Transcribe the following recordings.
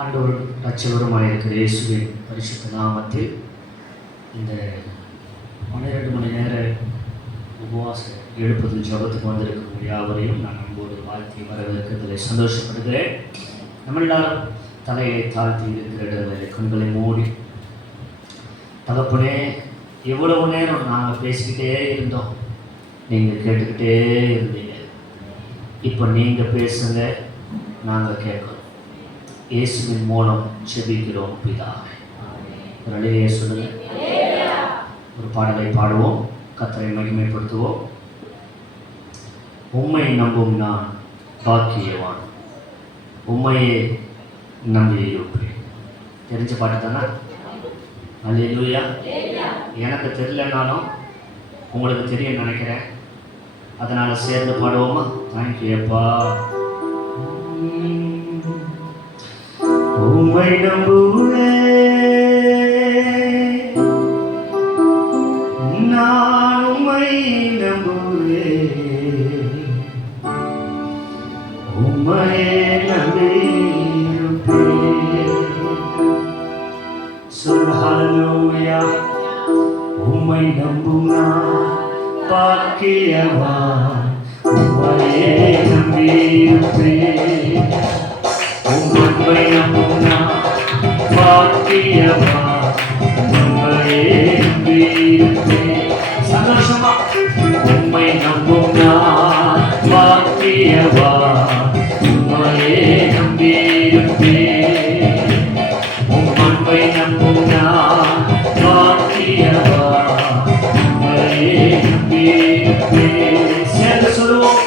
ஆண்டவர் இரட்சகருமாய் இருக்கிற இயேசுவின் பரிசுத்த நாமத்தில் இந்த 12 மணி நேர உபவாச எழுப்புதல் ஜபத்துக்கு வந்திருக்கும் யாவரையும் நான் அன்போடு வாழ்த்தி வரவேற்கிறதில் சந்தோஷப்படுகிறேன். நம்ம எல்லாரும் தலையை தாழ்த்தி இருக்கிற இடங்களில் கண்களை மூடி, தகப்பனே, எவ்வளவு நேரம் நாங்கள் பேசிக்கிட்டே இருந்தோம், நீங்கள் கேட்டுக்கிட்டே இருந்தீங்க. இப்போ நீங்கள் பேசுங்க, நாங்கள் கேட்குறோம். இயேசுவின் மூலம் செபிக்கிறோம் பிதாவே. ஒரு அழகையை சொல்லுங்க. ஒரு பாடலை பாடுவோம், கர்த்தரை மகிமைப்படுத்துவோம். உம்மை நம்பும் நான் பாக்கியவான், உம்மையே நம்பியிருப்பேன். தெரிஞ்ச பாட்டு தானே? அல்லேலூயா. எனக்கு தெரியலனாலும் உங்களுக்கு தெரியும் நினைக்கிறேன், அதனால் சேர்ந்து பாடுவோமா? தேங்க்யூ அப்பா. உம்மை நம்புவேன், நான் உம்மை நம்புவேன், உம்மையே நம்பியிருப்பேன். சொல் ஹல்லேலூயா. உம்மை நம்பும் நான் பாக்கியவான், உம்மையே நம்பியிருப்பேன். உம்மை நம்பும் நான் பாக்கியவான், உம்மையே நம்பியிருப்பேன். சந்தோஷமா. உம்மை நம்பும் நான் பாக்கியவான், உம்மையே நம்பியிருப்பேன். உம்மை நம்பும் நான் பாக்கியவான், உம்மையே நம்பியிருப்பேன். சேர்ந்து சொல்லுவோம்.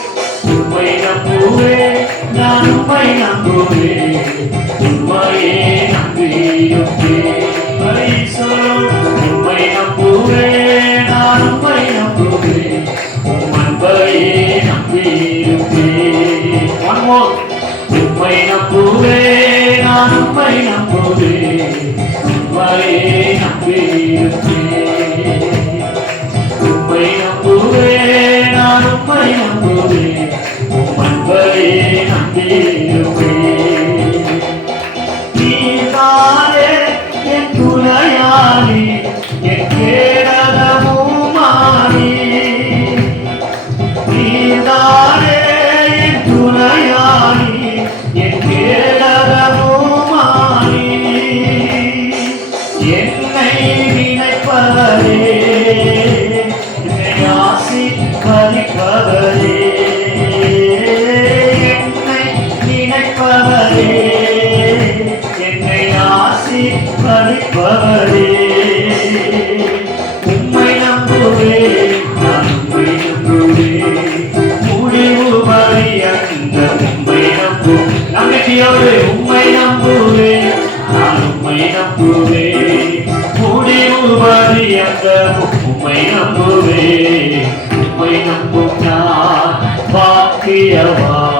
உம்மை நம்புவேன், நான் உம்மை நம்புவேன், உம்மையே நம்பியிருப்பேன். உம்மை நம்புவேன், நான் உம்மை நம்புவேன், உம் அன்பையே நம்பியிருப்பேன். One more. உம்மை நம்புவேன், நான் உம்மை நம்புவேன், உம்மையே நம்பியிருப்பேன். உம்மை நம்புவேன், நான் உம்மை நம்புவேன், உம் அன்பையே நம்பியிருப்பேன். நீதானே என் துணையாளி, என் கேடகமுமானி. நீதானே என் துணையாளி, என் கேடகமுமானி. என்னை நினைப்பவரே, என்னை ஆசீர்வதிப்பவரே, என்னை நினைப்பவரே, என்னை ஆசீர்வதிப்பவரே. உம்மை நம்புவேன், நான் உம்மை நம்புவேன், முடிவு பரியந்த உம்மை நம்புவேன். நம்பிக்கையோடு உம்மை நம்புவேன், நான் உம்மை நம்புவேன், முடிவு பரியந்த உம்மை நம்புவேன். உம்மை நம்பும் நான் பாக்கியவான்,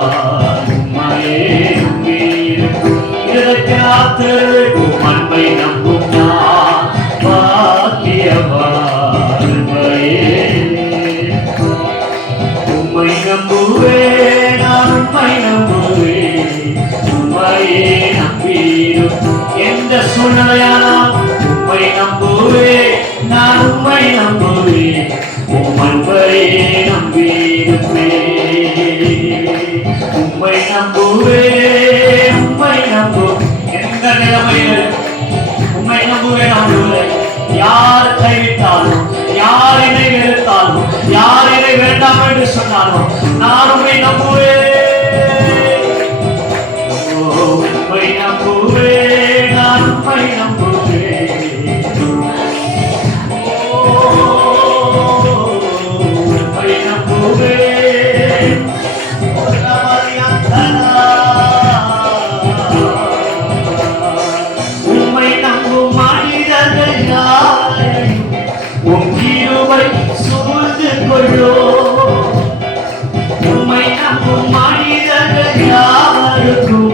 உம்மையே நம்பியிருப்பேன். உம் அன்பை நம்பும் நான் பாக்கியவான், உம்மையே. உம்மை நம்புவேன், நான் உம்மை நம்புவேன், உம்மையே நம்பியிருப்பேன். எந்த சூழ்நிலையானால் உம்மை நம்புவேன், நான் உம்மை நம்புவேன், உம் அன்பையே நம்பியிருப்பேன். உம்மை நம்புவேன், உம்மை நம்புவேன். எந்த நிலைமையில் உம்மை நம்புவேன் ஆண்டவரே. யார் கைவிட்டாலும், யார் என்னை வெறுத்தாலும், யார் என்னை வேண்டாம் என்று சொன்னாலும் நான் உம்மை நம்புவேன். உம்மை நம்புவேன், நான் உம்மை நம்புவேன், உம்மை நம்புவேன். உம்மை நம்பும் மனிதர்கள் யாரையும் உம் கிருபை சூழ்ந்து கொள்ளோ. உம்மை நம்பும் மனிதர்கள் யாருக்கும்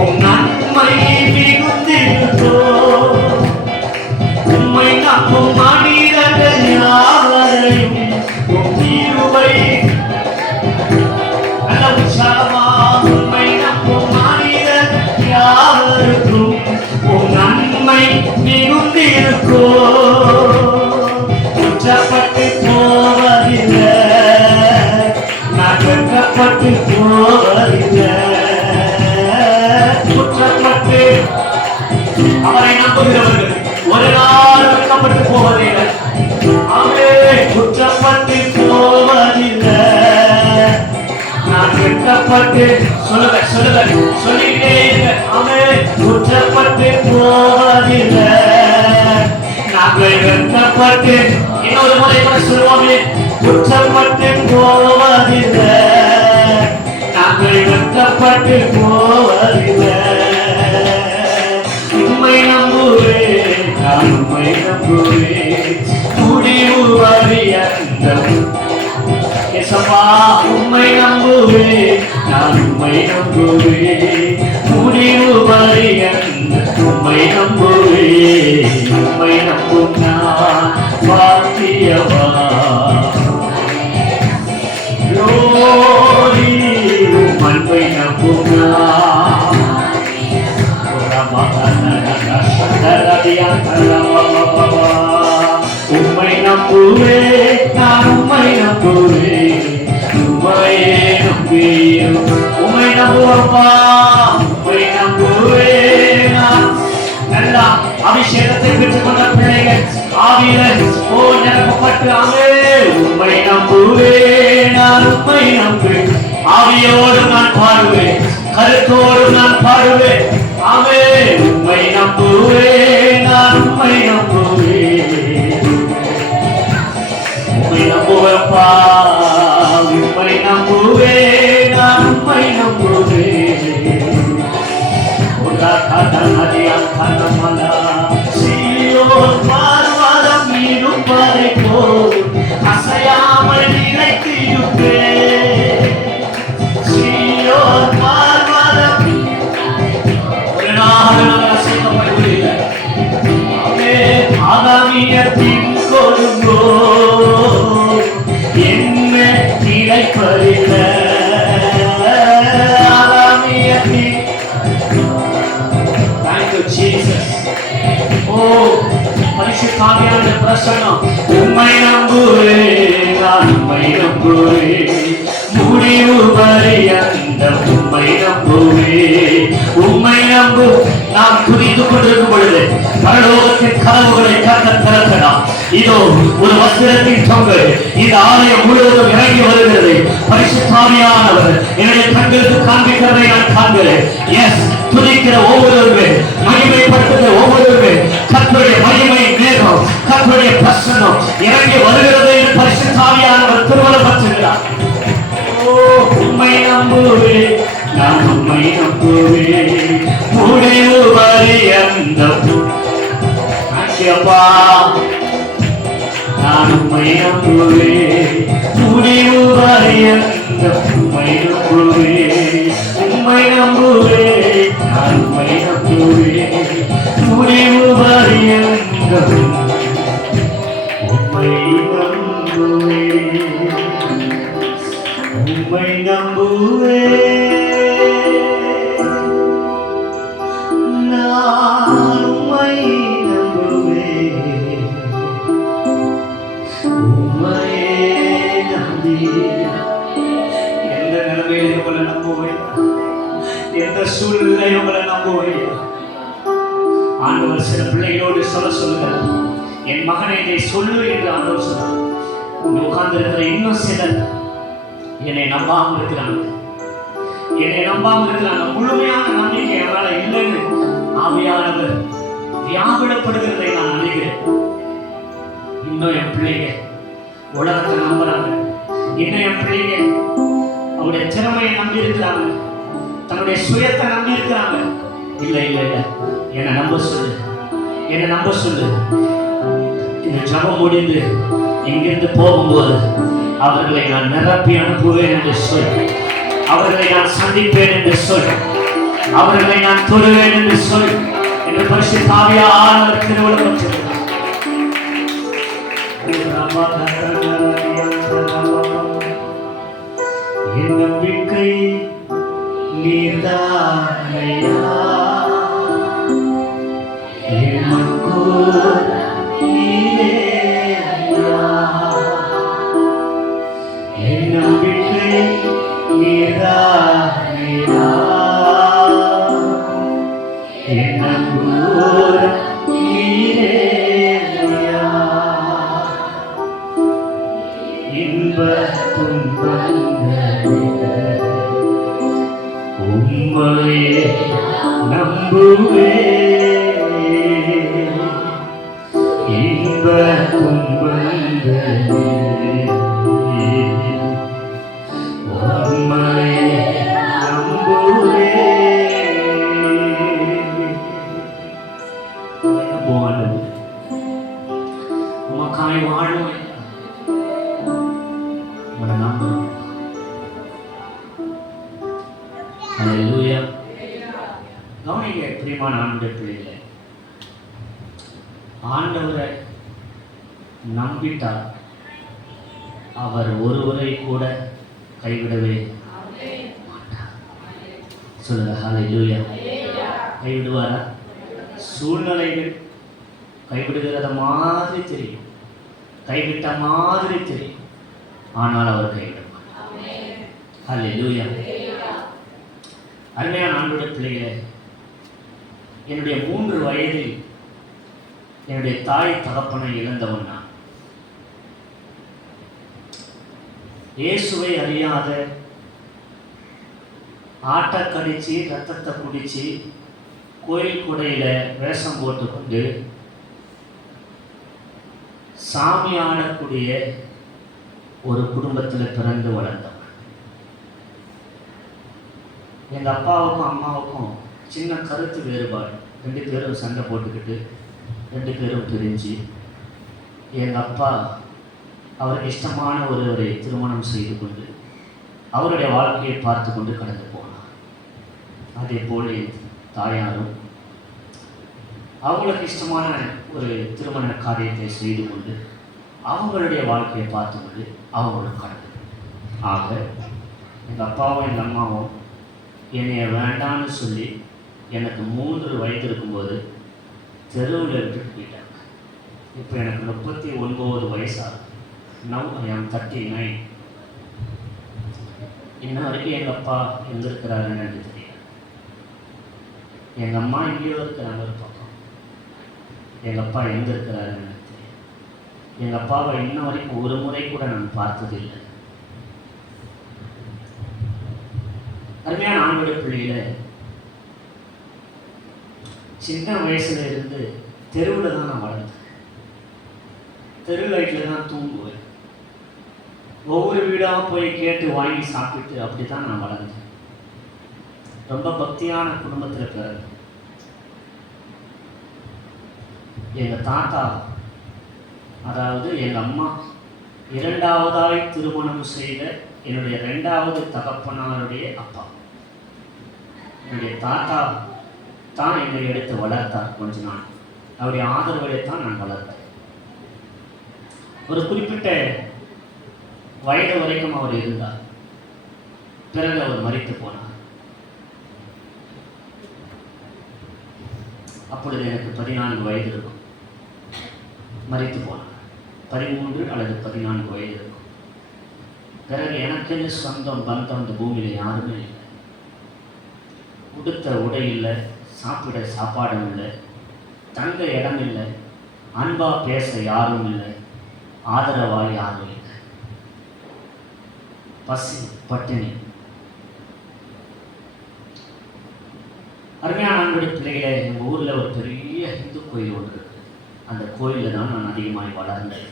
உம் நன்மை மிகுந்திருக்கோ. உம்மை நம்பும் மனிதர்கள் யாரையும் உம் கிருபை நல்ல உற்சாகமா. உம்மை நம்பும் மனிதர்கள் யாருக்கும் அவரை நம்புகிறவர்கள் ஒரு நாள் வெட்கப்பட்டு போவதில்லை. அவரே குற்றப்பட்டு போவதில்லை. நான் வெட்கப்பட்டு சொல்லுங்க சொல்லிக்கிட்டே இருங்க. அவன் குற்றப்பட்டு போவதில்லை. நாங்கள் வெட்கப்பட்டு இன்னொரு முறை கூட சொல்லுவோமே, குற்றப்பட்டு போவதில்லை. நாங்கள் வெட்கப்பட்டு போவதில்லை. உம்மை நம்புவேன், நான் உம்மை நம்புவேன். முடிவு அறியந்த உம்மை நம்புவேன், நான் உம்மை நம்புவேன். முடிவு அறியந்த உம்மை நம்புவேன். உம்மை நம்பும் நான் பாக்கியவா. உம் அன்பை நம்பும் நான் உம்மை நம்புவேன், நான் உம்மை நம்புவேன். உம்மையே நம்புவேன், உம்மை நம்புவப்பா. உம்மை நம்புவேன். நல்லா அபிஷேகத்தை பெற்றுக் கொண்ட பிள்ளைகள் ஆவியில் நிரப்பப்பட்டு ஆமே. உம்மை நம்புவேன், நான் உம்மை நம்புவேன். ஆவியோடு நான் பாடுவேன், கருத்தோடு நான் பாடுவேன். ஆமே. உம்மை நம்புவேன், நான் உம்மை நம்புவேன். உம்மை நம்புவப்பா. உம்மை நம்புவேன், நான் உம்மை நம்புவேன். சீயோன் பர்வதம் இருப்பதை போல் அசையாமல் நிலைத்திருப்பேன். சீயோன் பர்வதம் ஒரு நாள் அசைக்கப்படுவதில்லை. ஆகாமியத்தின் கொடுங்கோ என்ன நிலைப்பதில்லை. ஆகாமியத்தின் பரிசுத்தாவியான பிரசன்னம். உம்மை நம்புவேன், நான் உம்மை நம்புவேன். முடிவு பரியந்த உம்மை நம்புவேன். உம்மை நம்பு. நாம் துதித்துக் கொண்டிருக்கும் பொழுது பரலோகத்தின் கதவுகளை திறக்கலாம். இதோ ஒரு வஸ்திரத்தின் தொங்கல் இந்த ஆலயம் முழுவதும் இறங்கி வருகிறது. பரிசுத்தாவியானவர் என்னுடைய கண்களுக்கு காண்பிக்கிறதை நான் காண்கிறேன். எஸ், துதிக்கிற ஒவ்வொருவருமே, மகிமைப்படுத்துகிற ஒவ்வொருவருமே கர்த்தருடைய மகிமை மேகம், கர்த்தருடைய பிரசன்னம் இறங்கி வருகிறது என்று பரிசுத்தாவியானவர் திருவள்ளப்படுத்துகிறார். உம்மை நம்புவேன், நான் உம்மை நம்புவேன். முடிவு பரியந்த அப்பா நான் உம்மை நம்புவேன். முடிவு பரியந்த உம்மை நம்புவேன். உம்மை நம்புவேன், நான் உம்மை நம்புவேன். முடிவு பரியந்த உம்மை நம்புவேன். உம்மை நம்புவேன், நான் உம்மை நம்புவேன். உம்மையே நம்பி எந்த நிலைமையில் உங்களை நம்புவேன், எந்த சூழ்நிலை உங்களை நம்புவேன். ஆண்டவர் சில பிள்ளைகளோடு சொல்லுகிறார், என் மகனை இதை சொல்லு என்று ஆண்டவர் சொல்றார். இங்கு உட்கார்ந்து இருக்கிற இன்னும் சிலர் என்னை நம்பாமல் இருக்கிறாங்க. முழுமையான நம்பிக்கை அவரால் இல்லைன்னு ஆவியானவர் வியாபனப்படுகிறதை நான் நினைக்கிறேன். இன்னும் என் பிள்ளைங்க உலகத்தை நம்புறாங்க. இன்னும் என் பிள்ளைங்க அவருடைய திறமையை நம்பி இருக்கிறாங்க, தன்னுடைய சுயத்தை நம்பி இருக்கிறாங்க. இல்லை இல்லை இல்லை, என்னை நம்ப சொல்லு. இந்த ஜபம் முடிந்து இங்கிருந்து போகும்போது அவர்களை நான் நிரப்பி அனுப்புவேன் என்று சொல். அவர்களை நான் சந்திப்பேன் என்று சொல். அவர்களை நான் தொடுவேன் என்று சொல் என்று பரிசுத்த ஆவியானவர் திருவள்ளுவர் சொல்கிறார். என் நம்பிக்கை நீர்தானையா, என் மக்கூர் நீரேயா. என் நம்பிக்கை நீர்தானையா, என் நங்கூரம் நீரே ஐயா. இன்ப துன்பங்களிலே உம்மையே நம்புவே. இன்ப துன்பங்களிலே உம்மையே நம்புவே. உமக்காய் வாழும் உங்களை நம்புறோம். ஹல்லேலூயா. கவனிங்க பிரியமான ஆண்டவருடைய பிள்ளைகளே, ஆண்டவரை நம்பிட்டால் அவர் ஒருவரை கூட கைவிடவே மாட்டார். சொல்லுங்க ஹல்லேலூயா. கைவிடுவாரா? சூழ்நிலைகள் கைவிடுகிறத மாதிரி தெரியும், கைவிட்ட மாதிரி தெரியும், ஆனால் அவர் கைவிட மாட்டார். ஹல்லேலூயா. அருமையான ஆண்டவருடைய பிள்ளைகளே, என்னுடைய 3 வயதில் என்னுடைய தாய் தகப்பனை இழந்தவன் நான். இயேசுவை அறியாத, ஆட்டை கடிச்சு ரத்தத்தை குடிச்சு கோயில் குடையில வேஷம் போட்டுக்கொண்டு சாமி ஆடக்கூடிய ஒரு குடும்பத்தில் பிறந்து வளர்ந்தவன். எங்கள் அப்பாவுக்கும் அம்மாவுக்கும் சின்ன கருத்து வேறுபாடு. 2 பேரும் சண்டை போட்டுக்கிட்டு 2 பேரும் பிரிஞ்சு எங்கள் அப்பா அவருக்கு இஷ்டமான ஒருவரை திருமணம் செய்து கொண்டு அவருடைய வாழ்க்கையை பார்த்து கொண்டு கடந்து போனார். அதே போல என் தாயாரும் அவங்களுக்கு இஷ்டமான ஒரு திருமண காரியத்தை செய்து கொண்டு அவங்களுடைய வாழ்க்கையை பார்த்து கொண்டு அவங்களும் கடந்து. ஆக எங்கள் அப்பாவும் எங்கள் அம்மாவும் என்னைய வேண்டான்னு சொல்லி எனக்கு 3 வயது இருக்கும்போது தெருவில் விட்டுட்டு போயிட்டாங்க. இப்போ எனக்கு 39 வயசாகும். நவ் ஐ ஆம் 39. இன்ன வரைக்கும் எங்கள் அப்பா எங்கே இருக்கிறாருன்னு எனக்கு தெரியாது. எங்கள் அம்மா எங்கேயோ இருக்கிறாங்க ஒரு பக்கம், எங்கள் அப்பா எங்கே இருக்கிறாருன்னு எனக்கு தெரியும். எங்கள் அப்பாவை இன்ன வரைக்கும் ஒரு முறை கூட நான் பார்த்ததில்லை. அருமையான ஆண்டவருடைய பிள்ளையில சின்ன வயசுல இருந்து தெருவில் தான் நான் வளர்ந்தேன். தெரு லைட்டில் தான் தூங்குவேன். ஒவ்வொரு வீடாக போய் கேட்டு வாங்கி சாப்பிட்டு அப்படி தான் நான் வளர்ந்தேன். ரொம்ப பக்தியான குடும்பத்தில் பிறந்தேன். எங்கள் தாத்தா, அதாவது எங்கள் அம்மா 2வதாய் திருமணம் செய்த என்னுடைய 2வது தகப்பனாருடைய அப்பா, என்னுடைய தாத்தா தான் என்னை எடுத்து வளர்த்தார். கொஞ்ச நாள் அவருடைய ஆதரவை தான் நான் வளர்த்தேன். ஒரு குறிப்பிட்ட வயது வரைக்கும் அவர் இருந்தார். பிறகு அவர் மரித்து போனார். அப்பொழுது எனக்கு 14 வயது இருக்கும். மரித்து போனார். 13 அல்லது 14 வயது இருக்கும். பிறகு எனக்குன்னு சொந்தம் பந்தம் இந்த பூமியில் யாருமே இல்லை. உடுத்த உடை இல்லை, சாப்பிட சாப்பாடும் இல்லை, தங்க இடம் இல்லை, அன்பா பேச யாரும் இல்லை, ஆதரவால் யாரும் இல்லை. பசி பட்டினி. அருமையான ஆண்டவருடைய பிள்ளைகளை, எங்கள் ஊரில் ஒரு பெரிய இந்து கோயில் ஒன்று இருக்குது. அந்த கோயிலில் தான் நான் அதிகமாக வளர்ந்தேன்.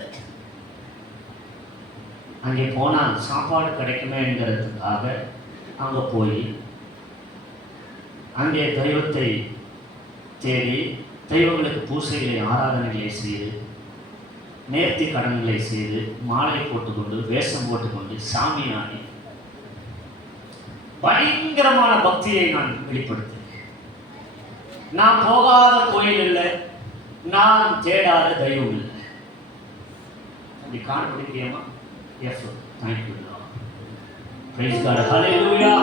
அங்கே போனால் சாப்பாடு கிடைக்குமேங்கிறதுக்காக அங்கே போய் அங்கே தெய்வத்தை தேடி தெய்வங்களுக்கு பூசைகளை ஆராதனைகளை செய்து நேர்த்தி கடன்களை செய்து மாலை போட்டுக்கொண்டு வேஷம் போட்டுக்கொண்டு சாமி ஆடி பயங்கரமான பக்தியை நான் வெளிப்படுத்தேன். நான் போகாத கோயில் இல்லை, நான் தேடாத தெய்வம் இல்லை. அப்படி காணப்படுகிறேமா? Yes, thank you. Praise God. Hallelujah.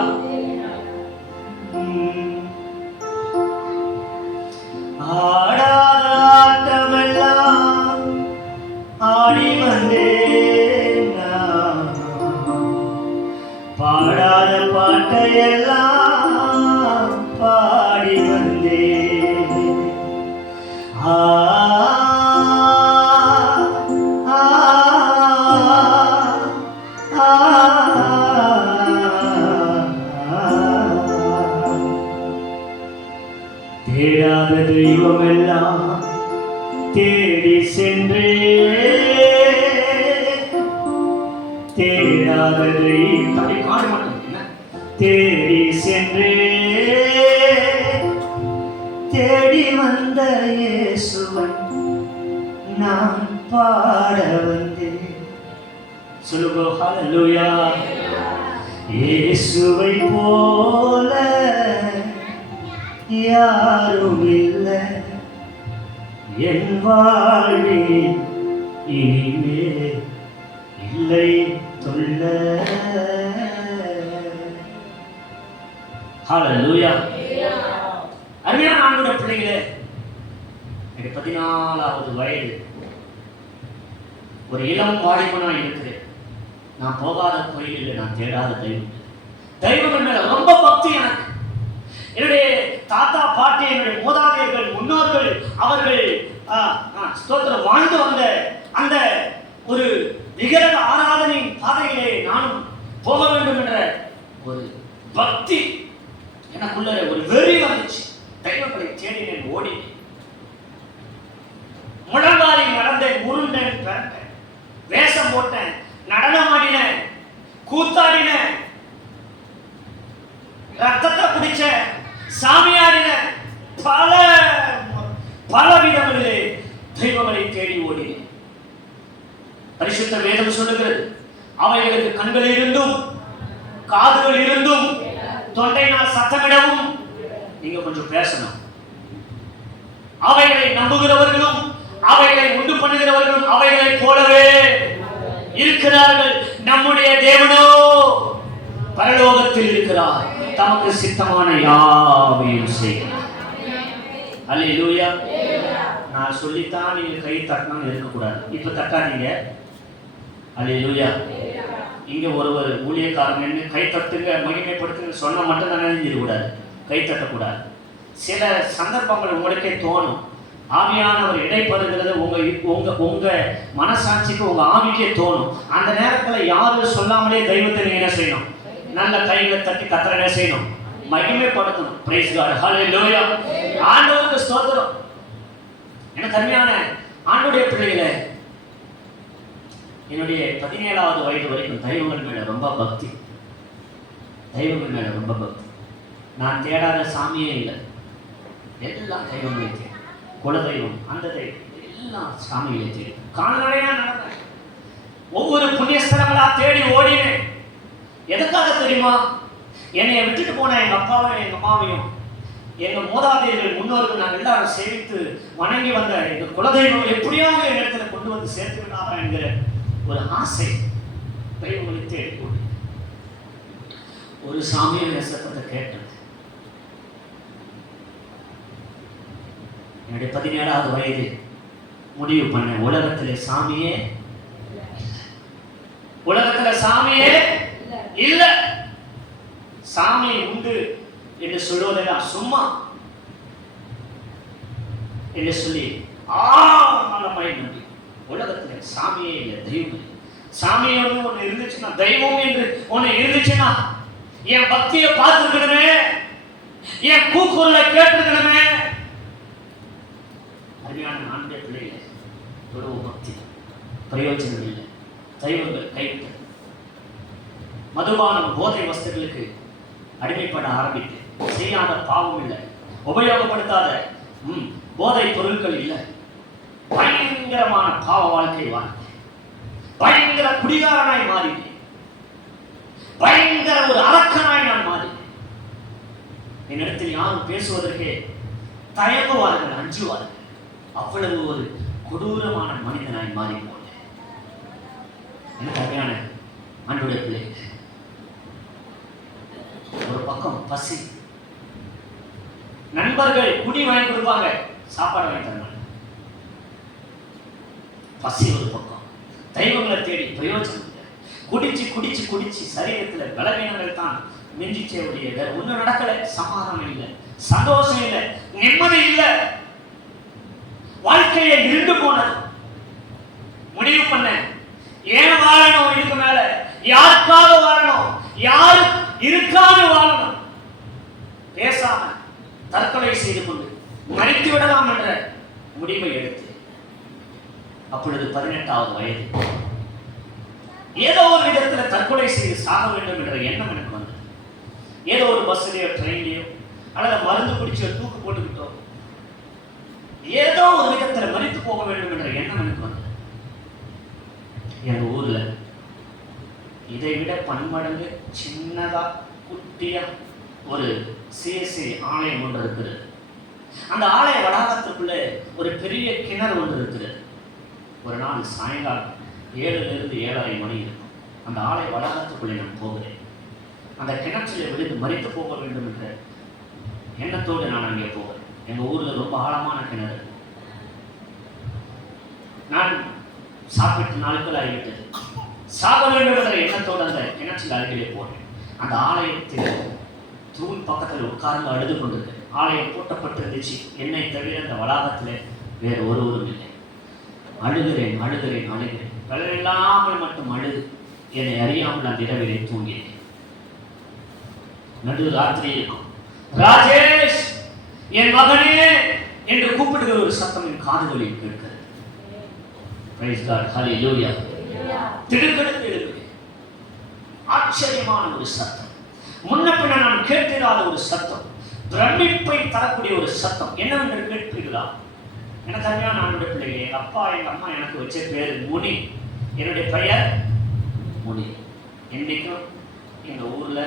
ஆடாத ஆட்டமெல்லாம் ஆடி வந்தேன், பாடாத பாட்டையெல்லாம் பாடி வந்தேன். தேடாத தெய்வமெல்லாம் தேடி சென்றே, தேடாத தெய்வம் காண மாட்டோம் என்ன தேடி சென்றே, தேடி வந்த இயேசுவன் நான் பாட வந்தேன். சொல்லுங்க ஹல்லேலூயா. இயேசுவை போல யாரும் இல்லை என் வாழ்வில், இனிமே இல்லை சொல்ல. ஹல்லேலூயா. அருமையான ஆண்டவருடைய பிள்ளைகளே, எனக்கு 14வது வயது, ஒரு இளம் வாலிபனா இருக்கிறேன். நான் போகாத கோயில் இல்லை, நான் தேடாத தெய்வம். தெய்வங்கள் மேல ரொம்ப பக்தி எனக்கு. என்னுடைய தாத்தா பாட்டி, என்னுடைய மூதாதையர்கள் முன்னோர்கள் அவர்கள் ஸ்தோத்திரம் வாழ்ந்து வந்த அந்த ஒரு விக்கிரக ஆராதனை பாதையிலே நானும் போக வேண்டும் என்ற ஒரு பக்தி எனக்குள்ள ஒரு வெறி வந்துச்சு. தெய்வங்களை தேடினேன், ஓடினேன், முழங்காலில் நடந்தேன், உருண்டேன், பிறந்தேன், வேஷம் போட்டேன், நடனமாடினேன், கூத்தாடினேன், ரத்தத்தை குடிச்ச, சாமியாடின, பல பல விதங்களிலே தெய்வங்களை தேடி ஓடினேன். பரிசுத்த வேதம் சொல்லுகிறது, அவைகளுக்கு கண்கள் இருந்தும் காதுகள் இருந்தும் தொண்டையினால் சத்தமிடவும். நீங்க கொஞ்சம் பேசணும். அவைகளை நம்புகிறவர்களும் அவைகளை உண்டு பண்ணுகிறவர்களும் அவைகளை போலவே இருக்கிறார்கள். நம்முடைய தேவனோ பரலோகத்தில் இருக்கிறார், தமக்கு சித்தமான யாவையும் செய்கிறார். அல்லேலூயா. நான் சொல்லித்தான் நீங்க கை தட்டணும்னு இருக்கக்கூடாது. இப்ப தட்டாதீங்க. அல்லேலூயா. இங்க ஒருவர் ஊழியக்காரங்க கை தட்டுங்க, மகிமைப்படுத்துங்க சொன்ன மட்டும் தான் நினைஞ்சிடக்கூடாது, கை தட்டக்கூடாது. சில சந்தர்ப்பங்கள் உங்களுக்கே தோணும், ஆவியானவர் இடைப்படுகிறது உங்க உங்க உங்க மனசாட்சிக்கு, உங்க ஆவிக்கே தோணும். அந்த நேரத்தில் யாரும் சொல்லாமலே தெய்வத்தை நீங்க என்ன செய்யணும்? நல்ல கைகளை தட்டி கத்தரை என்ன செய்யணும்? மகிமைப்படுத்தணும். Praise God. ஹல்லேலூயா. ஆண்டவருக்கு ஸ்தோத்திரம். எனக்கு அருமையான ஆண்டவருடைய பிள்ளைகளே, என்னுடைய 17வது வயது வரைக்கும் தெய்வங்கள் மேல ரொம்ப பக்தி, தெய்வங்கள் மேல ரொம்ப பக்தி. நான் தேடாத சாமியே இல்லை, எல்லாம் தெய்வங்களே தேடும். குலதெய்வம், அந்த தெய்வம், எல்லாம் சாமிகளை தேடும். கால்நடையா நடந்தேன், ஒவ்வொரு புண்ணியஸ்தலங்களா தேடி ஓடினேன். எதுக்காக தெரியுமா? என்னை விட்டுட்டு போன எங்க அப்பாவையும் எங்க அம்மாவையும் எங்க மூதாதையர்கள் முன்னோர்கள் நாங்கள் எல்லாரும் சேவித்து வணங்கி வந்த எங்க குலதெய்வம் எப்படியாவது என் இடத்துல கொண்டு வந்து சேர்த்து விடாதா என்கிற ஒரு ஆசை தெய்வங்களை தேடி ஓடி. ஒரு சாமியோட சத்தத்தை கேட்டது. என்னுடைய 17வது வயது முடிவு பண்ண, உலகத்திலே சாமியே உலகத்துல சாமியே இல்ல, சாமி உண்டு என்று சொல்வதெல்லாம் சும்மா என்று சொல்லி ஆழமாய் நம்பி, உலகத்துல சாமியே இல்லை, தெய்வம். சாமி ஒண்ணு இருந்துச்சுன்னா, தெய்வம் என்று ஒண்ணு இருந்துச்சுன்னா, என் பக்தியை பார்த்துக்கணுமே, என் கூக்குரலை கேட்டுக்கணுமே. அருமையான ஆண்டே பிள்ளைகளே, ஒரு பக்தி பிரயோஜனம் இல்லை. தெய்வங்கள் கைவிட்டு மதுபானம், போதை வஸ்துகளுக்கு அடிமைப்பட ஆரம்பித்து, செய்யாத பாவம் இல்லை, உபயோகப்படுத்தாத போதை பொருட்கள் இல்லை, பயங்கரமான பாவ வாழ்க்கை வாழ்க்கை, பயங்கர குடிகாரனாய் மாறினேன், பயங்கர ஒரு அரக்கனாய் நான் மாறினேன். என்னிடத்தில் யாரும் பேசுவதற்கே தயங்குவார்கள், அஞ்சுவார்கள். அவ்வளவு ஒரு கொடூரமான மனிதனாய் மாறி போனேன். எனக்கு அருமையான ஆண்டவருடைய பிள்ளைகள், ஒரு பக்கம் பசி, நண்பர்கள் குடி வாங்கி கொடுப்பாங்க, சாப்பாடு வாங்கி தருவாங்க. பசி ஒரு பக்கம், தெய்வங்களை தேடி பிரயோஜனம் இல்லை. குடிச்சு குடிச்சு குடிச்சு சரீரத்தில் பலவீனங்கள் தான் மிஞ்சிச்சே உடைய, வேற ஒன்றும் நடக்கல. சமாதானம் இல்லை, சந்தோஷம் இல்லை, நிம்மதி இல்லை, வாழ்க்கையை இருந்து போனது. முடிவு பண்ண, ஏன் வாழணும்? இதுக்கு மேல யாருக்காக வாழணும்? யாரு இருக்காது வாழணும்? பேசாம தற்கொலை செய்து கொண்டு மறித்து விடலாம் என்ற முடிவை எடுத்து, அப்பொழுது 18வது வயது, ஏதோ ஒரு விதத்தில் தற்கொலை செய்து சாக வேண்டும் என்ற எண்ணம் எனக்கு வந்தது. ஏதோ ஒரு பஸ்ஸிலேயோ ட்ரெயின்லையோ அல்லது மருந்து குடிச்சோ தூக்கு போட்டுக்கிட்டோ ஏதோ ஒரு விதத்தில் மறித்து போக வேண்டும் என்ற எண்ணம் எனக்கு வந்தது. எங்க ஊர்ல இதை விட பன்மடங்கு சின்னதா குட்டியா ஒரு சிஎஸ்சி ஆலயம் ஒன்று இருக்குது. அந்த ஆலய வளாகத்துக்குள்ள ஒரு பெரிய கிணறு ஒன்று இருக்குது. ஒரு நாள் சாயங்காலம் 7லிருந்து 7:30 மணி இருக்கும். அந்த ஆலய வளாகத்துக்குள்ளே நான் போகிறேன். அந்த கிணற்றில் விழுந்து மறித்து போக வேண்டும் என்ற எண்ணத்தோடு நான் அங்கே போகிறேன். எங்கள் ஊரில் ரொம்ப ஆழமான கிணறு. நான் சாப்பிட்டு நாட்கள் ஆகிவிட்டது. சாக வேண்டும் என்ற எண்ணத்தோடு அந்த கிணற்றில் அருகிலே போனேன். அந்த ஆலயத்தில் தூண் பக்கத்தில் உட்கார்ந்து அழுது கொண்டிருந்தேன். ஆலயம் பூட்டப்பட்டிருந்துச்சு. என்னை தவிர அந்த வளாகத்தில் வேறு ஒருவரும் இல்லை. அழுகிறேன் அழுகிறேன் அழுகிறேன். கலரில்லாமல் மட்டும் அழுது என்னை அறியாமல் அந்த இரவிலே தூங்கினேன். நடு ராத்திரி இருக்கும். ராஜேஷ், என் மகனே என்று கூப்பிடுகிற ஒரு சத்தம் என் காதுகளில் கேட்கிறது. பிரைஸ் காட், ஹல்லேலூயா. திடுக்கிடுத்து எழுகிறேன். ஆச்சரியமான ஒரு சத்தம், முன்ன பின்ன நான் கேட்டிராத ஒரு சத்தம், பிரமிப்பை தரக்கூடிய ஒரு சத்தம். என்னவென்று கேட்பீர்களா? எனக்கு அருமையான ஆண்டவருடைய பிள்ளைகளே, எங்கள் அப்பா எங்கள் அம்மா எனக்கு வச்ச பேர் முனி. என்னுடைய பெயர் முனி. இன்னைக்கும் எங்கள் ஊரில்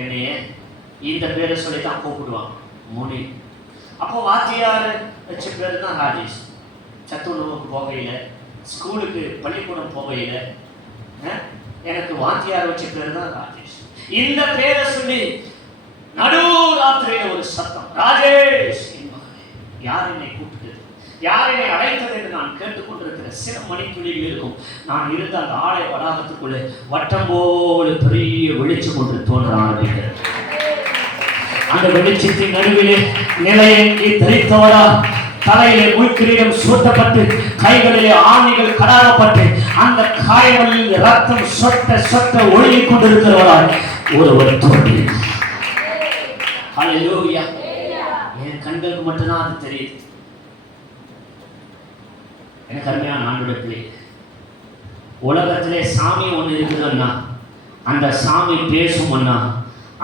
என்னைய இந்த பேரை சொல்லி தான் கூப்பிடுவாங்க, முனி. அப்போ வாத்தியார் வச்ச பேர் தான் ராஜேஷ். சத்துணவுக்கு போகையில், ஸ்கூலுக்கு பள்ளிக்கூடம் போகையில் எனக்கு வாத்தியார் வச்ச பேர் தான் ராஜேஷ். இந்த பேரை சொல்லி நடு ராத்திரியில ஒரு சத்தம், ராஜேஷ் என் மகனே. யார் என்னை கூப்பிட்டது, யார் என்னை அழைத்தது என்று நான் கேட்டுக்கொண்டிருக்கிற சில மணித்துளிகள் இருக்கும். நான் இருந்த அந்த ஆலய வளாகத்துக்குள்ளே வட்டம் போல பெரிய வெளிச்சம் ஒன்று தோன்ற ஆரம்பிக்கிறது. அந்த வெளிச்சத்தின் நடுவிலே நிலையங்கி தரித்தவரா, தலையிலே முள்கிரீடம் சூட்டப்பட்டு, கைகளிலே ஆணிகள் கடாவப்பட்டு, அந்த காயங்களில் ரத்தம் சொட்ட சொட்ட ஒழுகிக் கொண்டிருக்கிறவரால் ஒருவர் தோன்றி. ஹல்லேலூயா. என் கண்களுக்கு மட்டும்தான் அது தெரியுது. எனக்கு அருமையான ஆண்டவருடைய பிள்ளை, உலகத்திலே சாமி ஒன்று இருக்குதுன்னா, அந்த சாமி பேசும்னா,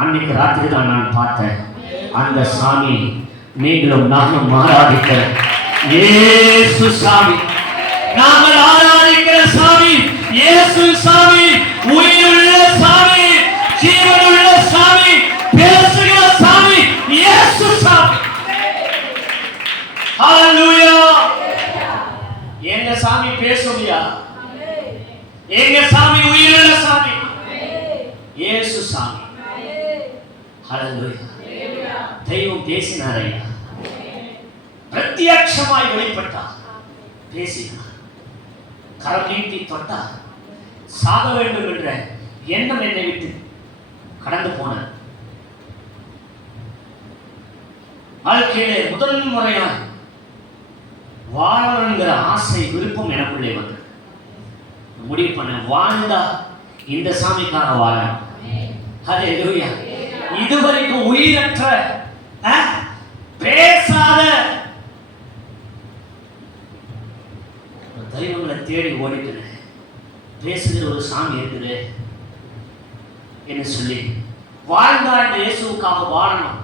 அன்னைக்கு ராத்திரி தான் நான் பார்த்தேன். அந்த சாமி நீங்களும் நானும் ஆராதிக்கிற இயேசு சாமி. நாங்கள் ஆராதிக்கிற சாமி இயேசு சாமி, உயிருள்ள சாமி, ஜீவனுள்ள சாமி, பேசுகிற சாமி இயேசு சாமி. ஹல்லேலூயா. எங்க சாமி பேசுறியா? எங்க சாமி உயிருள்ள சாமி இயேசு சாமி. ஹல்லேலூயா. தெய்வம் பேசினார் ஐயா. பிரத்யட்சமாய் வெளிப்பட்டார், பேசினார், கரம் நீட்டி தொட்டார். சாக வேண்டும் என்ற எண்ணம் என்னை விட்டு கடந்து போனார். வாழ்க்கையிலே முதல் முறையாக வாழணுங்கிற ஆசை, விருப்பம் எனக்குள்ளே வந்தது. முடிவு பண்ண, வாழ்ந்தா இந்த சாமிக்காக வாழணும். ஹல்லேலூயா. இதுவரைக்கும் உயிரற்ற, பேசாத தெய்வங்களை தேடி ஓடிட்டு பேசுகிற ஒரு சாமி இருக்குது என்று சொல்லி, வாழ்ந்தா இந்த இயேசுக்காக வாழணும்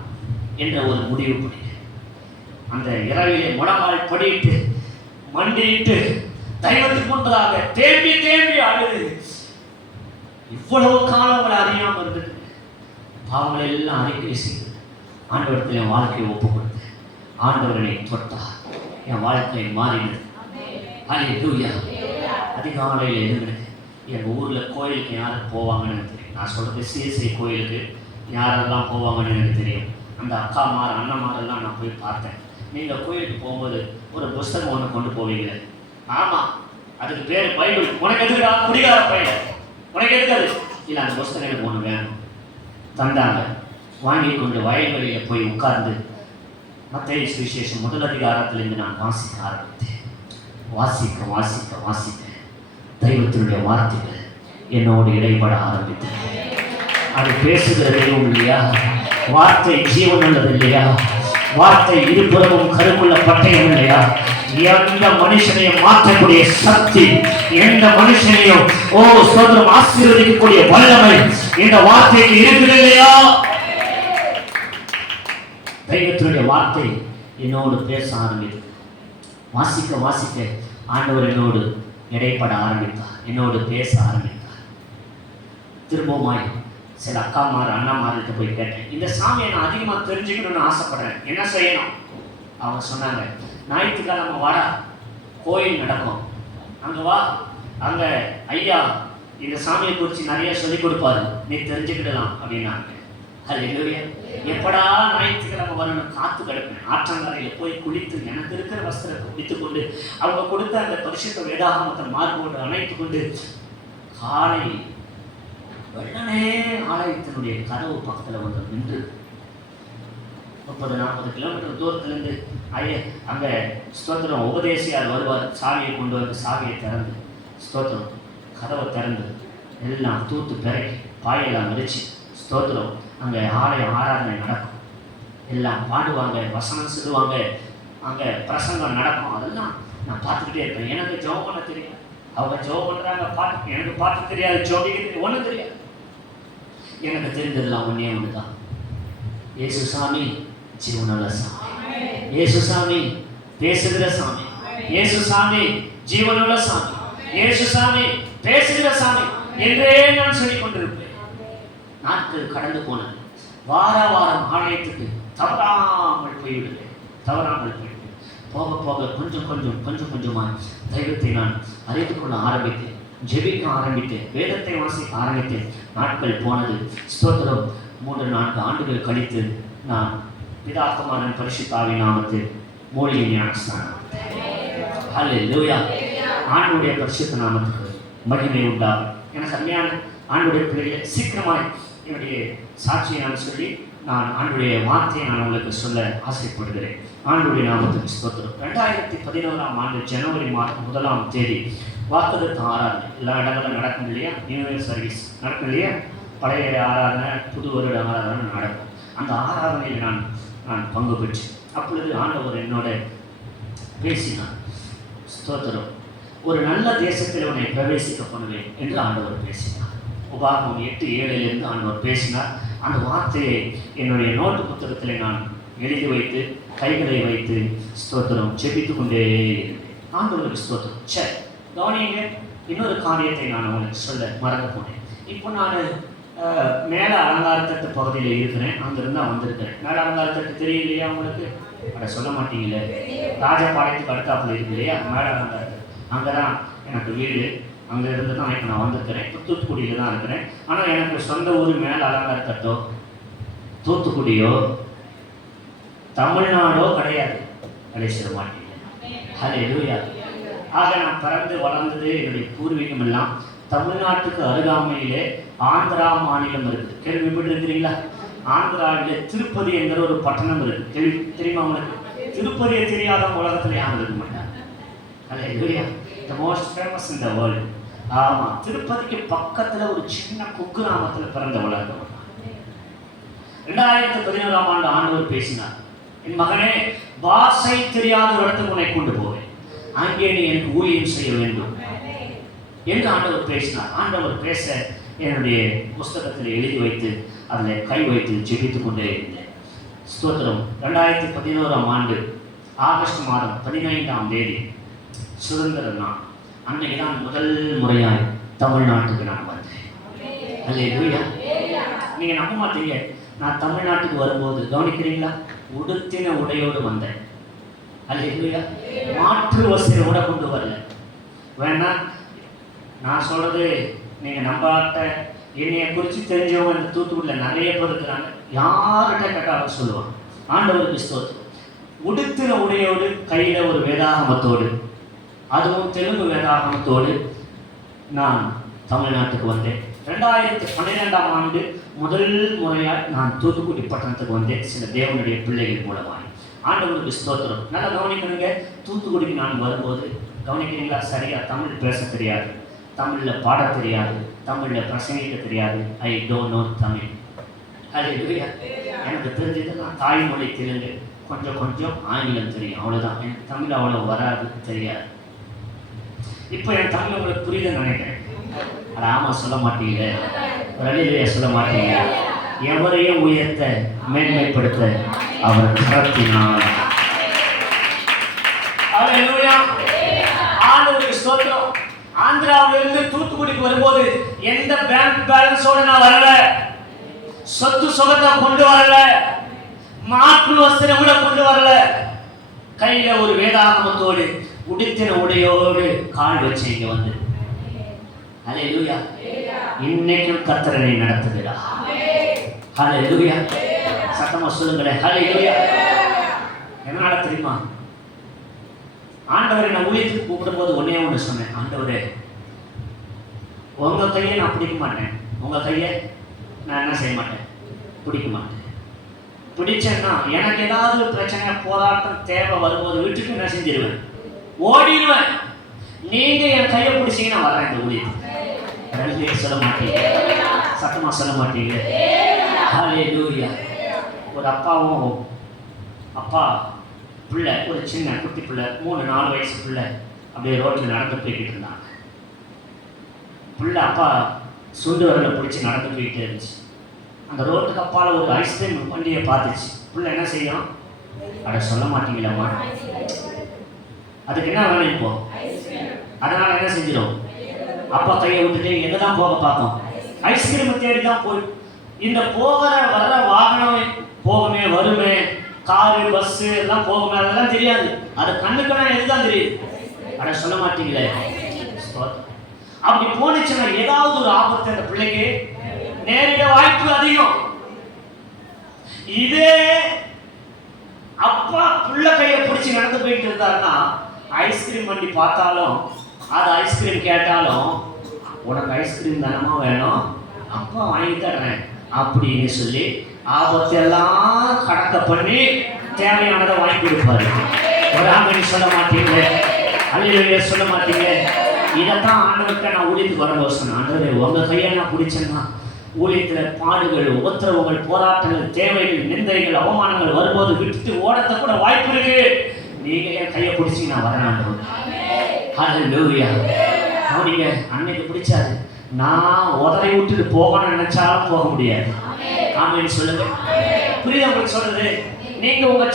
என்ற ஒரு முடிவு பண்ணி, அந்த இரவிலே முழங்கால் படியிட்டு மண்டிட்டு தெய்வத்துக்கு முன்பதாக தேம்பி தேம்பி அழுது, இவ்வளவு காலம் அவளை அறியாமல் இருந்தது, பாவங்களை எல்லாம் அறிக்கை செய்து ஆண்டவரத்தில் என் வாழ்க்கையை ஒப்பு கொடுத்து ஆண்டவரை தொட்டார். என் வாழ்க்கை மாறினது. ஹல்லேலூயா. அதிகாலையில் எழுதுனேன். எங்கள் ஊரில் கோயிலுக்கு யார் போவாங்கன்னு எனக்கு தெரியும். நான் சொல்கிறது சிஎஸ்ஐ கோயிலுக்கு யாரெல்லாம் போவாங்கன்னு எனக்கு தெரியும். அந்த அக்காமார் அண்ணமாரெல்லாம் நான் போய் பார்த்தேன். நீங்கள் கோயிலுக்கு போகும்போது ஒரு புஸ்தகம் ஒன்று கொண்டு போவீங்க. ஆமாம், அதுக்கு பேர் பைபிள். உனக்கு எதுக்குடா குடிகார பையன், உனக்கு எதுக்காது? இல்லை, அந்த புஸ்தகம் எனக்கு ஒன்று வேணும். தந்தாங்க. வாங்கி கொண்டு வயல்வெளியில் போய் உட்கார்ந்து மத்தேயு சுவிசேஷம் 1 அதிகாரத்திலிருந்து நான் வாசிக்க ஆரம்பித்தேன். வாசிக்க வாசிக்க வாசிக்க தெய்வத்தினுடைய வார்த்தைகள் என்னோடு இடைப்பட ஆரம்பித்தேன். அது பேசுகிற தெய்வம் இல்லையா? வார்த்தை ஜீவன் உள்ளது இல்லையா? வார்த்தை இருபுறமும் கருக்குள்ள பட்டயம் இல்லையா? எந்த மனுஷனையும் மாற்றக்கூடிய சக்தி, எந்த மனுஷனையும் ஸ்தோத்திரம் ஆசீர்வதிக்கக்கூடிய வல்லமை இந்த வார்த்தைக்கு இருக்குது இல்லையா? தெய்வத்தினுடைய வார்த்தை என்னோடு பேச ஆரம்பித்து வாசிக்க வாசிக்க ஆண்டவர் என்னோடு இடைப்பட ஆரம்பித்தார், என்னோடு பேச ஆரம்பித்தார். திரும்பவுமாய் சில அக்காமார் அண்ணாமார்கிட்ட போய் கேட்டேன், இந்த சாமியை நான் அதிகமாக தெரிஞ்சுக்கணும்னு ஆசைப்படுறேன், என்ன செய்யணும்? அவங்க சொன்னாங்க, ஞாயிற்றுக்கிழமை வாடா, கோயில் நடக்கும், அங்கே வா, அங்கே ஐயா இந்த சாமியை குறித்து நிறைய சொல்லிக் கொடுப்பாரு, நீ தெரிஞ்சுக்கிடலாம் அப்படின்னாங்க. அல்லேலூயா. எப்படா ஞாயிற்றுக்கிழமை வரணும் காத்து கிடப்பேன். ஆற்றங்கரையில் போய் குளித்து எனக்கு இருக்கிற வஸ்திரத்தை குளித்து கொண்டு அவங்க கொடுத்த அந்த பரிசுத்த வேதாகமத்தை மார்போடு அணைத்து கொண்டு காலை வெள்ளனே ஆலயத்தினுடைய கதவு பக்கத்தில் வந்து நின்று 30-40 கிலோமீட்டர் தூரத்துலேருந்து அங்கே ஸ்தோத்திரம் உபதேசியார் வருவார். சாவியை கொண்டு வந்து சாவியை திறந்து ஸ்தோத்திரம் கதவை திறந்து எல்லாம் தூத்து பிறக்கி பாயெல்லாம் விரிச்சு ஸ்தோத்திரம் அங்கே ஆலய ஆராதனை நடக்கும், எல்லாம் பாடுவாங்க, வசனம் சொல்லுவாங்க, அங்கே பிரசங்கம் நடக்கும். அதெல்லாம் நான் பார்த்துக்கிட்டே இருப்பேன். எனக்கு ஜெபம் பண்ண தெரியும், அவங்க ஜெபம் பண்ணுறாங்க, பாட்டு எனக்கு பாட்டு தெரியாது, ஜோபிக்கிறது ஒன்றும் தெரியாது. எனக்கு தெரிந்ததெல்லாம் ஒன்றே ஒன்று தான், இயேசு சாமி ஜீவனுள்ள சாமி, இயேசு சாமி பேசுகிற சாமி, இயேசு சாமி ஜீவனுள்ள சாமி, இயேசு சாமி பேசுகிற சாமி என்றே நான் சொல்லிக் கொண்டிருப்பேன். நாட்கள் கடந்து போனது. வாரம் ஆலயத்துக்கு தவறாமல் போய்விடுவேன், தவறாமல் போய்விடுவேன். போக போக கொஞ்சம் கொஞ்சமாக தெய்வத்தை நான் அறிந்து கொள்ள ஆரம்பித்தேன், ஜெபிக்க ஆரம்பித்தேன், வேதத்தை வாசிக்க ஆரம்பித்தேன். நாட்கள் போனது. ஸ்தோத்திரம் 3-4 ஆண்டுகள் கழித்து நான் பிதாக்குமாரன் பரிசுத்த ஆவியின் நாமத்தில் மூலிகை ஞானஸ்நானம். அல்லேலூயா. ஆண்டுடைய பரிசுத்த நாமத்துக்கு மகிமை உண்டாகும். எனக்கு அருமையான ஆண்டுடைய பிள்ளைகளை சீக்கிரமாய் என்னுடைய சாட்சியை நான் சொல்லி நான் ஆண்டுடைய வார்த்தையை நான் உங்களுக்கு சொல்ல ஆசைப்படுகிறேன். ஆண்டுடைய நாமத்துக்கு ஸ்தோத்திரம். 2011ஆம் ஆண்டு ஜனவரி மாதம் 1ஆம் தேதி வாக்குதத்த ஆராதனை எல்லா இடங்களும் நடக்கும் இல்லையா? நியூ இயர் சர்வீஸ் நடக்கும் இல்லையா? பழைய ஆராதனை, புது வருட ஆராதனை நடக்கும். அந்த ஆராதனையில் நான் பங்கு பெற்று அப்பொழுது ஆண்டவர் என்னோட பேசினார். ஸ்தோத்திரம். ஒரு நல்ல தேசத்தில் உன்னை பிரவேசிக்க பண்ணுவேன் என்று ஆண்டவர் பேசினார். உபாகமம் 8:7 ஆண்டவர் பேசினார். அந்த வார்த்தையை என்னுடைய நோட்டு புத்தகத்தில் நான் எழுதி வைத்து கைகளை வைத்து ஸ்தோத்திரம் ஜெபித்து கொண்டே ஆண்டவருக்கு ஸ்தோத்திரம். சரி, கவனிங்க, இன்னொரு காரியத்தை நான் உங்களுக்கு சொல்ல மறந்து போனேன். இப்போ நான் மேலே அலங்காரத்தட்டு பகுதியில் இருக்கிறேன், அங்கிருந்து தான் வந்திருக்கிறேன். மேலே அலங்காரத்தட்டு தெரியலையா உங்களுக்கு? அதை சொல்ல மாட்டீங்களே. ராஜபாளையத்துக்கு அடுத்தாப்புல இருக்கு இல்லையா மேலே அலங்காரத்தட்டு, அங்கே தான் எனக்கு வீடு. அங்கே இருந்து தான் இப்போ நான் வந்திருக்கிறேன். தூத்துக்குடியில் தான் இருக்கிறேன். ஆனால் எனக்கு சொந்த ஊர் மேலே அலங்காரத்தட்டோ தூத்துக்குடியோ தமிழ்நாடோ கிடையாது. கடைசிய மாட்டீங்க. அல்லேலூயா. ஆக நான் பிறந்து வளர்ந்தது என்னுடைய பூர்வீகம் எல்லாம் தமிழ்நாட்டுக்கு அருகாமையிலே ஆந்திரா மாநிலம் இருக்குது. கேள்விப்பட்டிருக்கிறீங்களா? ஆந்திராவில் திருப்பதி என்கிற ஒரு பட்டணம் இருக்குது. தெரியுமா உங்களுக்கு? திருப்பதியை தெரியாத உலகத்தில் யாரும் இருக்க மாட்டாங்க. Alleluia. The most famous in the world. ஆமாம், திருப்பதிக்கு பக்கத்தில் ஒரு சின்ன குக்கிராமத்தில் பிறந்த வளர்ந்தவன். 2011ஆம் ஆண்டு ஆண்டவர் பேசினார், என் மகனே, பாஷை தெரியாத ஒரு இடத்துக்கு உன்னை கொண்டு போவேன், அங்கே நீ எனக்கு ஊழியம் செய்ய வேண்டும் என்று ஆண்டவர் பேசினார். ஆண்டவர் பேச என்னுடைய புஸ்தகத்தில் எழுதி வைத்து அதில் கை வைத்து ஜெபித்து கொண்டே இருந்தேன். ஸ்தோத்திரம். 2011ஆம் ஆண்டு ஆகஸ்ட் மாதம் 15ஆம் தேதி சுதந்திர நாள் அன்னைக்கு தான் முதல் முறையாய் தமிழ்நாட்டுக்கு நான் வந்தேன். அல்லேலூயா. நீங்கள் நம்ப மாட்டீங்க, நான் தமிழ்நாட்டுக்கு வரும்போது கவனிக்கிறீங்களா, உடுத்தின உடையோடு வந்தேன். அல்லேலூயா. மாற்று வசதியை கூட கொண்டு வரல. வேணா நான் சொல்கிறது நீங்கள் நம்பாட்ட என்னையை குறித்து தெரிஞ்சவங்க இந்த தூத்துக்குடியில் நிறைய பேர் இருக்கிறாங்க. யார்கிட்ட கேட்டாலும் சொல்லுவாங்க. ஆண்டவருக்கு ஸ்தோத்திரம். உடுத்தின உடையோடு கையில் ஒரு வேதாகமத்தோடு, அதுவும் தெலுங்கு வேதாகமத்தோடு நான் தமிழ்நாட்டுக்கு வந்தேன். 2012ஆம் ஆண்டு முதல் முறையாக நான் தூத்துக்குடி பட்டணத்துக்கு வந்தேன், சில தேவனுடைய பிள்ளைகள் மூலமாக. ஆண்டவருக்கு ஸ்தோத்திரம். நல்லா கவனிக்கணுங்க. தூத்துக்குடிக்கு நான் வரும்போது கவனிக்கிறீங்களா, சரியாக தமிழ் பேச தெரியாது, தமிழில் பாட தெரியாது, தமிழில் பிரசங்கிக்க தெரியாது. I don't know Tamil. Alleluia. எனக்கு தெரிஞ்சது நான் தாய்மொழி தெலுங்கு, கொஞ்சம் கொஞ்சம் ஆங்கிலம் தெரியும், அவ்வளோதான். எனக்கு தமிழ் அவ்வளோ வராது, தெரியாது. இப்போ என் தமிழ் உங்களுக்கு புரியுதுன்னு நினைக்கிறேன். அது ஆமாம் சொல்ல மாட்டீங்க, ரலிலையா சொல்ல மாட்டீங்க. எவரையும் உயர்த்த மேன்மைப்படுத்த அவர் கரத்தினார். ஆண்டவருக்கு ஸ்தோத்திரம். ஆந்திராவிலிருந்து தூத்துக்குடிக்கு வரும்போது எந்த பேங்க் பேலன்ஸோட நான் வரல, சொத்து சொகத்தை கொண்டு வரல, மாற்று வஸ்திரம் கூட கொண்டு வரல. கையில ஒரு வேதாகமத்தோடு உடுத்தின உடையோடு கால் வச்சு இங்க வந்து ஹல்லேலூயா. இன்னைக்கும் கர்த்தரை நடத்துகிறார். ஹல்லேலூயா. சத்தமா சொல்லுங்களேன் ஹல்லேலூயா. எதனால தெரியுமா? ஆண்டவரை நான் ஊழியத்துக்கு கூப்பிடும்போது ஒன்னே ஒன்று சொன்னேன், ஆண்டவரே உங்க கையை நான் பிடிக்க மாட்டேன், உங்க கையை நான் என்ன செய்ய மாட்டேன், பிடிக்க மாட்டேன். பிடிச்சேன்னா எனக்கு ஏதாவது பிரச்சனை போராட்டம் தேவை வரும்போது வீட்டுக்கு என்ன செஞ்சிருவேன், ஓடிடுவேன். நீங்க என் கையை பிடிச்சிங்க நான் வரேன் இந்த ஊழியத்துக்கு. சொல்ல மாட்டீங்க, சத்தமா சொல்ல மாட்டீங்க. ஹல்லேலூயா. ஒரு அப்பாவும் அப்பா பிள்ளை, ஒரு சின்ன குட்டி பிள்ளை, 3-4 வயசு பிள்ளை அப்படியே ரோட்டில் நடந்து போய்கிட்டு இருந்தாங்க. பிள்ளை அப்பா சுண்டு வரல பிடிச்சி நடந்து போய்கிட்டே இருந்துச்சு. அந்த ரோட்டுக்கு அப்பால் ஒரு ஐஸ்கிரீம் வண்டியை பார்த்துச்சு. பிள்ளை என்ன செய்யும், அட சொல்ல மாட்டீங்களாம்மா, அதுக்கு என்ன வேணும் இப்போ, அதனால என்ன செஞ்சிடும், அப்பா கையை விட்டுட்டு எங்கே தான் போக பார்க்கும், ஐஸ்கிரீம் தேடி தான் போய். இந்த போகிற வர்ற வாகனம் போகுமே வருமே, காரு பஸ் எல்லாம் போகுமே, அதெல்லாம் தெரியாது. அது கண்ணுக்கெல்லாம் எதுதான் தெரியுது, அட சொல்ல மாட்டீங்களே. அப்படி போனுச்சுன்னா ஏதாவது ஒரு ஆபத்து அந்த பிள்ளைக்கு நேரிட வாய்ப்பு அதிகம். இதே அப்பா பிள்ளை கையை பிடிச்சி நடந்து போயிட்டு இருந்தாருன்னா ஐஸ்கிரீம் வண்டி பார்த்தாலும் அது ஐஸ்கிரீம் கேட்டாலும் உனக்கு ஐஸ்கிரீம் தானமா வேணும், அப்பா வாங்கி தர்றேன் அப்படின்னு சொல்லி ஆபத்தெல்லாம் கடக்க பண்ணி தேவையானதை வாங்கி கொடுப்பாரு. ஒரு ஆமேனி சொல்ல மாட்டீங்க, அல்லேலூயா சொல்ல மாட்டீங்க. இதைத்தான் ஆண்டவர்கிட்ட நான் ஊழியத்துக்கு வரும்போது சொன்னேன், ஆண்டவரே உங்க கையை நான் பிடிச்சேன்னா ஊழியத்தில் பாடுகள், உபத்திரவங்கள், போராட்டங்கள், தேவைகள், நிந்தைகள், அவமானங்கள் வரும்போது விட்டுட்டு ஓடத்தை கூட வாய்ப்பு இருக்கு. நீங்க என் கையை பிடிச்சி நான் வரேன் ஆண்டவர். ஹல்லேலூயா. நீங்க அன்னைக்கு பிடிச்சாரு, நான் உதறி விட்டுட்டு போகணும்னு நினைச்சாலும் போக முடியாது. ஆமென் சொல்லுங்க. புரியுதா உங்களுக்கு சொல்றது? நீங்க உங்க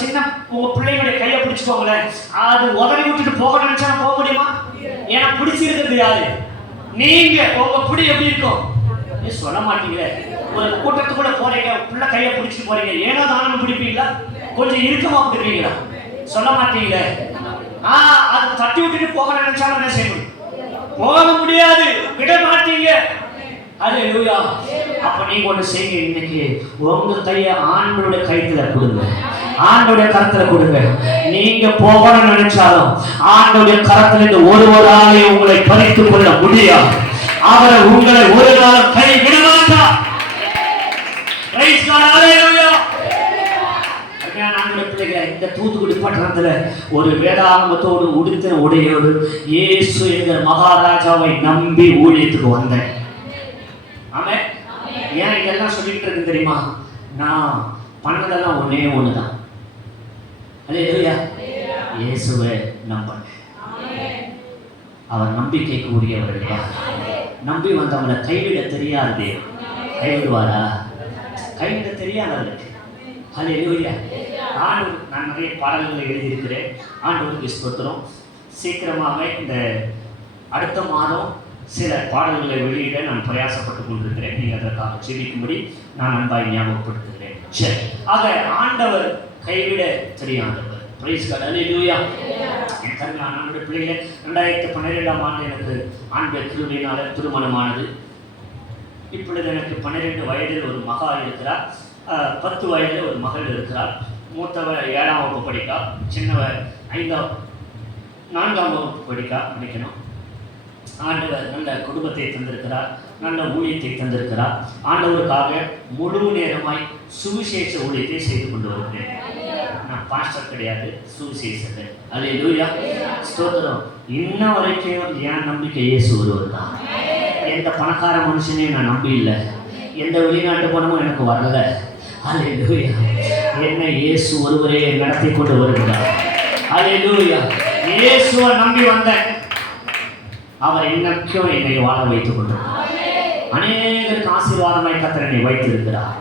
பிள்ளைங்களுடைய கையை பிடிச்சுக்கோங்களேன், அது உதறி விட்டுட்டு போகணும்னு நினைச்சாலும் போக முடியுமா? ஏன்னா பிடிச்சிருக்கிறது யாரு? நீங்க. உங்க பிடி எப்படி இருக்கும் சொல்ல மாட்டீங்களே. ஒரு கூட்டத்துக்கு கூட போறீங்க, பிள்ளை கையை பிடிச்சிட்டு போறீங்க, ஏனோ தானும் பிடிப்பீங்களா, கொஞ்சம் இறுக்கமா பிடிப்பீங்களா? சொல்ல மாட்டீங்களே. அது தட்டி விட்டுட்டு போக நினைச்சாலும் என்ன செய்யணும், போக முடியாது, விட மாட்டீங்க. ஹல்லேலூயா. அப்ப நீங்க ஒண்ணு செய்யுங்க, இன்னைக்கு உங்க கையை ஆண்டவருடைய கைத்துல கொடுங்க, ஆண்டவருடைய கரத்துல கொடுங்க. நீங்க போகணும்னு நினைச்சாலும் ஆண்டவருடைய கரத்துல இருந்து ஒருவராலே உங்களை பறித்துக் கொள்ள முடியாது. அவர் உங்களை ஒரு நாள் கை விட மாட்டார். Praise God. ஹல்லேலூயா. இந்த தூத்துக்குடி பட்டணத்துல ஒரு வேதாகமத்தோடு உடுத்தின உடையோடு இயேசு என்கிற மகாராஜாவை நம்பி ஊழியத்துக்கு வந்தேன். ஆமென். ஏன் இதெல்லாம் சொல்லிட்டு இருக்கு தெரியுமா? நான் பண்ணதெல்லாம் ஒன்னே ஒண்ணுதான். ஹல்லேலூயா. இயேசுவை நம்புறேன். அவர் நம்பிக்கைக்கு உரியவர் இல்லையா? நம்பி வந்தவங்களை கைவிட தெரியாது தேவன். கைவிடுவாரா? கைவிட தெரியாதவர்களுக்கு. ஹல்லேலூயா. நான் நிறைய பாடல்களை எழுதியிருக்கிறேன். ஆண்டவருக்கு ஸ்தோத்திரம். சீக்கிரமாக இந்த அடுத்த மாதம் சில பாடல்களை வெளியிட நான் பிரயாசப்பட்டு கொண்டிருக்கிறேன். நீங்கள் அதற்காக ஜெபிக்கும்படி நான் அன்பாய் ஞாபகப்படுத்துகிறேன். சரி, ஆக ஆண்டவர் கைவிட தெரியாதவர். Price God. ஹல்லேலூயா. என் கருணை ஆண்டவருடைய பிள்ளைகளே, 2012ஆம் ஆண்டு எனக்கு ஆண்ட கிருபையினால திருமணமானது. இப்பொழுது எனக்கு 12 வயதில் ஒரு மகா இருக்கிறார், 10 வயதில் ஒரு மகள் இருக்கிறார். மூத்தவர் 7ஆம் வகுப்பு படிக்கா, சின்னவர் 4ஆம் வகுப்பு படிக்கணும். ஆண்டவர் நல்ல குடும்பத்தை தந்திருக்கிறார், நல்ல ஊழியத்தை தந்திருக்கிறார். ஆண்டவருக்காக முழு நேரமாய் சுவிசேஷ ஊழியத்தை செய்து கொண்டு வருகிறேன். நான் பாஸ்டர் கிடையாது, சுவிசேஷகர். அல்லேலூயா. ஸ்தோத்திரம். இன்ன வரைக்கும் என் நம்பிக்கை இயேசு ஒருவர் தான். எந்த பணக்கார மனுஷனையும் நான் நம்பி இல்லை, எந்த வெளிநாட்டு பணமும் எனக்கு வரல. அல்லேலூயா. என்னை இயேசு ஒருவரே நடத்தி கொண்டு வருகிறார். அல்லேலூயா. இயேசுவை நம்பி வந்த அவர் இன்னைக்கும் என்னை வாழ வைத்துக் கொண்டார். அநேகருக்கு ஆசீர்வாதமாய் கர்த்தர் என்னை வைத்திருக்கிறார்.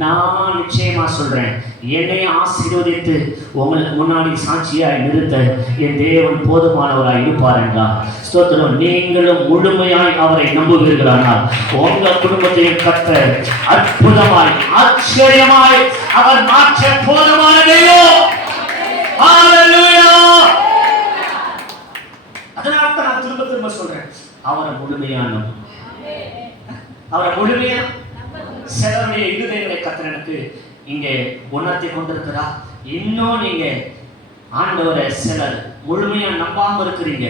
நான் நிச்சயமா சொல்றேன், என்னை ஆசீர்வதித்து உங்களுக்கு முன்னாடி சாட்சியாய் நிறுத்த என் தேவன் போதுமானவராய் இருப்பார் என்றார். ஸ்தோத்திரம். நீங்களும் முழுமையாய் அவரை நம்புவீர்களானால் உங்க குடும்பத்தையும் கர்த்தர் அற்புதமாய் ஆச்சரியமாய் அவர் மாற்ற போதுமானதையோ. ஹல்லேலூயா. அதனால நான் திரும்ப திரும்ப சொல்றேன், அவரை முழுமையான அவரை முழுமையா சிலருடைய இருதயங்களை கர்த்தர் எனக்கு இங்கே உணர்த்தி கொண்டிருக்கிறார். இன்னும் நீங்க ஆண்டவரை சிலர் முழுமையா நம்பாம இருக்கிறீங்க.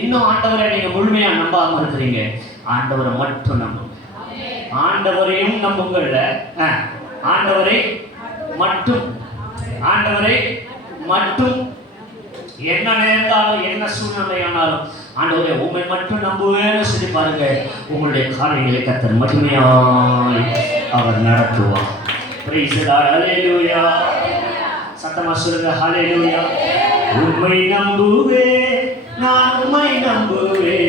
இன்னும் ஆண்டவரை நீங்க முழுமையா நம்பாம இருக்கிறீங்க. ஆண்டவரை மட்டும் நம்புங்க. ஆண்டவரையும் நம்புங்கள்ல, ஆண்டவரை மட்டும், ஆண்டவரை மட்டும். என்ன நேர்ந்தாலும் என்ன சூழ்நிலை ஆனாலும் ஆண்டவரே உண்மை மட்டும் நம்புவேன்னு சொல்லி பாருங்க. உங்களுடைய காரியங்களை கர்த்தர் மகிமையாய் அவர் நடத்துவார். Praise the Lord. ஹல்லேலூயா. சத்தமா சொல்லுங்க ஹல்லேலூயா. உம்மை நம்புவே, நான் உம்மை நம்புவே,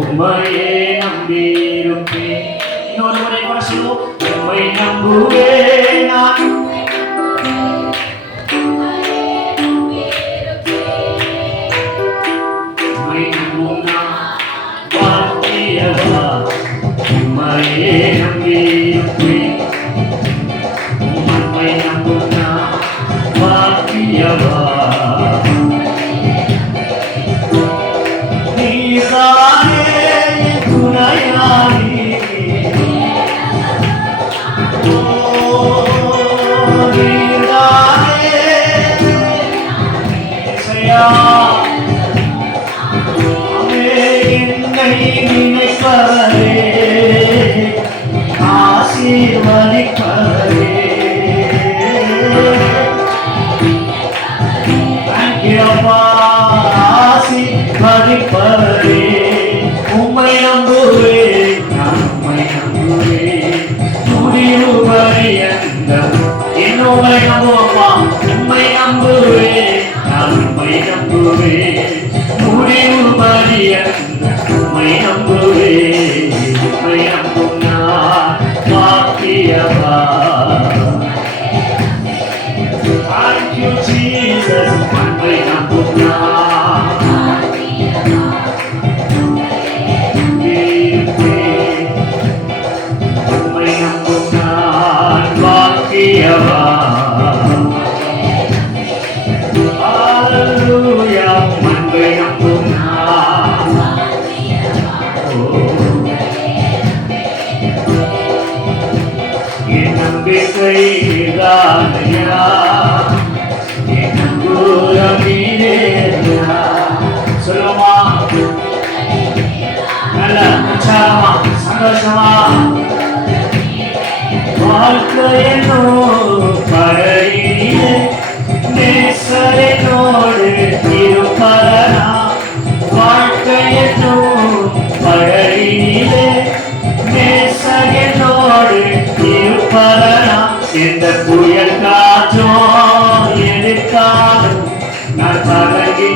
உம்மையே நம்பியிருப்பேன். இன்னொரு முறை கூட சொல்லுவோம். உம்மை நம்புவே, நான் உம்மையே நம்பியிருப்பேன், உம்மை நம்புனா பாக்கியவா. நீதானே என் துணையாளி, நீதானே இசையா. என்னை நினைப்பவரே, ஆசீர்வதிப்பவரே. Thank you அப்பா. ஆசீர்வதிப்பவரே. உம்மை நம்புவே, நான் உம்மை நம்புவே, முடிவு பரியந்தம். இன்னும் உம்மை நம்புவப்பா. உம்மை நம்புவே, நான் உம்மை நம்புவே, முடிவு பரியந்தம். உம்மை நம்புவே, உம்மை நம்பும் நான் பாக்கியவா. Thank you Jesus. உம்மை நம்பும் நான் உம்மை நம்பும் நான் பாக்கியவா. ஹல்லேலூயா. உம்மை நம்பும் நான் என் நம்பிக்கை நீதானையா, என் நங்கூரம் நீரேயா. சொல்லுமா நல்ல உற்சாகமா சந்தோஷமா. வாழ்க்கையோ பழையிலே நேசரனோடு இருப்பதனா. வாழ்க்கையோ பழையிலே நேசரனோடு இருப்பதனா. எந்த புயல் காற்றோ எதிர்த்தாலும் நான் பழகி.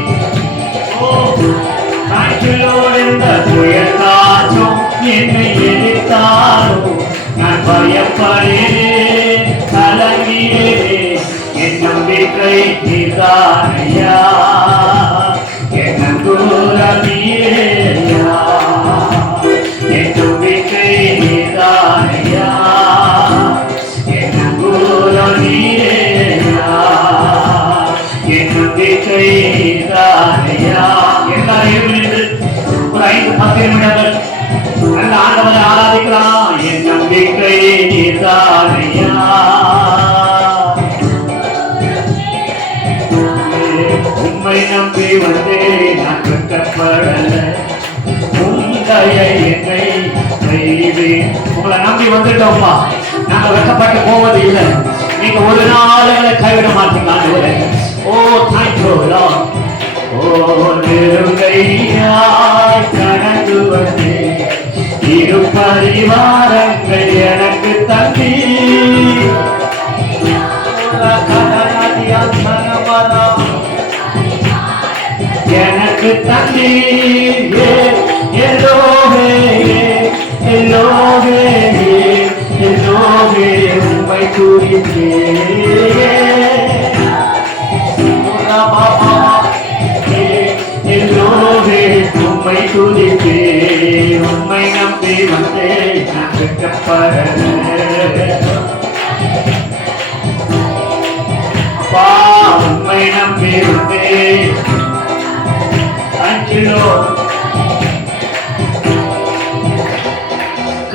இந்த புயல் காற்றோ என்னை எதிர்த்தாலும் நான் பயப்படுகிறேன், கலங்கிறேன். என் நம்பிக்கை நீதானையா, என் நங்கூரம் நீரேயா. என் நம்பிக்கை நீதானையா, என் நங்கூரம் நீரேயா. என் நம்பிக்கை நீதானையா. எல்லாரையும் ஒரு 5-10 நிமிடங்கள் நல்ல ஆண்டவரை ஆராதிக்கலாம். என் நம்பிக்கை நீதானையா, உம்மை நம்பி வந்தேன், நான் வெட்கப்படல. உந்தைய என்னை கைவிட்டேன். உங்களை நம்பி வந்துட்டோம்மா, நாங்க வெட்கப்பட்டு போவது இல்லை. நீங்க ஒரு நாள் எங்களை கைவிட மாட்டீங்க ஆண்டவரே. ஓ தேங்க்யூ லார்ட். ஓ நெருங்கையாய் கடந்து வந்தேன், இரு பரிவாரங்கள் எனக்கு தந்தி. கண்ணீர் எல்லோவே எல்லோவே எல்லோவே உம்மை குறித்தேன் எல்லோவே உம்மை குறித்தேன் உம்மை நம்பி வந்தேன் நான் வெட்கப்பட உம்மை நம்பி வந்தேன் அஞ்சிலோ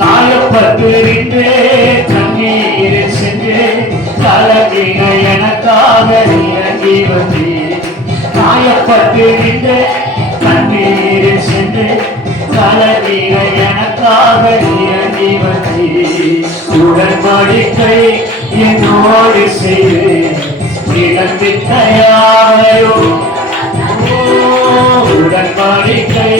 காயப்பட்டிருந்தே கண்ணீரில் சென்று கலங்கின எனக்காக இறங்கி வந்தேன் காயப்பட்டிருந்த கண்ணீரில் சென்று கலங்கின எனக்காக இறங்கி வந்தேன் உடன்படிக்கை என்னோடு செய்து இடத்திற்கையாவையோ உடன்படிக்கை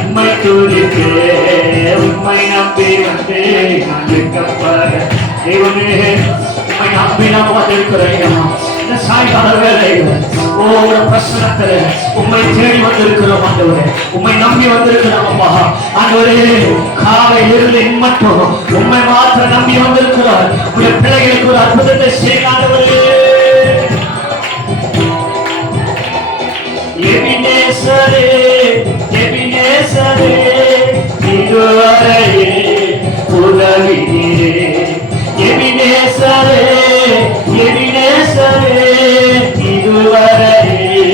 உம்மை துதிப்பேன் உம்மை நம்பி வந்தேன் நான் வெட்கப்பட தேவனே உம்மை நம்பி நாம் வந்திருக்கிறோம் இந்த சாயங்கால வேளையில ஒவ்வொரு பிரச்சனத்துல உம்மை தேடி வந்திருக்கிறோம் ஆண்டவரே உம்மை நம்பி வந்திருக்கிறோம் அப்பா ஆண்டவரே காலை இருளின் மட்டும் உம்மை மாத்திரம் நம்பி வந்திருக்கிறார் உடைய பிள்ளைகளுக்கு ஒரு அற்புதத்தை செய்ய ஆண்டவரே எபினேசரே எபினேசரே இதுவரையே உதவினீரே எபினேசரே எபினேசரே இதுவரையே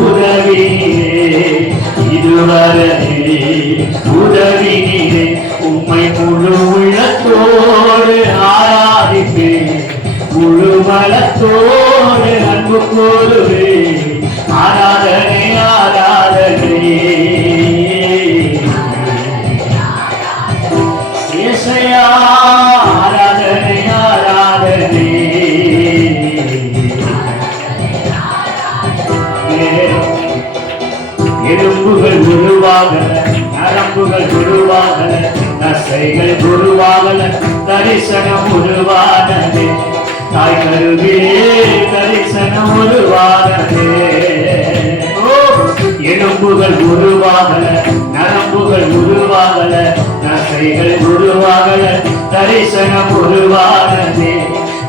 உதவினீரே இதுவரையே உதவினீரே உம்மை முழு உள்ளத்தோடு ஆராதிப்பேன் முழு பலத்தோடு அன்பு கூறுவேன் ஆராதனை ஆராதனை ஏசையா ஆராதனை ஆராதனை எலும்புகள் உருவாகல நரம்புகள் உருவாகல தசைகள் உருவாகல தரிசனம் உருவானதே தாய் கருவிலே தரிசனம் உருவானதே எலும்புகள் உருவாகல நரம்புகள் உருவாகல தசைகள் உருவாகல தரிசனம் உருவானதே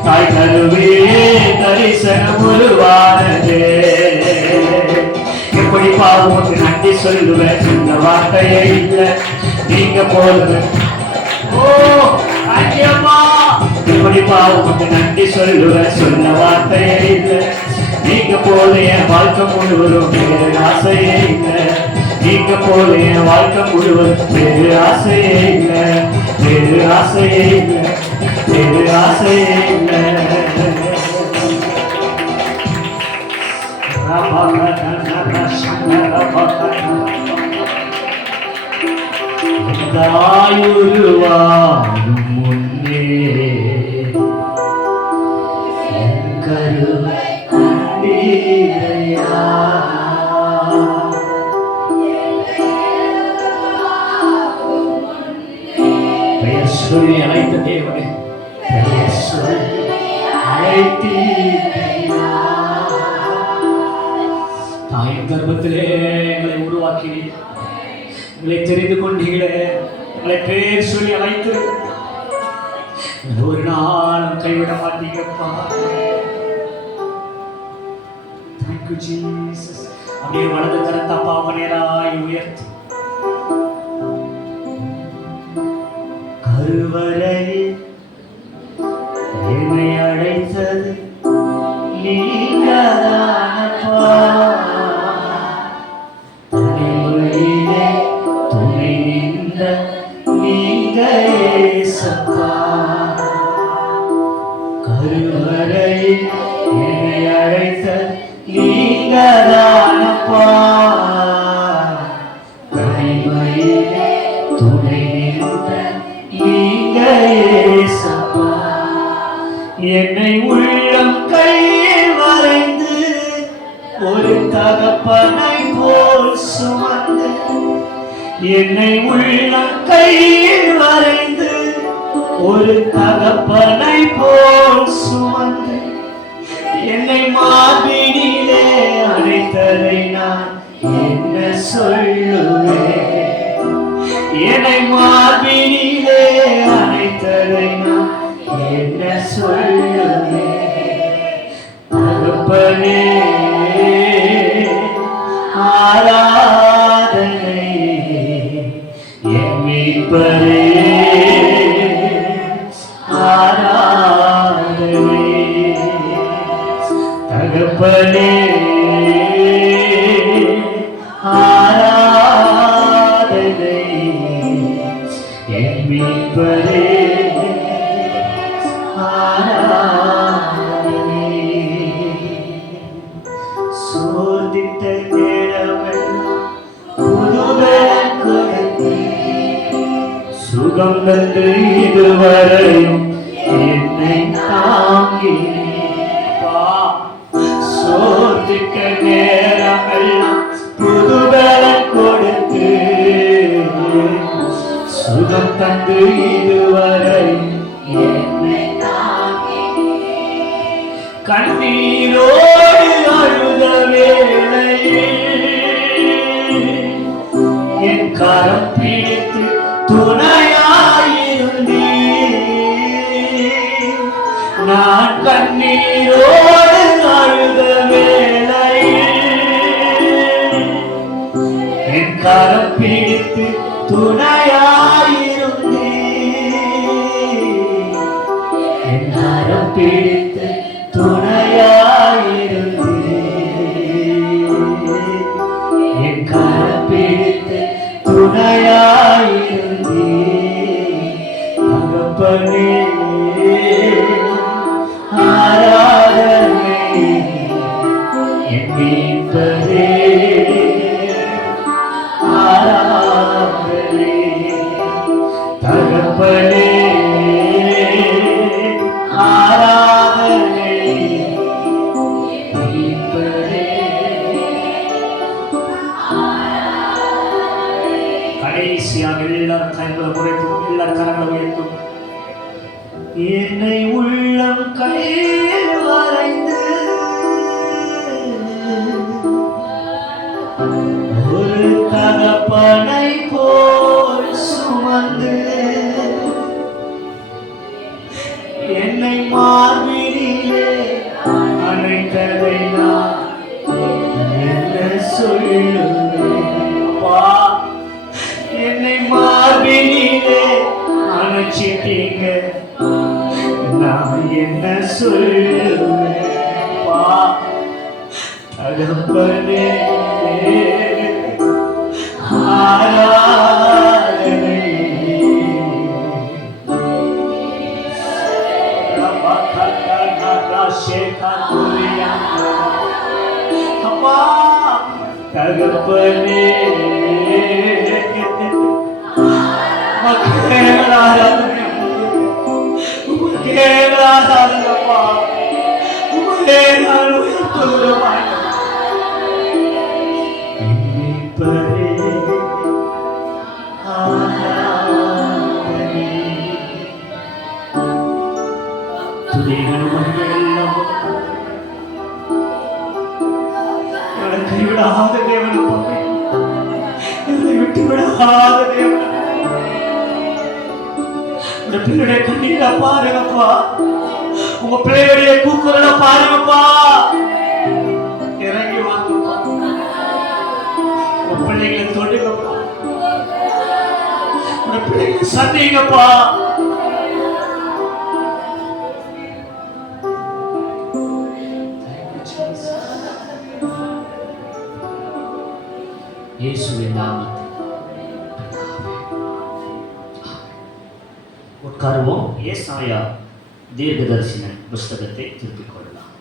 தாய் கருவிலே தரிசனம் உருவானதே எப்படி பாவம் நன்றி சொல்லுவேன் இந்த வார்த்தையே இல்லை நீங்க போடுவேன் ஓ ஐயம்மா எப்படி பாவம் நன்றி சொல்லுவேன் சொன்ன வார்த்தையே இல்லை நீங்க போல என் வாழ்க்கை முழுவதும் வேறு ஆசையே இல்லை நீங்க போல என் வாழ்க்கை முழுவதும் வேறு ஆசையே இல்லை வேறு ஆசையே இல்லை வேறு ஆசையே இல்லை தாயுருவாரும் முன்னே கருவை கண்டீரையா பெயர் சொல்லி அழைத்த தேவனே பெயர் சொல்லி அழைத்தீரையா தாயின் கர்ப்பத்திலே எங்களை உருவாக்கினீர் உங்களை தெரிந்து கொண்டீங்களே உங்களை பேர் சொல்லி அழைத்து ஒரு நாள் கைவிட மாட்டீங்கப்பா தேங்க்யூ ஜீசஸ் அப்படியே வலது கருத்தை பாவனராய் உயர்த்தி கருவறையில் என்னை அழைத்தது நீங்கதானப்பா தனிமையிலே துணை நின்ற நீங்க ஏசப்பா கருவறையில் என்னை அழைத்தது நீங்கதானப்பா தனிமையிலே துணை நின்ற நீங்க ஏசப்பா என்னை உள்ளம் கையில் வரைந்து ஒரு தகப்பனை போல் சுமந்து, என்னை உள்ளம் கையில் வரைந்து ஒரு தகப்பனை போல் சுமந்து, என்னை மார்பினிலே அணைத்ததை நான் என்ன சொல்லுவேன்? என்னை மார்பினிலே அணைத்ததை நான் என்ன சொல்லுவேன்? தகப்பனே ஆராதனை, என் மீட்பரே ஆராதனை. தகப்பனே ஆராதனை, என் மீட்பரே ஆராதனை. சோதித்த நேரமெல்லாம் புதுபலன் கொடுத்து, சுகம் தந்து இதுவரையும் என்னை தாங்கி. சோதிக்க நேரமெல்லாம் புதுபலன் கொடுத்து, சுகம் தந்து இதுவரையும் என்னை தாங்கி. கண்ணீரோடு அழுத வேளையில் என் கரம் பிடித்து துணையாயிருந்தீர். நான் கண்ணீரோடு அழுத வேளையில் என் கரம் பிடித்து துணையாயிருந்தீர். என் கரம் பிடித்து துணையாயிருந்தீர். என் கரம் பிடித்து துணையாயிருந்தீர். தகப்பனே ஆராதனை, என் மீட்பரே ஆராதனை. தகப்பனே ஆராதனை, மீட்பரே ஆராதனை. கடைசியாக எல்லாரும் கைகளை உயர்த்தும், எல்லாரும் கரங்களை உயர்த்தும். என்னை உள்ளம் கையில் வரைந்து ஒரு தகப்பனை போல் சுமந்து, என்னை மார்பினிலே அணைத்ததை நான் என்ன சொல்லுவேன்? அப்பா, என்னை மார்பினிலே அணைச்சிட்டீங்க, நான் என்ன சொல்லுவேன்? தகப்பனே ஆராதனை. அப்பா தகப்பனே ஆராதனைப்பா, உங்களே நான் உயர்த்துகிறேன். கைவிடாத தேவன், என்னை விட்டு விடாத தேவன். இந்த பிள்ளைடைய கண்ணீரை பாருங்கப்பா, உங்க பிள்ளையுடைய கூக்குரலை பாருங்கப்பா. இறங்கி வாங்கப்பா, உங்க பிள்ளைகளை தொடுங்கப்பா, உங்க பிள்ளைகளை சந்திங்கப்பா. இயேசுவின் நாமத்தில் உட்காருவோம். ஏசாயா தீர்க்கதரிசன புஸ்தகத்தை திருப்பிக் கொள்ளலாம்.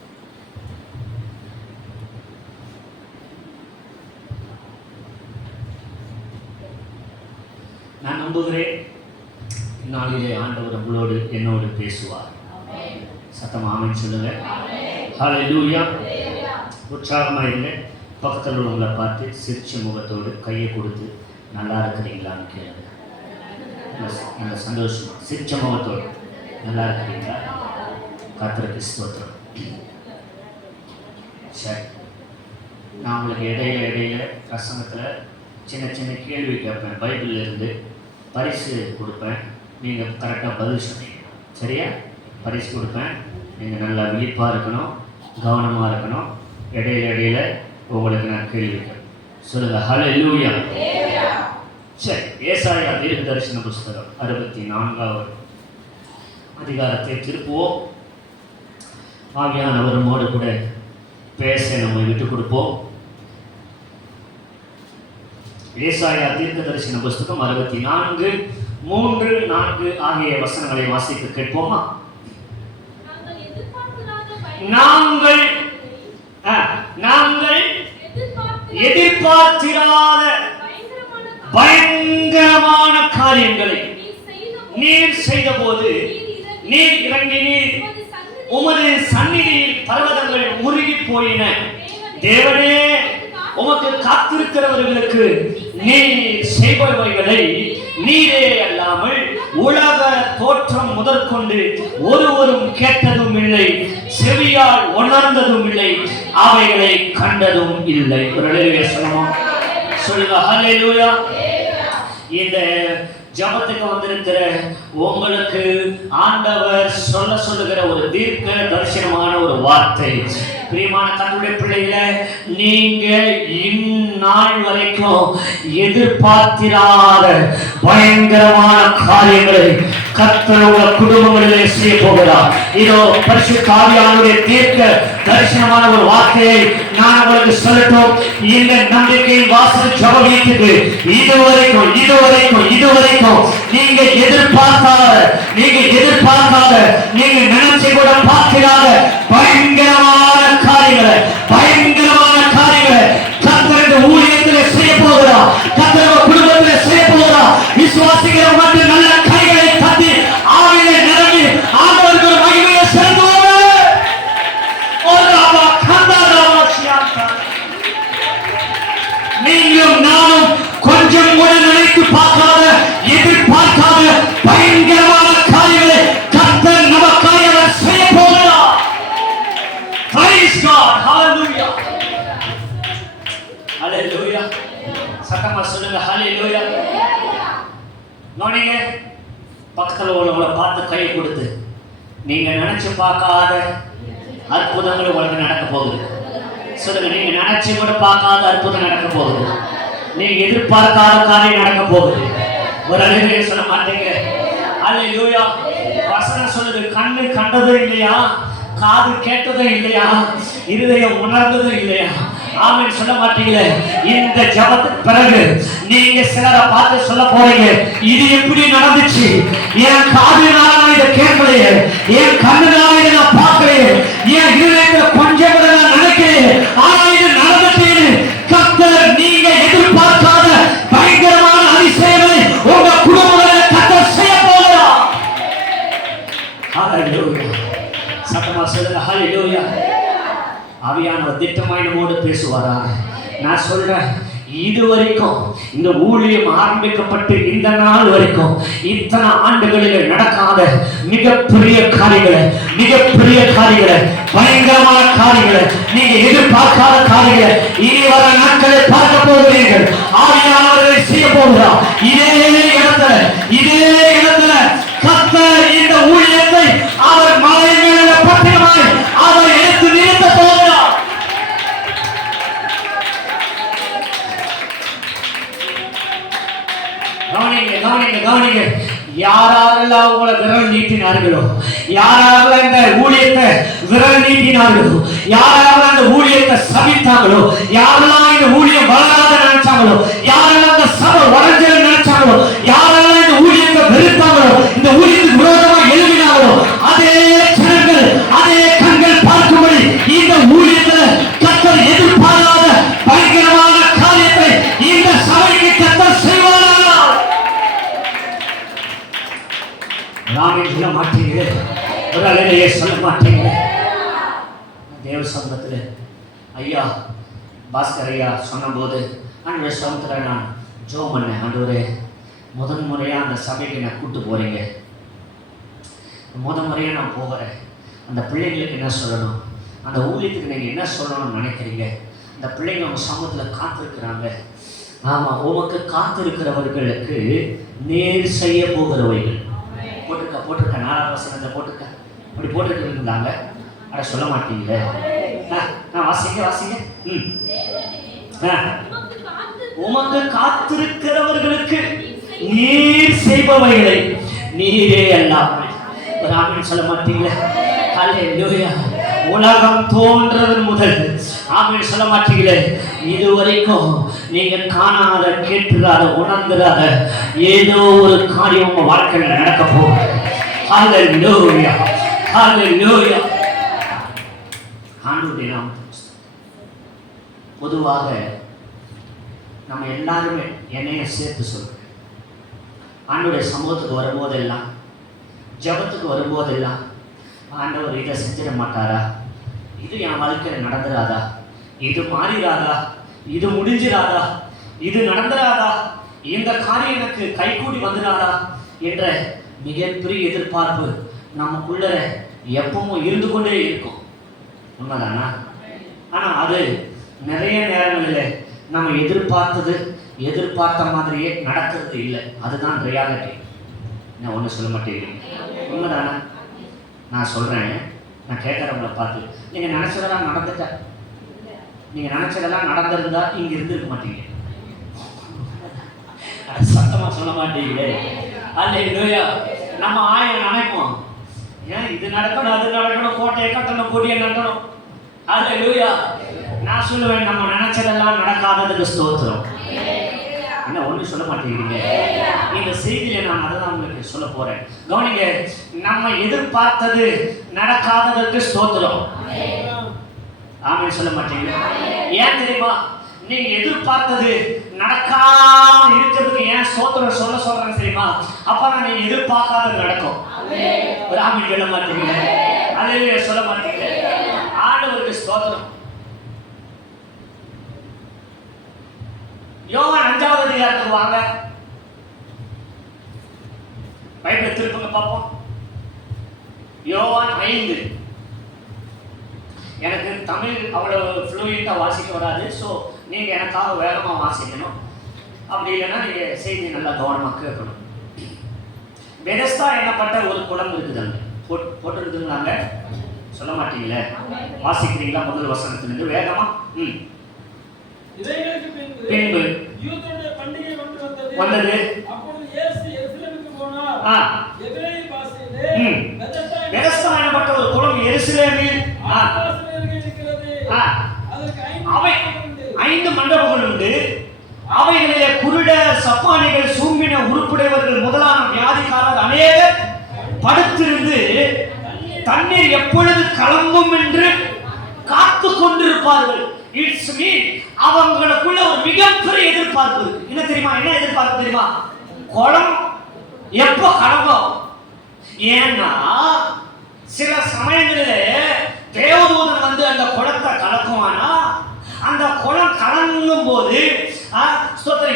நான் நம்புகிறேன் நாளிலே ஆண்டவர் உங்களோடு என்னோடு பேசுவார். சத்தமாக ஆமென் சொல்லுங்க. ஹல்லேலூயா. உற்சாகமாக இல்லை. பக்கத்தில் உள்ளவங்களை பார்த்து சிரிச்ச முகத்தோடு கையை கொடுத்து நல்லா இருக்கிறீங்களான்னு கேளுங்க. நல்ல சந்தோஷமா சிரிச்ச முகத்தோடு நல்லா இருக்கிறீங்களா? கர்த்தருக்கு ஸ்தோத்திரம். சரி, நான் உங்களுக்கு இடையில பிரசங்கத்தில் சின்ன சின்ன கேள்வி கேட்பேன். பைபிளில் இருந்து பரிசு கொடுப்பேன். நீங்கள் கரெக்டாக பதில் சொன்னீங்க. சரியா? பரிசு கொடுப்பேன். நீங்கள் நல்லா விழிப்பாக இருக்கணும், கவனமாக இருக்கணும். இடையில உங்களுக்கு நான் கேள்வி கேட்பேன். சொல்லுங்கள். ஹல்லேலூயா. சரி, ஏசாயா தீர்க்கதரிசன புஸ்தகம் 64வது அதிகாரத்தை திருப்புவோம். ஆவியானவர் நம்மோடு கூட பேச நம்ம விட்டு கொடுப்போம். ஏசாயா தீர்க்கதரிசன புஸ்தகம் 64, 3, 4 ஆகிய வசனங்களை வாசிக்க கேட்போமா? நாங்கள் எதிர்பார்த்திராத பயங்கரமான காரியங்களை நீர் செய்த போது நீர் இறங்கினீர். உமது சந்நிதியில் பர்வதங்கள் உருகி போயின. தேவனே, உமக்கு காத்திருக்கிறவர்களுக்கு நீர் செய்பவைகளை நீரே அல்லாமல் உலக தோற்றம் முதற்கொண்டு ஒருவரும் கேட்டதும் இல்லை, செவியால் உணர்ந்ததும் இல்லை, அவைகளை கண்டதும் இல்லை. சொல்லுங்க. ஹல்லேலூயா. இந்த ஜபத்துக்கு வந்திருக்கிற உங்களுக்கு ஆண்டவர் சொல்லுகிற ஒரு தீர்க்க தரிசனமான ஒரு வார்த்தை. பிரியமான கர்த்தருடைய பிள்ளைகளை, நீங்க இந்நாள் வரைக்கும் எதிர்பார்த்திராத பயங்கரமான காரியங்களை கர்த்தர் உங்கள் குடும்பங்களிலே செய்ய போகிறார். இதோ பரிசுத்த ஆவியானவருடைய தீர்க்க தரிசனமான ஒரு வார்த்தையை நான் உங்களுக்கு சொல்லட்டும். இந்த நம்பிக்கையின் வாசல் ஜப வீட்டுக்கு இதுவரைக்கும் நீங்க எதிர்பார்க்காத, நீங்க நினைச்சு கூட பார்க்கிறாத பயங்கரமான காரியங்களை கர்த்தர் ஊழியத்திலே செய்ய போகிறார். கர்த்தர் குடும்பத்திலே செய்ய போகிறார். விசுவாசிக்கிற மட்டும் நல்ல கைகளை தட்டி ஆவிலே நிரம்பி ஆண்டவருக்கு ஒரு மகிமையை செலுத்துவாங்க. நீங்களும் நானும் கொஞ்சம் கூட நினைத்து பார்க்காத, எதிர்பார்க்காத பயங்கரமான காரியங்களை கர்த்தர் நமக்காக செய்ய போகிறார். Praise God. Hallelujah. Hallelujah. சத்தமா சொல்லுங்க. Hallelujah. நோனிங்க பக்கத்தில் உள்ளவங்களை பார்த்து கை கொடுத்து, நீங்க நினைச்சு பார்க்காத அற்புதங்கள் உங்களுக்கு நடக்க போகுது. சொல்லுங்க. நீங்க நினைச்சு கூட பார்க்காத அற்புதம் நடக்க போகுது. நீங்க எதிர்பார்க்காத காரியம் நடக்க போகுது. ஒரு அழகே சொல்ல மாட்டீங்க. ஹல்லேலூயா. வசனம் சொல்லுது, கண்ணு கண்டதும் இல்லையா, காது கேட்டதும் இல்லையா, இருதயம் உணர்ந்ததும் இல்லையா. ஆமென் சொல்ல மாட்டீங்களே. இந்த ஜபத்துக்கு பிறகு நீங்க சிலரை பார்த்து சொல்ல போறீங்க, இது எப்படி நடந்துச்சு? என் காதுனால நான் இதை கேட்கலையே, என் கண்ணுனால இதை நான் பார்க்கலையே, என் இருதயத்துல கொஞ்சம் கூட நான் நினைக்கலையே, ஆனா இது நடந்துச்சு. கர்த்தர் நீங்க எதிர்பார்க்காத பயங்கரமான அதிசயங்களை உங்க குடும்பங்களில் கர்த்தர் செய்ய போகிறார். ஹல்லேலூயா. சத்தமா சொல்லுங்க. ஹல்லேலூயா. ஆவியானவர் திட்டமாய் நம்மோடு பேசுவாரா? நான் சொல்றேன், இதுவரைக்கும் இந்த ஊழியம் ஆரம்பிக்கப்பட்டு இந்த நாள் வரைக்கும் இத்தனை ஆண்டுகளில் நடக்காத மிகப்பெரிய காரியங்களை, பயங்கரமான காரியங்களை, நீங்க எதிர்பார்க்காத காரியங்களை இனி வர நாட்களை பார்க்க போகிறீர்கள். ஆவியானவர்களை செய்ய போகிறார். இதே இடத்துல கர்த்தர் இந்த ஊழியத்தை அவர் மலை மேல பத்திரமாய் அவர் எடுத்து நிறுத்த போகிறார். கவனிங்க. யாரெல்லாம் உங்களை விரல் நீட்டினார்களோ, யாரெல்லாம் இந்த ஊழியத்தை விரல் நீட்டினார்களோ, யாரெல்லாம் இந்த ஊழியத்தை சபித்தாங்களோ, யாரெல்லாம் இந்த ஊழியம் வளராத நினைச்சாங்களோ, யாரெல்லாம் இந்த சபை வளர்ந்து நினைச்சாங்களோ, யாரெல்லாம் இந்த ஊழியத்தை வெறுத்தாங்களோ, இந்த ஊழியத்துக்கு விரோதமாக எழுதினாங்களோ, அதே ஜனங்கள், அதே கண்கள் பார்க்கும்படி இந்த ஊழியத்தில் கர்த்தர் எதிர்பாராத பயங்கரமான காரியத்தை இந்த சபைக்கு கர்த்தர் செய்வார். நாமே சொல்ல மாட்டீங்க. ஒரு அலையிலேயே சொல்ல மாட்டீங்க. தேவ சமூகத்தில் ஐயா பாஸ்கர் ஐயா சொன்னபோது ஆண்டவருடைய சமூகத்தில் நான் ஜெபம் பண்ணேன். ஆண்டவரே, முதன் முறையாக அந்த சபைக்கு நான் கூப்பிட்டு போகிறீங்க, முதல் முறையாக நான் போகிறேன். அந்த பிள்ளைங்களுக்கு என்ன சொல்லணும், அந்த ஊழியத்துக்கு நீங்கள் என்ன சொல்லணும்னு நினைக்கிறீங்க? அந்த பிள்ளைங்க அவங்க சமூகத்தில் காத்திருக்கிறாங்க. ஆமாம், உமக்கு காத்திருக்கிறவர்களுக்கு நேர் செய்ய போகிறவைகள். போட்டிருக்க 4ஆம் வசனத்தை போட்டிருக்க, அப்படி போட்டுருந்தாங்க. அட சொல்ல மாட்டீங்களே, நான் வாசிங்க. உமக்கு காத்திருக்கிறவர்களுக்கு நீர் செய்பவைகளை நீரே அல்லாமல் ஒரு ஆமென் சொல்ல மாட்டீங்களே? ஹல்லேலூயா. உலகம் தோன்றதன் முதல் ஆமென் சொல்ல மாட்டீங்களே? இதுவரைக்கும் நீங்க காணாத, கேட்கிறாத, உணர்ந்துடாத ஏதோ ஒரு காரியம் உங்க வாழ்க்கையில் நடக்க போகுது. ஹல்லேலூயா, ஹல்லேலூயா. ஆண்டவருடைய நாமத்தில் பொதுவாக நம்ம எல்லாருமே என்னைய சேர்த்து சொல்றேன், ஆண்டவருடைய சமூகத்துக்கு வரும்போதெல்லாம், ஜபத்துக்கு வரும்போதெல்லாம், ஆண்டவர் இதை செஞ்சிட மாட்டாரா, இது என் வாழ்க்கையில் நடந்துடாதா, இது மாறிடாதா, இது முடிஞ்சிடாதா, இது நடந்துடாதா, இந்த காரியம் எனக்கு கைகூடி வந்துடாதா என்ற மிகப்பெரிய எதிர்பார்ப்பு நமக்குள்ள எப்பவும் இருந்து கொண்டே இருக்கும். உண்மைதானா? ஆனால் அது நிறைய நேரங்களில் நம்ம எதிர்பார்த்த மாதிரியே நடக்கிறது இல்லை. அதுதான் ரியாலிட்டி. நான் ஒன்றும் சொல்ல மாட்டேங்கிறேன். உண்மைதானா? நான் சொல்கிறேன், நான் கேட்குறவங்கள பார்த்து நீங்கள் நினச்சதெல்லாம் நடந்துட்டா, நீங்கள் நினச்சதெல்லாம் நடந்திருந்தா இங்கே இருந்திருக்க மாட்டீங்க. சத்தமாக சொல்ல மாட்டீங்களே? அல்லேலூயா. நம்ம ஆயிரம் நினைப்போம், ஏன் இது நடக்கணும், அது நடக்கணும், கோட்டையை கட்டணும், கொடியை நடக்கணும். அல்லேலூயா. நான் சொல்லுவேன், நம்ம நினைச்சதெல்லாம் நடக்காததுக்கு ஸ்தோத்திரம். என்ன ஒன்றும் சொல்ல மாட்டேங்கிறீங்க? இந்த செய்தியில நான் அதுதான் உங்களுக்கு சொல்ல போறேன். கவனிங்க, நம்ம எதிர்பார்த்தது நடக்காததற்கு ஸ்தோத்திரம். ஆமென் சொல்ல மாட்டீங்க? ஏன் தெரியுமா? நீங்க எதிர்பார்த்தது நடக்காம இருக்கிறதுக்கு ஏன் ஸ்தோத்திரம் சொல்றேன் தெரியுமா? அப்பதான் நீங்க எதிர்பார்க்காதது நடக்கும். ஒரு ஆமென் சொல்ல மாட்டீங்க? அல்லேலூயா சொல்ல மாட்டீங்க? ஆண்டவருக்கு ஸ்தோத்திரம். யோவான் 5ஆவது அதிகாரத்துக்கு வாங்க, பைபிளை திருப்புங்க பார்ப்போம். யோவான் 5. எனக்கு தமிழ் அவ்வளவு ஃப்ளூயண்டாக வாசிக்க வராது. ஸோ நீங்கள் எனக்காக வேகமாக வாசிக்கணும். அப்படி இல்லைன்னா நீங்கள் செய்தி நல்லா கவனமாக கேட்கணும். பெதஸ்தா என்னப்பட்ட ஒரு குளம் இருக்குதாங்க, போட்டுருக்குதுங்களாங்க? சொல்ல மாட்டீங்களே? வாசிக்கிறீங்களா? முதல் வசனத்திலிருந்து வேகமா. பின்பு வந்தது. பெதஸ்தா என்னப்பட்ட ஒரு குளம் எருசலேமில் 5 மண்டபங்கள் உண்டு. அவைகளிலே குருடர், சப்பானிகள், சூம்பின உறுப்புடையவர்கள் முதலான வியாதிக்காரர் அநேகர் படுத்திருந்து தண்ணீர் எப்பொழுது கிளம்பும் என்று காத்து கொண்டிருப்பார்கள். இட்ஸ் மீன், அவங்களுக்குள்ள ஒரு மிகப்பெரிய எதிர்பார்ப்பு இருக்கு. என்ன தெரியுமா? என்ன எதிர்பார்ப்பு தெரியுமா? குளம் எப்போ கிளம்பும்? ஏன்னா சில சமயங்களில் தேவதூதன் வந்து அந்த குளத்தை கலக்குவானா, அந்த குளம் கலங்கும் போது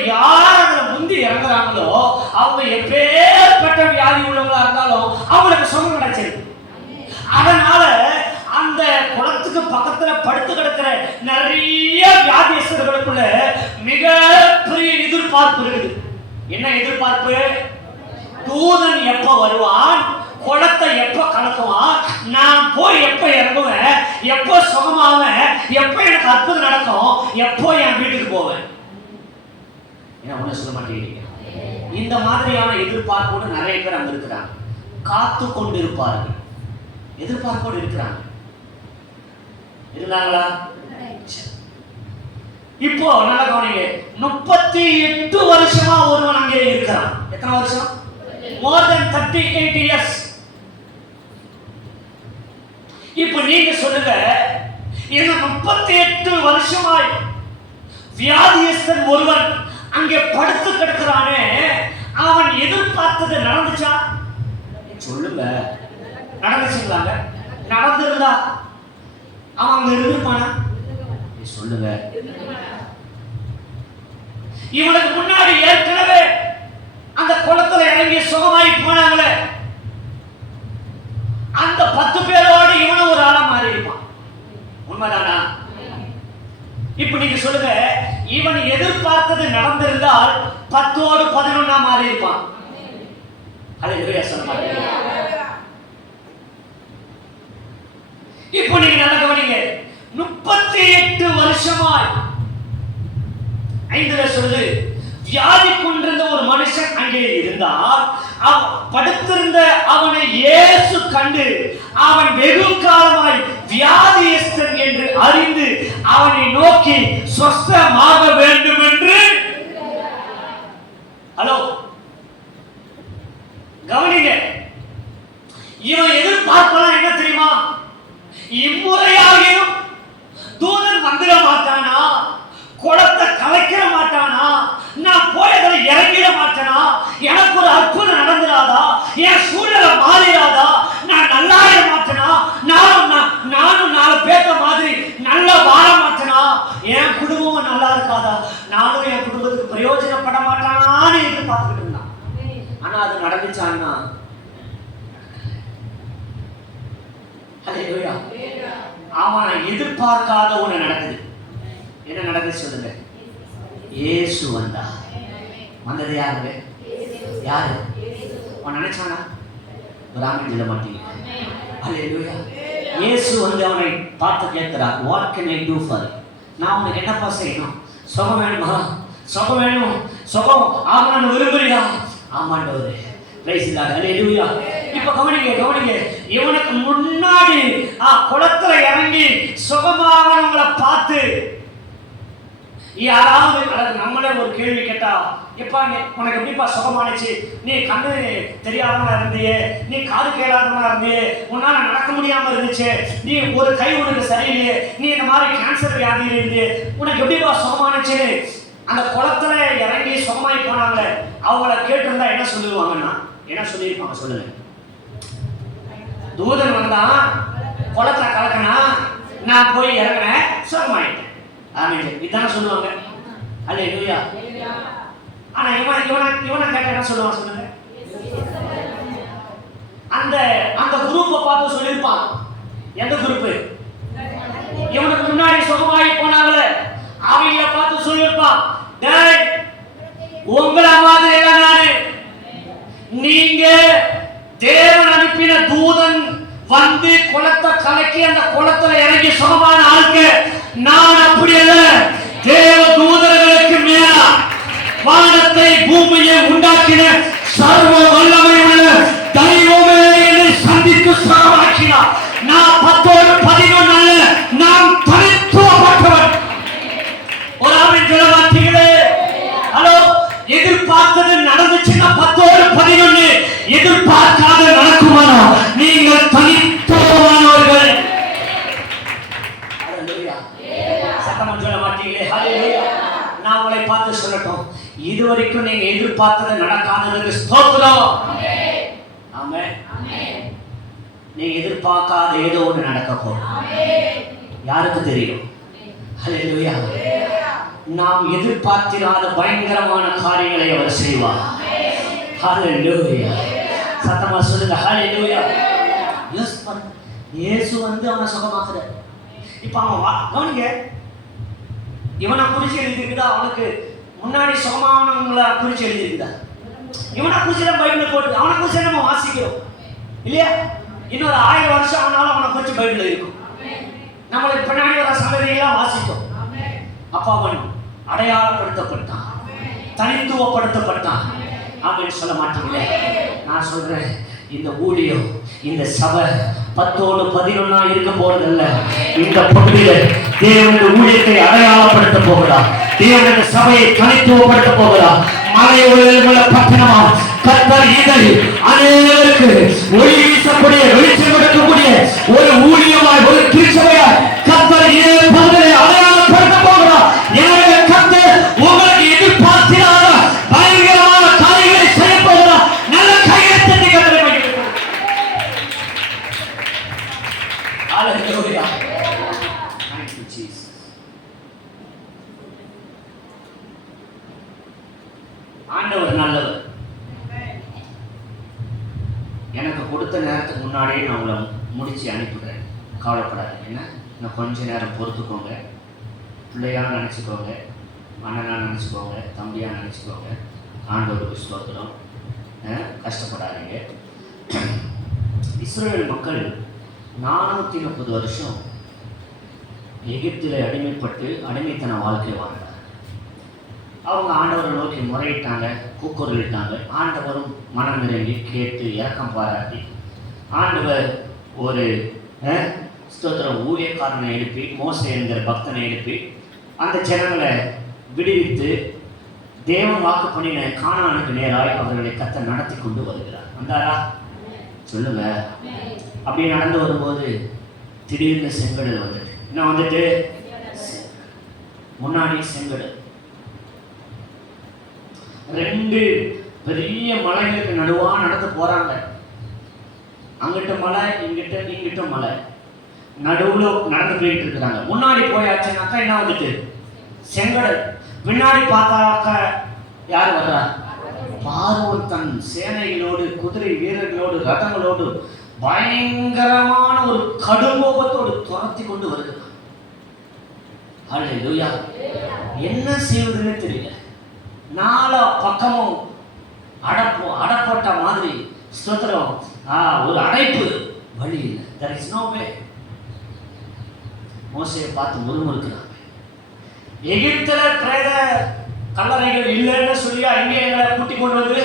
யார் அதில் முந்தி இறங்குறாங்களோ அவங்க எப்பேற்பட்ட வியாதி உள்ளவங்களா இருந்தாலும் அவங்களுக்கு சுகம் கிடைச்சிருக்கு. அதனால அந்த குளத்துக்கு பக்கத்துல படுத்து கிடக்கிற நிறைய வியாதியஸ்தர்களுக்குள்ள மிகப்பெரிய எதிர்பார்ப்பு இருக்குது. என்ன எதிர்பார்ப்பு? தூதன் எப்ப வருவான், குளத்தை எப்ப கலக்குவான், நான் போய் எப்ப இறங்குவேன், எப்போ சுகமாவேன், எப்ப எனக்கு அற்புதம் நடக்கும், எப்போ என் வீட்டுக்கு போவேன். என்ன ஒண்ணு சொல்ல மாட்டேங்கிறீங்க? இந்த மாதிரியான எதிர்பார்ப்போடு நிறைய பேர் அங்க இருக்கிறாங்க, காத்து கொண்டு இருப்பார்கள், எதிர்பார்ப்போடு இருக்கிறாங்க. இருந்தாங்களா? இப்போ நல்லா கவனிங்க, 38 வருஷமா ஒருவன் அங்கே இருக்கிறான். எத்தனை வருஷம்? more than 38 years. இப்போ நீங்க சொல்லுங்க, இந்த 38 வருஷமாய் வியாதியஸ்தன் ஒருவன் அங்கே படுத்து கிடக்கிறானே, அவன் எதிர்பார்த்தது நடந்துச்சா? சொல்லுங்க. நடந்துச்சுங்களாங்க? நடந்திருந்தா அவன் அங்க இருந்திருப்பானா? சொல்லுங்க. இவனுக்கு முன்னாடி ஏற்கனவே அந்த குளத்துல இறங்கி சுகமாயி போனாங்களே, அந்த 10 பேரோடு இவனும் ஒரு ஆளா மாறி இருப்பான். உண்மைதானா? இப்ப நீங்க சொல்லுங்க, இவன் எதிர்பார்த்தது நடந்திருந்தால் 10ஓடு 11ஆ மாறி இருப்பான். ஹல்லேலூயா சொல்லுங்க. இப்போ நீங்க நல்லா கவனிங்க. 38 வருஷமாய் 5ல சொல்லுது, வியாதி கொண்டிருந்த ஒரு மனுஷன் அங்கே இருந்தால் படுத்திருந்த அவனை இயேசு கண்டு அவன் வெகு காலமாய் வியாதியஸ்தன் என்று அறிந்து அவனை நோக்கி சொஸ்தமாக வேண்டும் என்று. ஹலோ கவனிங்க, இவன் எதிர்பார்ப்பெல்லாம் என்ன தெரியுமா? இம்முறையாகியும் தூதன் வந்துட மாட்டானா, குளத்தை கலைக்கிற மாட்டானா, நான் போய் அதில் இறங்கிட மாட்டேனா, எனக்கு ஒரு அற்புதம் நடந்துடாதா, என் சூழ்நிலை மாறிடாதா, நான் நல்லாயிட மாட்டேனா, நானும் 4 பேர்த்த மாதிரி நல்லா வாழ மாட்டேனா, என் குடும்பமும் நல்லா இருக்காதா, நானும் என் குடும்பத்துக்கு பிரயோஜனப்பட மாட்டானான்னு எதிர்பார்த்துட்டு இருந்தான். ஆனா அது நடந்துச்சான்னா அவன் எதிர்பார்க்காத ஒண்ணு நடக்குது. என்ன நடக்குது சொல்லுங்க? இயேசு வந்தா. வந்தது யாரு? யாரு? அவன் நினைச்சானா? ராமன் சொல்ல மாட்டீங்க. ஹல்லேலூயா. இயேசு வந்து அவனை பார்த்து கேட்கிறார், what can I to for you? நான் உனக்கு என்னப்பா செய்யணும்? சுகம் வேணுமா? சுகம் வேணும். சுகம் ஆகணும்னு விரும்புறியா? ஆமாண்டவரே. Praise the Lord. ஹல்லேலூயா. இப்ப கவனிங்க, இவனுக்கு முன்னாடி குளத்துல இறங்கி சுகமானவங்களை பார்த்து யாராவது நம்மளே ஒரு கேள்வி கேட்டா, எப்பா உனக்கு எப்படிப்பா சுகமானுச்சு? நீ கண்ணு தெரியாதவனா இருந்தியே, நீ காது கேளாதவனா இருந்தியே, உன்னால நடக்க முடியாம இருந்துச்சு, நீ ஒரு கை உனக்கு சரியில்லையே, நீ இந்த மாதிரி கேன்சர் வியாதியில் இருந்தியே, உனக்கு எப்படிப்பா சுகமானுச்சு? அந்த குளத்துல இறங்கி சுகமாயி போனாங்களே, அவங்கள கேட்டிருந்தா என்ன சொல்லுவாங்கன்னா, என்ன சொல்லியிருப்பாங்க சொல்லுங்க? தூதன் வந்தான், குளத்துல கலக்கனா, நான் போய் இறங்கினேன், சுகமாயிட்டேன். ஆமென். இதான சொல்லுவாங்க. ஹல்லேலூயா. ஆனா இவனை கேட்ட என்ன சொல்லுவான் சொல்லுங்க? அந்த குரூப்பை பார்த்து சொல்லியிருப்பான். எந்த குரூப்பு? இவனுக்கு முன்னாடி சுகமாயி போனாங்களே, அவங்கள பார்த்து சொல்லியிருப்பான், டேய் உங்களை மாதிரி எல்லாம் நானு, நீங்க தேவன் அனுப்பின தூதன் வந்து குளத்தை கலக்கி அந்த குளத்துல இறங்கி சுகமான ஆளுக்கு, நான் அப்படி அல்ல. தேவ தூதர்களுக்கு மேல வானத்தை பூமியை உண்டாக்கின சர்வ வல்லமை உள்ள தெய்வமே என்னை சந்தித்து சுகமாக்கினார். நான் 10ஓடு 11 அல்ல, நான் தனித்துவப்பட்டவன். ஒரு ஆமென் சொல்ல மாட்டீங்களே? ஹலோ, எதிர்பார்த்தது நடந்துச்சுன்னா 10ஓடு 11, எதிர்பார்க்காத நடக்குமானா நீங்கள் தனித்துவமானவர்கள். சத்தம் சொல்ல மாட்டீங்களே? ஹல்லேலூயா. நான் உங்களை பார்த்து சொல்லட்டும், இதுவரைக்கும் நீங்க எதிர்பார்த்தது நடக்காததுக்கு ஸ்தோத்திரம். ஆமென். நீங்க எதிர்பார்க்காத ஏதோ ஒன்று நடக்க போகுது. யாருக்கு தெரியும்? ஹல்லேலூயா. நாம் எதிர்பார்த்திராத பயங்கரமான காரியங்களை அவர் செய்வார். ஹல்லேலூயா. சத்தமா சொல்லுங்க ஹல்லேலூயா. இயேசு வந்து அவனை சுகமாக்குறார். இப்ப அவன் கவனிங்க, இவனை குறிச்சு எழுதியிருக்குதா? அவனுக்கு முன்னாடி சுகமானவங்களை குறிச்சு எழுதியிருக்குதா? இவனை குறிச்சு தான் பைபிள் போட்டு அவனை குறிச்சு நம்ம வாசிக்கிறோம் இல்லையா? இன்னொரு 1000 வருஷம் ஆனாலும் அவனை குறிச்சு பைபிள் இருக்கும். நம்மளுக்கு பின்னாடி வர சந்ததியெல்லாம் வாசிக்கும். அப்ப அவன் அடையாளப்படுத்தப்பட்டான், தனித்துவப்படுத்தப்பட்டான். அப்படின்னு சொல்ல மாட்டீங்களே? நான் சொல்றேன், இந்த ஊழியம், இந்த சபை 10ஓடு 11 இருக்க போறதில்ல. இந்த பகுதியில தேவனுடைய ஊழியத்தை அடையாளப்படுத்த போகிறார். தேவனுடைய சபையை தனித்துவப்படுத்த போகிறார். மலை உள்ள பட்டணமா கர்த்தர் இதை அநேகருக்கு ஒளி வீசக்கூடிய, வெளிச்சம் கொடுக்கக்கூடிய ஒரு ஊழியமாய், ஒரு திருச்சபையாய் கர்த்தர் இதே பகுதியை அடையாளப்படுத்த போகிறார். எனவே கர்த்தர் உங்களுக்கு எதிர்பார்த்திராத பயங்கரமான காரியங்களை செய்ய போகிறார். நல்ல கையெழுத்தை கர்த்தரை ஹalleluya. Thank you Jesus. ஆண்டவர் நல்லவர். எனக்கு கொடுத்த நேரத்துக்கு முன்னாடியே நான் உங்களை முடிச்சு அனுப்பிடுறேன். கவலைப்படாதீங்க. என்ன இன்னும் கொஞ்ச நேரம் பொறுத்துக்கோங்க. பிள்ளையாக நினச்சிக்கோங்க, அண்ணனாக நினச்சிக்கோங்க, தம்பியாக நினச்சிக்கோங்க. ஆண்டவருக்கு ஸ்தோத்திரம். கஷ்டப்படாதீங்க. இஸ்ரவேல் மக்கள் 430 வருஷம் எகிப்தில் அடிமைப்பட்டு அடிமைத்தன வாழ்க்கை வாழ்ந்தார். அவங்க ஆண்டவரை நோக்கி முறையிட்டாங்க, கூக்குரலிட்டாங்க. ஆண்டவரும் மனம் நிறைங்கி கேட்டு இரக்கம் பாராட்டி ஆண்டவர் ஒரு ஸ்தோத்திரம் ஊழியக்காரனை எழுப்பி, மோசே என்கிற பக்தனை எழுப்பி அந்த ஜனங்களை விடுவித்து தேவன் வாக்கு பண்ணின கானானுக்கு நேராய் அவர்களை கர்த்தர் நடத்தி கொண்டு வருகிறார். வந்தாரா? சொல்லுங்க. அப்படி நடந்து வரும்போது திடீர்னு செங்கடல் வந்துட்டு, என்ன வந்துட்டு, முன்னாடி செங்கடல். 2 பெரிய மலைகளுக்கு நடுவா நடந்து போறாங்க. அங்கிட்ட மலை, இங்கிட்ட மலை, நடுவுல நடந்து போயிட்டு இருக்கிறாங்க. முன்னாடி போயாச்சுனாக்கா என்ன வந்துட்டு செங்கடல். பின்னாடி பார்த்தாக்கா யார் வர்றா? பார்வோன் தன் சேனைகளோடு, குதிரை வீரர்களோடு, ரதங்களோடு பயங்கரமான ஒரு கடுங்கோபத்தோடு துரத்தி கொண்டு வருகிறார். ஹல்லேலூயா. என்ன செய்வதுன்னு தெரியல. 4 பக்கமும் அடப்போட்ட மாதிரி ஸ்தோத்திரம், ஒரு அடைப்பு, வழி இல்லை. there is no way. மோசேயை பார்த்து முறுமுறுக்கிறாங்க. எகிப்தில பிரேத கல்லறைகள் இல்லைன்னு சொல்லி இங்கே எங்களை கூட்டி கொண்டு வந்து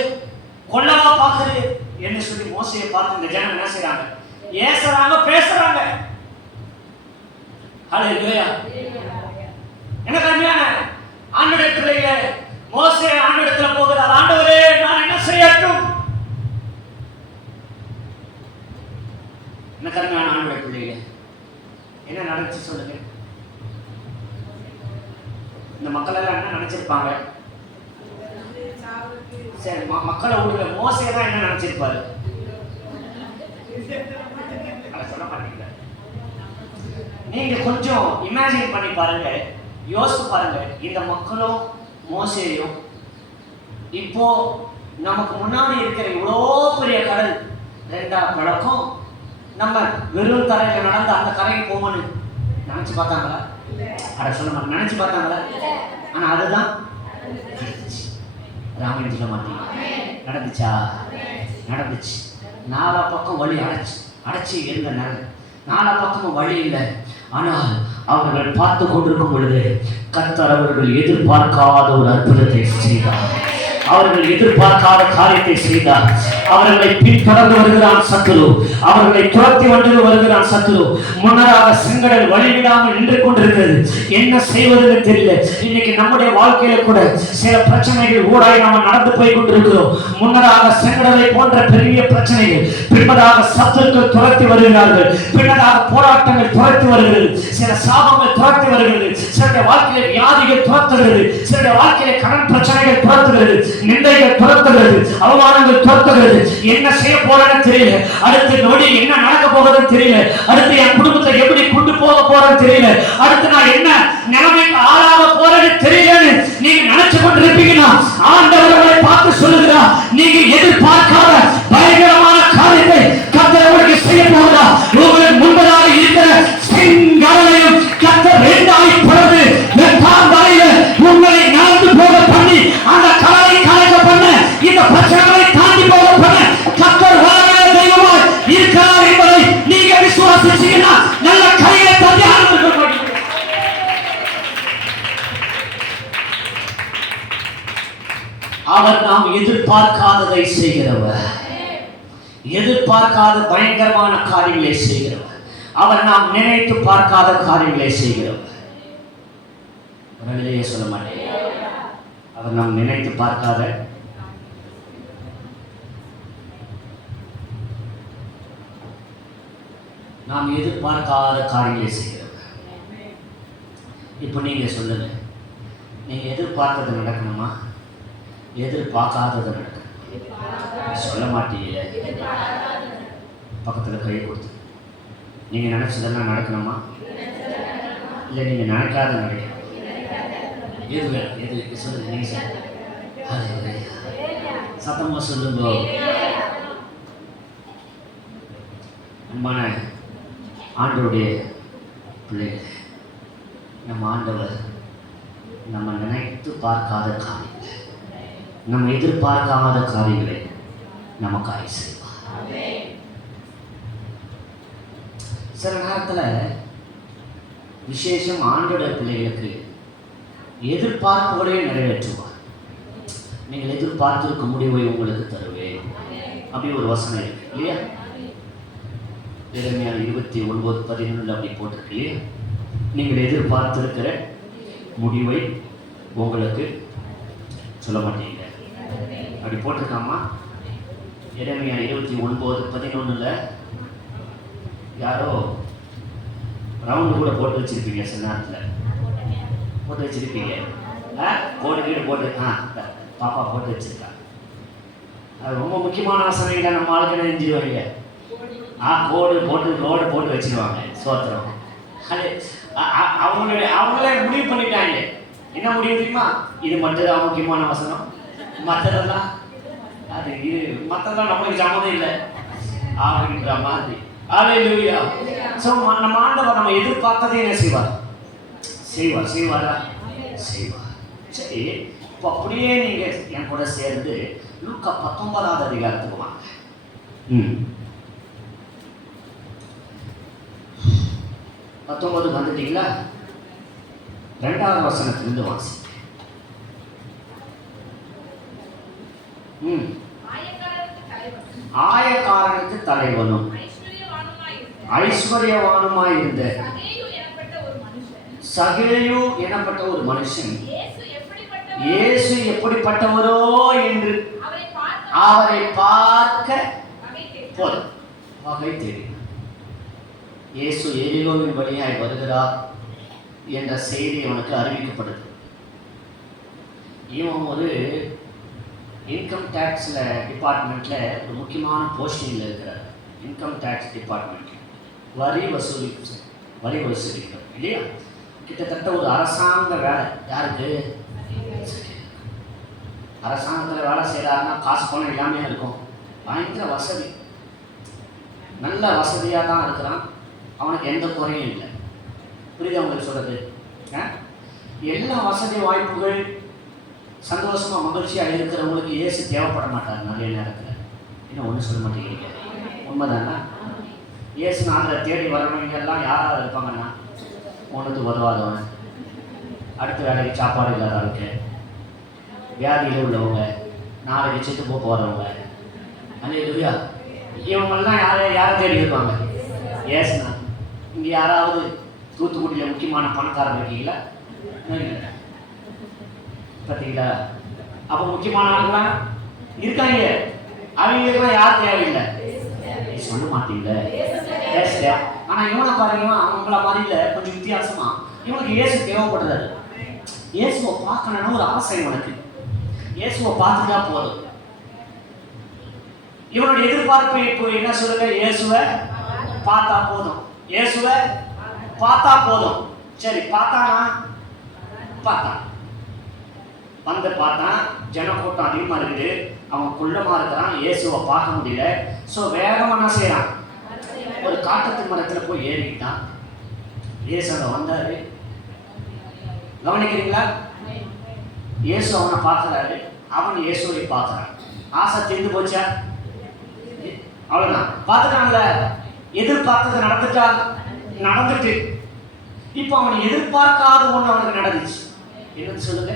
கொல்லவா பார்க்குது என்று சொல்லி மோசையை பார்த்து இந்த ஜனம் என்ன செய்றாங்க? ஏசுறாங்க, பேசுறாங்க. ஹல்லேலூயா. என்ன கருமையான ஆண்டவருடைய பிள்ளைகளே, மோசே ஆண்டவரிடத்துல போகிறார். ஆண்டவரே, நான் என்ன செய்யட்டும்? என்ன கருமையான ஆண்டவருடைய பிள்ளைகளே, என்ன நடந்துச்சு சொல்லுங்க. இந்த மக்கள் எல்லாம் என்ன நினைச்சிருப்பாங்க? சரி, மக்களை விடுங்க. மோசே தான் என்ன நினைச்சிருப்பாரு? அதை சொல்ல மாட்டீங்க. நீங்க கொஞ்சம் இமேஜின் பண்ணி பாருங்க, யோசித்து பாருங்க. இந்த மக்களும் மோசேயும் இப்போ நமக்கு முன்னாடி இருக்கிற இவ்வளோ பெரிய கடல் 2ஆ நடக்கும். நம்ம வெறும் கரையில் நடந்து அந்த கரைக்கு போவோம்னு நினைச்சு பார்த்தாங்களா? அதை சொல்ல மாட்டேன். நினைச்சு பார்த்தாங்களா? ஆனா அதுதான் ராமன் சொல்ல மாட்டீங்க. நடந்துச்சா? நடந்துச்சு. 4 பக்கம் வழி அடைச்சி இருந்த நேரம் 4 பக்கமும் வழி இல்லை. ஆனால் அவர்கள் பார்த்து கொண்டிருக்கும் பொழுது கர்த்தர் அவர்கள் எதிர்பார்க்காத ஒரு அற்புதத்தை செய்தார். அவர்கள் எதிர்பார்க்காத காரியத்தை செய்தார். அவர்களை பின்தொடர்ந்து வருகிறான் சத்துரு. அவர்களை துரத்தி வந்து வருகிறான் சத்துரு. முன்னராக செங்கடல் வழிவிடாமல் நின்று கொண்டிருக்கிறது. என்ன செய்வதுன்னு தெரியல. இன்னைக்கு நம்முடைய வாழ்க்கையில கூட சில பிரச்சனைகள் ஊடாய் நாம நடந்து போய் கொண்டிருக்கிறோம். முன்னராக செங்கடலை போன்ற பெரிய பிரச்சனைகள், பின்பதாக சத்துருக்கள் துரத்தி வருகிறார்கள். பின்னதாக போராட்டங்கள் துரத்தி வருகிறது. சில சாபங்கள் துரத்தி வருகிறது. சில வாழ்க்கையில வியாதிகள் துரத்துகிறது. சில வாழ்க்கையில கடன் பிரச்சனைகள் துரத்துகிறது. நிந்தைகள் துரத்துகிறது. அவமானங்கள் துரத்துகிறது. என்ன செய்ய போறேன்னு தெரியல. அடுத்த நொடி என்ன நடக்க போகுதுன்னு தெரியல. அடுத்து என் குடும்பத்தை எப்படி கொண்டு போக போறேன்னு தெரியல. அடுத்து நான் என்ன நிலைமைக்கு ஆளாக போறேன்னு தெரியலன்னு நீங்க நினைச்சு கொண்டிருப்பீங்கன்னா ஆண்டவரை பார்த்து சொல்லுகிறார், நீங்க எதிர்பார்க்காத பயங்கரமான காரியத்தை கர்த்தர் உங்களுக்கு செய்ய போகிறார். உங்களுக்கு முன்பதாக இருக்கிற செங்கடலையும் கர்த்தர் 2ஆய் பிளந்து வெட்டாம் வரையில உங்களை நடந்து போக பண்ணி அந்த கடலை கலக்க பண்ண, இந்த பிரச்சனைகளை தாண்டி போக பண்ண கர்த்தர் வல்லமையுள்ள தெய்வமாய் இருக்கிறார் என்பதை நீங்க விசுவாசிச்சீங்கன்னா நல்ல கையை தட்டி ஆண்டவருக்கு கொடுங்க. அவர் நாம் எதிர்பார்க்காததை செய்கிறவர். எதிர்பார்க்காத பயங்கரமான காரியங்களை செய்கிறவர். அவர் நாம் நினைத்து பார்க்காத காரியங்களை செய்கிறவர். உடனே சொல்ல மாட்டேன். அவர் நாம் நினைத்து பார்க்காத, நாம் எதிர்பார்க்காத காரியங்களை செய்கிறவர். இப்போ நீங்க சொல்லுங்க, நீங்க எதிர்பார்த்தது நடக்கணுமா, எதிர்பார்க்காதது நடக்கணும்? சொல்ல மாட்டீங்களே. பக்கத்துல கை கொடுத்து நீங்கள் நினச்சதெல்லாம் நடக்கணுமா? இல்லை நீங்கள் நினைக்காத நடக்கணும்? எது வேணும்? எது சொல்லுங்க? நீங்கள் சொல்லுங்க. சத்தமாக சொல்லுங்க. அன்பான ஆண்டவருடைய பிள்ளைகள், நம்ம ஆண்டவர் நம்ம நினைத்து பார்க்காத காரியங்கள், நம்ம எதிர்பார்க்காத காரியங்களை நமக்காக செய்வார். சில நேரத்தில் விசேஷம் ஆண்டோட பிள்ளைகளுக்கு எதிர்பார்ப்புகளே நிறைவேற்றுவார். நீங்கள் எதிர்பார்த்திருக்க முடிவை உங்களுக்கு தருவேன் அப்படி ஒரு வசனம் இருக்கு இல்லையா? எரேமியா 29:11 அப்படி போட்டிருக்கு இல்லையா? நீங்கள் எதிர்பார்த்திருக்கிற முடிவை உங்களுக்கு சொல்ல மாட்டீங்க அப்படி போட்டிருக்காமா? எரேமியா 29:11 யாரோ ரவுண்டு கூட போட்டு வச்சிருப்பீங்க. சில நேரத்தில் போட்டு வச்சிருப்பீங்க. கோடு கீடு போட்டு பாப்பா போட்டு வச்சிருக்கா. அது ரொம்ப முக்கியமான வசனங்களை நம்ம ஆளுக்கு நெஞ்சிடுவாங்க. கோடு போட்டு ரோடு போட்டு வச்சிருவாங்க. சோத்திரம். அது அவங்களே முடிவு பண்ணிட்டாங்க. என்ன முடிவு தெரியுமா? இது மட்டும்தான் முக்கியமான வசனம், மற்றதெல்லாம் நம்மளுக்கு சம்மதம் இல்லை அப்படின்ற மாதிரி. அல்லேலூயா. ஸோ நம்ம ஆண்டவர் நம்ம எதிர்பார்த்ததே என்ன செய்வாரா? சரி, இப்போ அப்படியே நீங்கள் என் கூட சேர்ந்து லூக்கா 19வது அதிகாரத்துக்கு வாங்க. 19 வந்துட்டீங்களா? 2வது வசனத்திலிருந்து வாசி. ஆயக்காரனுக்கு தலைவனும் ஐஸ்வர்யவானுமாயிருந்த சகேயு எனப்பட்ட ஒரு மனுஷன் இயேசு எப்படிப்பட்டவரோ என்று அவரை பார்க்க போதும் வகை தேடினார். இயேசு எரிகோவின் வழியாய் வருகிறார் என்ற செய்தி அவனுக்கு அறிவிக்கப்படுது. இவன் ஒரு இன்கம் டேக்ஸில் டிபார்ட்மெண்ட்டில் ஒரு முக்கியமான போஸ்டிங்கில் இருக்கிறார். இன்கம் டேக்ஸ் டிபார்ட்மெண்ட் வரி வசூலிக்கும் இல்லையா? கிட்டத்தட்ட ஒரு அரசாங்க வேலை. யாருக்கு? அரசாங்கத்தில் வேலை செய்கிறாருன்னா காசு பணம் எல்லாமே இருக்கும். பயங்கர வசதி, நல்ல வசதியாக தான் இருக்கிறான். அவனுக்கு எந்த குறையும் இல்லை. புரியுது அவங்களுக்கு சொல்கிறது? எல்லா வசதி வாய்ப்புகள் சந்தோஷமாக மகிழ்ச்சியாக இருக்கிறவங்களுக்கு இயேசு தேவைப்பட மாட்டார் நிறைய நேரத்தில். இன்னும் ஒன்றும் சொல்ல மாட்டேங்கிறீங்க. உண்மைதானா? இயேசு நாளில் தேடி வரவங்க எல்லாம் யாராவது இருப்பாங்கன்னா, ஒன்றுக்கு உதவாதவன், அடுத்த வேலைக்கு சாப்பாடு இல்லாத ஆளுக்கு, வியாதியில் உள்ளவங்க, நாளைக்கு செத்து போகிறவங்க, அல்லேலூயா, இவங்கெல்லாம் யாரை தேடி இருப்பாங்க? ஏசுனா. இங்கே யாராவது தூத்துக்குடியில் முக்கியமான பணக்காரங்க இருக்கீங்களா? பார்த்தீங்களா? அப்போ முக்கியமான ஆளுங்களாம் இருக்காங்க. அவங்களுக்குலாம் யார் தேவையில்லை? சொல்ல மாட்டீங்க. ஆனால் இவனை பாருங்க, அவங்கள மாதிரி இல்லை, கொஞ்சம் வித்தியாசமா இவனுக்கு இயேசு தேவைப்படுறாரு. இயேசுவை பார்க்கணும்னு ஒரு ஆசை இவனுக்கு. இயேசுவை பார்த்துட்டா போதும். இவனுடைய எதிர்பார்ப்பு இப்போ என்ன சொல்லுங்க? இயேசுவை பார்த்தா போதும். இயேசுவை பார்த்தா போதும். சரி, பார்த்தானா? பார்த்தான். வந்து பார்த்தான். ஜனக்கூட்டம் அதிகமாக இருக்குது. அவன் குள்ளமாக இருக்கிறான். இயேசுவை பார்க்க முடியல. ஸோ வேகமாக என்ன செய்யறான்? ஒரு காட்டத்து மரத்தில் போய் ஏறிக்கிட்டான். இயேசு அங்கே வந்தார். கவனிக்கிறீங்களா? இயேசு அவனை பார்க்குறாரு, அவன் இயேசுவை பார்க்குறான். ஆசை தீர்ந்து போச்சா? அவ்வளோதான். பார்த்துட்டான்ல, எதிர்பார்த்தது நடந்துட்டு இப்போ அவன் எதிர்பார்க்காத ஒன்று அவனுக்கு நடந்துச்சு. என்னன்னு சொல்லுங்க?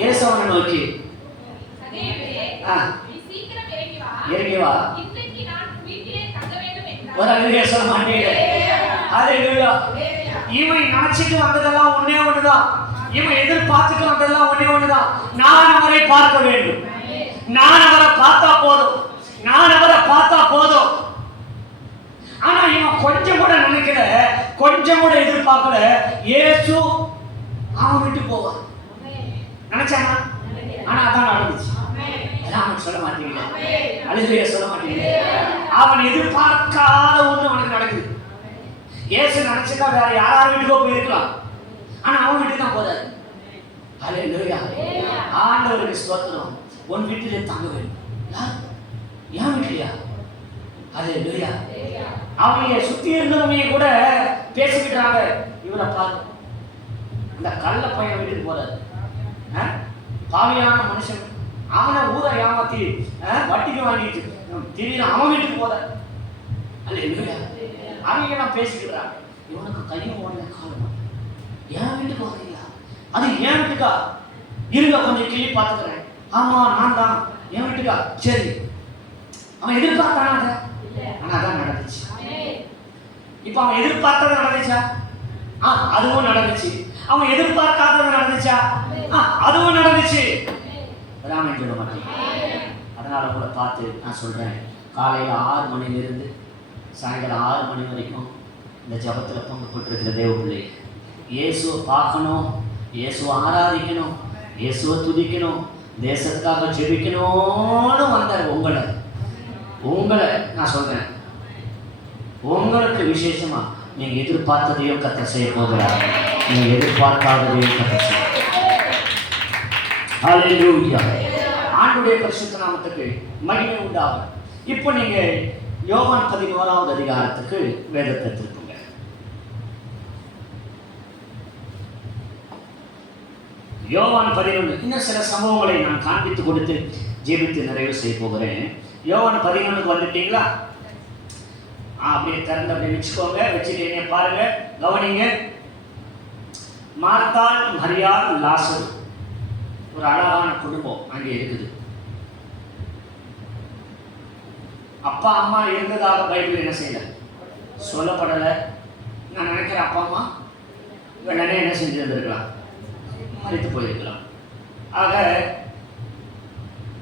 இயேசு அவனை நோக்கி இறங்கி வா. ஒரு அழுகைய சொல்ல மாட்டீங்க. அல்லேலூயா. இவன் நினைச்சிட்டு வந்ததெல்லாம் ஒண்ணே ஒண்ணுதான். இவன் எதிர்பார்த்துட்டு வந்ததெல்லாம் ஒண்ணே ஒண்ணுதான். நான் அவரை பார்க்க வேண்டும். நான் அவரை பார்த்தா போதும். ஆனா இவன் கொஞ்சம் கூட நினைக்கல, கொஞ்சம் கூட எதிர்பார்க்கல. இயேசு அவன் விட்டு போவான் நினைச்சானா? ஆனா அதான் நடந்துச்சு. சொல்ல மாட்டீங்க. அல்லேலூயா சொல்ல மாட்டீங்க. அவன் எதிர்பார்க்காத ஒண்ணு அவனுக்கு நடக்குது. இயேசு நினைச்சிருந்தா வேற யாராவது வீட்டுக்கோ போயிருக்கலாம், ஆனா அவன் வீட்டுக்கு தான் போறாரு. ஹல்லேலூயா. ஆண்டவருக்கு ஸ்தோத்திரம். உன் வீட்டிலே தங்க வேண்டும். யார்? என் வீட்லையா? ஹல்லேலூயா. அவங்க சுத்தி இருந்தவங்க கூட பேசிக்கிட்டாங்க, இவரை பாரு, இந்த கள்ள பையன் வீட்டுக்கு போறாரு, பாவியான மனுஷன், அவனை ஊரை ஏமாத்தி வட்டிக்கு வாங்கிட்டு திடீர்னு அவன் வீட்டுக்கு போறாரு. ஹல்லேலூயா. அவங்க நான் பேசிக்கிறாங்க, இவனுக்கு கையும் ஓடின காரணம் என் வீட்டுக்கு வரீங்களா? அது என் வீட்டுக்கா? இருங்க கொஞ்சம் கிளி பார்த்துக்கிறேன். ஆமா நான் தான், என் வீட்டுக்கா? சரி. அவன் எதிர்பார்த்தானா? ஆனா அதான் நடந்துச்சு. இப்ப அவன் எதிர்பார்த்தது நடந்துச்சா? அதுவும் நடந்துச்சு. அவன் எதிர்பார்க்காதது நடந்துச்சா? அதுவும் நடந்துச்சு. ராமன் சொல்ல மாட்டேன். அதனால கூட பார்த்து நான் சொல்றேன், காலையில் 6 மணிலிருந்து சாயங்காலம் 6 மணி வரைக்கும் இந்த ஜபத்தில் பங்கு பெற்றிருக்கிற தேவ பிள்ளை, இயேசுவை பார்க்கணும், இயேசுவை ஆராதிக்கணும், இயேசுவை துதிக்கணும், தேசத்துக்காக ஜெபிக்கணும்னு வந்தார். உங்களை நான் சொல்றேன், உங்களுக்கு விசேஷமா நீங்க எதிர்பார்த்ததையும் கர்த்தர் செய்ய போகிறார், நீங்க எதிர்பார்க்காததையும் கர்த்தர் செய்ய. ஹல்லேலூயா. ஆண்டவருடைய பரிசுத்த நாமத்துக்கு மகிமை உண்டாகும். இப்போ நீங்க யோவான் 11வது அதிகாரத்துக்கு வேதத்தை திருப்புங்க. யோவான் 11. இன்னும் சில சம்பவங்களை நான் காண்பித்து கொடுத்து ஜெபித்து நிறைவு செய்ய போகிறேன். யோவான் 11க்கு வந்துட்டீங்களா? அப்படியே திறந்து அப்படியே வச்சுக்கோங்க. வச்சுட்டு என்ன பாருங்க, கவனிங்க. மார்த்தாள், மரியாள், லாசரு, ஒரு அழகான குடும்பம் அங்கே இருக்குது. அப்பா அம்மா இருந்ததாக பைபிள் என்ன செய்யல, சொல்லப்படலை. நான் நினைக்கிறேன் அப்பா அம்மா உடனே என்ன செஞ்சிருந்திருக்கலாம், மறித்து போயிருக்கலாம். ஆக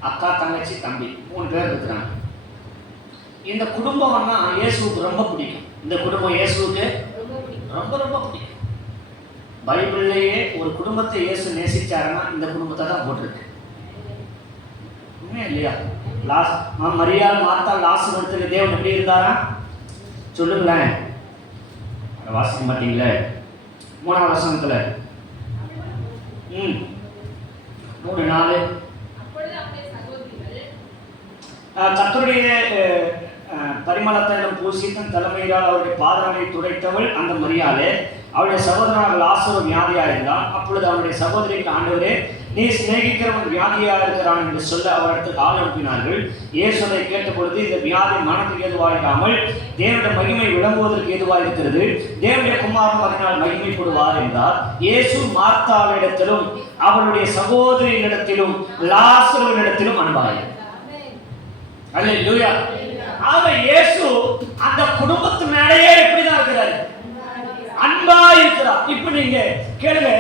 அக்கா, தங்கச்சி, தம்பி 3 பேர் இருக்கிறாங்க. இந்த குடும்பம் இயேசுவுக்கு ரொம்ப பிடிக்கும். இந்த குடும்பம் இயேசுவுக்கு ரொம்ப ரொம்ப பிடிக்கும். பைபிள்லேயே ஒரு குடும்பத்தை இயேசு நேசிச்சாருன்னா இந்த குடும்பத்தை தான் போட்டிருக்கு. உண்மையா இல்லையா? மரியாள், மார்த்தாள், லாசரு தேவன் எப்படி இருந்தாரா? சொல்லுங்களேன். வாசிக்க மாட்டீங்களே 3ஆம் வசனத்துல 3:4 கர்த்தருடைய பரிமளத்தையும் பூசி தன் தலைமையிலால் அவருடைய பாதங்களை துடைத்தவள் அந்த மரியாளே. அவருடைய சகோதரனாக லாசரு வியாதியாக இருந்தான். அப்பொழுது அவருடைய சகோதரிக்கு, ஆண்டவரே, நீ சிநேகிக்கிறவன் வியாதியாக இருக்கிறான் என்று சொல்ல அவரிடத்துக்கு ஆள் அனுப்பினார்கள். இயேசுவை கேட்டபொழுது, இந்த வியாதி மனத்துக்கு ஏதுவாயிராமல் தேவனுடைய மகிமை விளங்குவதற்கு ஏதுவாக இருக்கிறது, தேவனுடைய குமாரன் அதனால் மகிமைப்படுவார் என்றார். இயேசு மார்த்தாளிடத்திலும் அவருடைய சகோதரியினிடத்திலும் லாசருவினிடத்திலும் அன்பாயிருந்தார். அல்லேலூயா. ஆக இயேசு அந்த குடும்பத்து மேலேயே எப்படிதான் இருக்கிறாரு? அன்பா இருக்கிறார். இப்ப நீங்க கேளுங்க,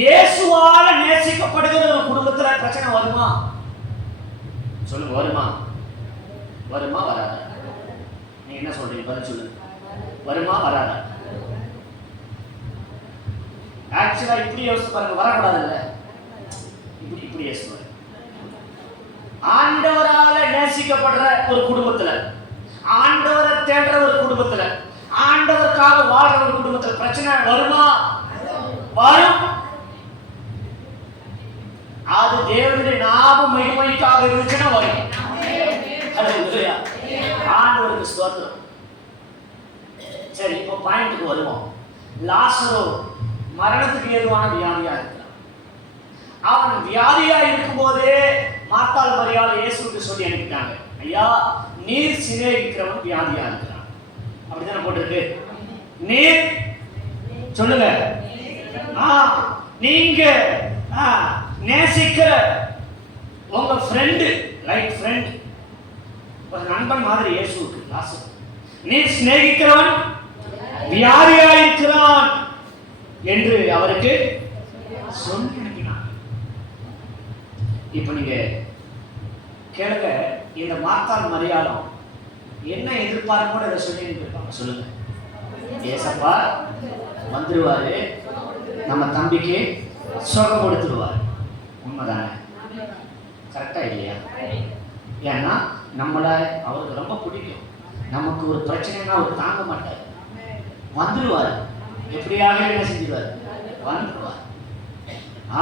இயேசுவால நேசிக்கப்படுகிற ஒரு குடும்பத்துல பிரச்சனை வருமா? சொல்லுங்க, வருமா? வருமா வராதா? நீங்க என்ன சொல்றீங்க? பதில் சொல்லுங்க. வருமா வராதா? ஆக்சுவலா இப்படி யோசிச்சு பாருங்க, வரக்கூடாதுல்ல. இப்படி யோசிச்சு ஆண்டவரால நேசிக்கப்படுற ஒரு குடும்பத்துல, ஆண்டவரை தேடுற ஒரு குடும்பத்துல, ஆண்டவருக்காக வாழ்ற ஒரு குடும்பத்துல பிரச்சனை வருமா? வரும். அது தேவனுடைய நாம மகிமைக்காக இருந்துச்சுன்னா வரும். ஆண்டவருக்கு ஸ்தோத்திரம். சரி, இப்போ பாயிண்ட்டுக்கு வருவோம். லாசரு மரணத்துக்கு ஏதுவான வியாதியா இருக்கிறான். அவன் வியாதியா இருக்கும் போதே மார்த்தாள், மரியாள் இயேசுவுக்கு சொல்லி அனுப்பிட்டாங்க, ஐயா, நீர் சிநேகிக்கிறவன் வியாதியா இருக்கிறான். அப்படித்தானே போட்டிருக்கு. நீர் சொல்லுங்க, நீங்க நேசிக்கிற உங்க ஃப்ரெண்டு, லைக் ஃப்ரெண்ட், ஒரு நண்பன் மாதிரி இயேசுவுக்கு லாசரு, நீர் சிநேகிக்கிறவன் வியாதியா இருக்கிறான் என்று அவருக்கு சொல்லி அனுப்பினான். இப்ப நீங்க கேளுங்க, இந்த மார்த்தாள் மரியாளும் என்ன எதிர்பார்ப்போட இதை சொல்லி இருப்பாங்க? சொல்லுங்க. ஏசப்பா வந்துருவாரு, நம்ம தம்பிக்கு சுகம் கொடுத்துருவார். உண்மைதானே? கரெக்டா இல்லையா? ஏன்னா நம்மளை அவருக்கு ரொம்ப பிடிக்கும். நமக்கு ஒரு பிரச்சனைனா அவர் தாங்க மாட்டார். வந்துடுவார். எப்படியாக என்ன செஞ்சிருவார்? வந்துடுவார்.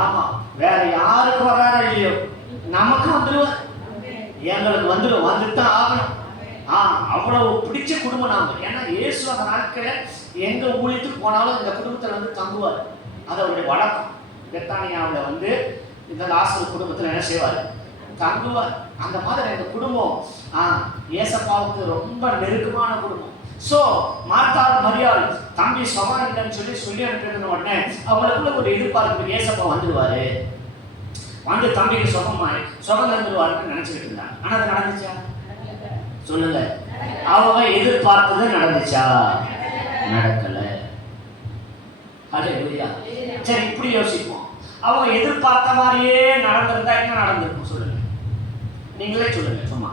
ஆமா, வேற யாருக்கு வராரா இல்லையோ நமக்கு வந்துடுவார். எங்களுக்கு வந்துடும், வந்துதான் ஆகணும். அவ்வளவு பிடிச்ச குடும்பம் நாம. ஏன்னா இயேசு அந்த நாட்களை எங்க ஊழியத்துக்கு போனாலும் இந்த குடும்பத்துல வந்து தங்குவார். அது அவருடைய வழக்கம். பெத்தானியாவில் வந்து இந்த லாசர் குடும்பத்துல என்ன செய்வார்? தங்குவார். அந்த மாதிரி எங்க குடும்பம் ஏசப்பாவுக்கு ரொம்ப நெருக்கமான குடும்பம். ஸோ மார்த்தாள் மரியாள் தம்பி சுகம் இல்லைன்னு சொல்லி அனுப்பின உடனே அவங்களுக்குள்ள ஒரு எதிர்பார்ப்பு, ஏசப்பா வந்துடுவாரு, வந்து தம்பிக்கு சுகம் தந்துடுவாருன்னு நினைச்சுக்கிட்டு இருந்தாங்க. ஆனா அது நடந்துச்சா? சொல்லுங்க. அவங்க எதிர்பார்த்தது நடந்துச்சா? நடக்கல. ஹல்லேலூயா. சரி, இப்படி யோசிப்போம். அவங்க எதிர்பார்த்த மாதிரியே நடந்திருந்தா என்ன நடந்திருக்கும்? சொல்லுங்க, நீங்களே சொல்லுங்க. சும்மா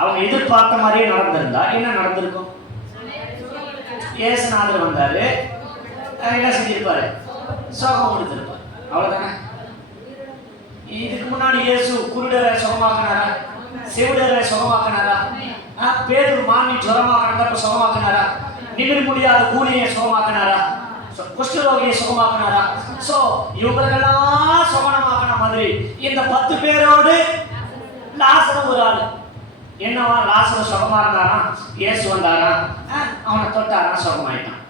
அவங்க எதிர்பார்த்த மாதிரியே நடந்திருந்தா என்ன நடந்திருக்கும்? இயேசுநாதர் வந்தாரு, என்ன செஞ்சிருப்பாரு? சுகம் கொடுத்திருப்பாரு. அவ்வளவுதானே. இதுக்கு முன்னாடி இயேசு குருடரை சுகமாக்கினாரா? செவிடரை சுகமாக்கினாரா? பேதுரு மாமி ஜுரமாக்கினப்ப சுகமாக்கினாரா? நிமிர முடியாத கூலியை சுகமாக்கினாரா? குஷ்டரோகியை சுகமாக்கினாரா? சோ இவங்களெல்லாம் சுகமாக்கின மாதிரி இந்த 10 பேரோடு லாசரும் ஒரு ஆளு. என்னவா? லாசரும் சுகமா இருந்தாரா? இயேசு வந்தாரா, அவனை தொட்டாரா, சுகமாயிட்டான்.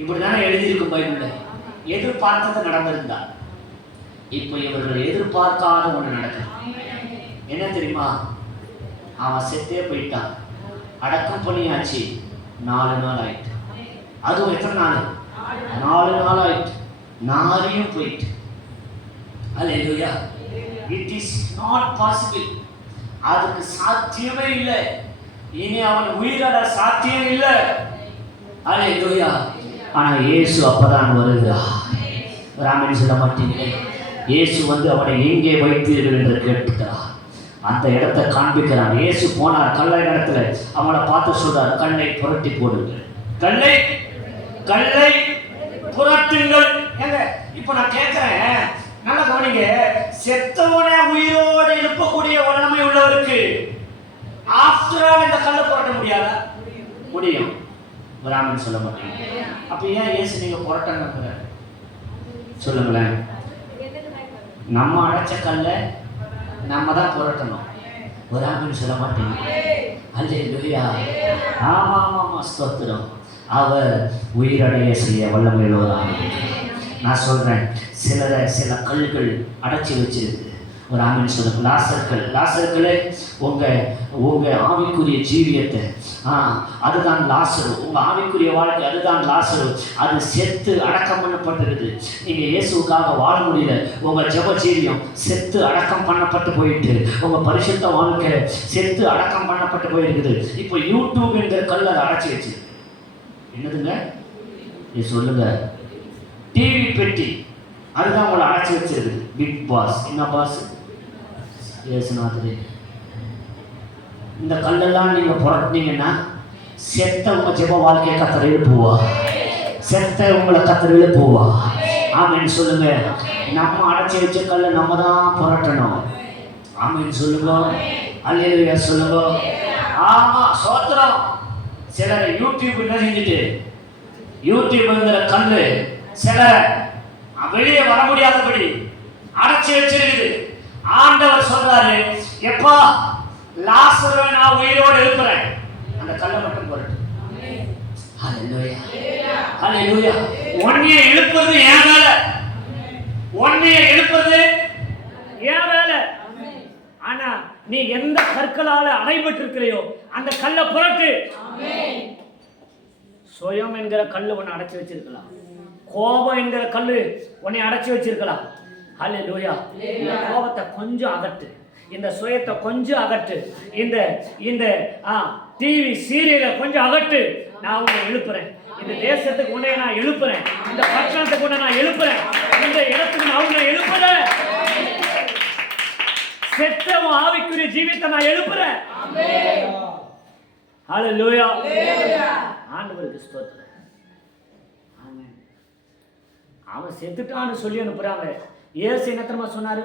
இப்படிதானே எழுதியிருக்கும் பைபிள்ல. எதிர்பார்த்தது நடந்திருந்தா. இப்போ இவர்கள் எதிர்பார்க்காத ஒண்ணு நடக்குது. என்ன தெரியுமா? அவன் செத்தே போயிட்டான். அடக்கம் பண்ணியாச்சு. 4 நாள் ஆயிட்டு. அதுவும் எத்தனை நாள்? 4 நாள் ஆயிட்டு. நாரியும் போயிட்டு. Hallelujah. It is not possible. அதுக்கு சாத்தியமே இல்லை. இனி அவன் உயிரோட சாத்தியம் இல்லை. ஹல்லேலூயா. ஆனா இயேசு அப்பதான் வருகிறார். ராமன் சொல்ல மாட்டீங்களே, இயேசு வந்து அவனை எங்கே வைத்தீர்கள் என்று கேட்கிறார். அந்த இடத்தை காண்பிக்கிறான். இயேசு போனார் கல்லை இடத்துல. அவனை பார்த்து சொல்றார், கல்லை புரட்டி போடுங்கள், கல்லை புரட்டுங்கள். ஏங்க இப்ப நான் கேட்கிறேன், நல்லா கவனிங்க. செத்தவனை உயிரோடு எழுப்பக்கூடிய வல்லமை உள்ளவருக்கு ஆஃப்டர் ஆல் இந்த கல்லை புரட்ட முடியாதா? முடியும். ராமன் சொல்ல மாட்டீங்க. அப்ப ஏன் இயேசு நீங்க புரட்டங்க சொல்லுங்களேன். நம்ம அடைச்ச கல்ல நம்ம தான் புரட்டணும். ஒரு ஆமீன் சொல்ல மாட்டீங்க. அல்லேலூயா. ஆமா ஆமா ஆமா, ஸ்தோத்திரம். அவர் உயிரடைய செய்ய வல்லமையுள்ளவராக. நான் சொல்றேன், சில கல்கள் அடைச்சி வச்சிருக்கு. ஒரு ஆமீன் சொல்லுங்க. லாசர்களே உங்க ஆவிக்குரிய ஜீவியத்தை, அதுதான் லாசரு. உங்க ஆவிக்குரிய வாழ்க்கை அதுதான் லாசரு. அது செத்து அடக்கம் பண்ணப்பட்டிருக்குது. நீங்க இயேசுக்காக வாழ முடியல. உங்க ஜெப ஜீவியம் செத்து அடக்கம் பண்ணப்பட்டு போயிட்டு, உங்க பரிசுத்த வாழ்க்கை செத்து அடக்கம் பண்ணப்பட்டு போயிருக்குது. இப்போ யூடியூப் என்கிற கல் அதை அடைச்சி வச்சு என்னதுங்க? நீ சொல்லுங்க. டிவி பெட்டி அதுதான் உங்களை அடைச்சி வச்சிருக்கு. Big boss. என்ன பாஸ்? இயேசுநாதரே. இந்த கல்லெல்லாம் நீங்க புரட்டினீங்கன்னா செத்த உங்க ஜெப வாழ்க்கையை கத்தர் எழுப்புவா. செத்த உங்களை கத்தர் எழுப்புவா. ஆமீன் சொல்லுங்க. நம்ம அடைச்சி வச்ச கல்லை நம்ம தான் புரட்டணும். ஆமீன் சொல்லுங்க. அல்லேலூயா சொல்லுங்க. ஆமா, சோத்திரம். சிலரை யூடியூப் என்ன செஞ்சுட்டு, யூடியூப்ங்கிற கல்லு சிலரை வெளியே வர முடியாதபடி அடைச்சி வச்சிருக்குது. ஆண்டவர் சொல்றாரு, எப்பா லாசரை நான் உயிரோடு எழுப்புறேன், அந்த கல்லை மட்டும் போட்டு. ஹல்லேலூயா. ஹல்லேலூயா. உன்னைய எழுப்புறது என் வேலை. உன்னைய எழுப்புறது என் வேலை. ஆனா நீ எந்த கற்களால அடைபட்டு இருக்கிறையோ அந்த கல்லை புரட்டு. சுயம் என்கிற கல்லு உன்னை அடைச்சி வச்சிருக்கலாம். கோபம் என்கிற கல்லு உன்னை அடைச்சி வச்சிருக்கலாம். ஹல்லேலூயா. இந்த கோபத்தை கொஞ்சம் அகற்று. இந்த சுயத்தை கொஞ்சம் அகற்று. இந்த டிவி சீரியலை கொஞ்சம் அகற்று. நான் உன்னை எழுப்புறேன். இந்த தேசத்துக்கு உன்னை நான் எழுப்புறேன். இந்த பட்டணத்துக்கு உன்னை நான் எழுப்புறேன். இந்த இடத்துக்கு நான் உன்னை எழுப்புறேன். செத்தவன் ஆவிக்குரிய ஜீவித்தை நான் எழுப்புறேன். ஹல்லேலூயா. ஆண்டவருக்கு ஸ்தோத்திரம். ஆமென். அவன் செத்துட்டான்னு சொல்லி அனுப்புறாங்க. இயேசு என்ன தெரியுமா சொன்னாரு?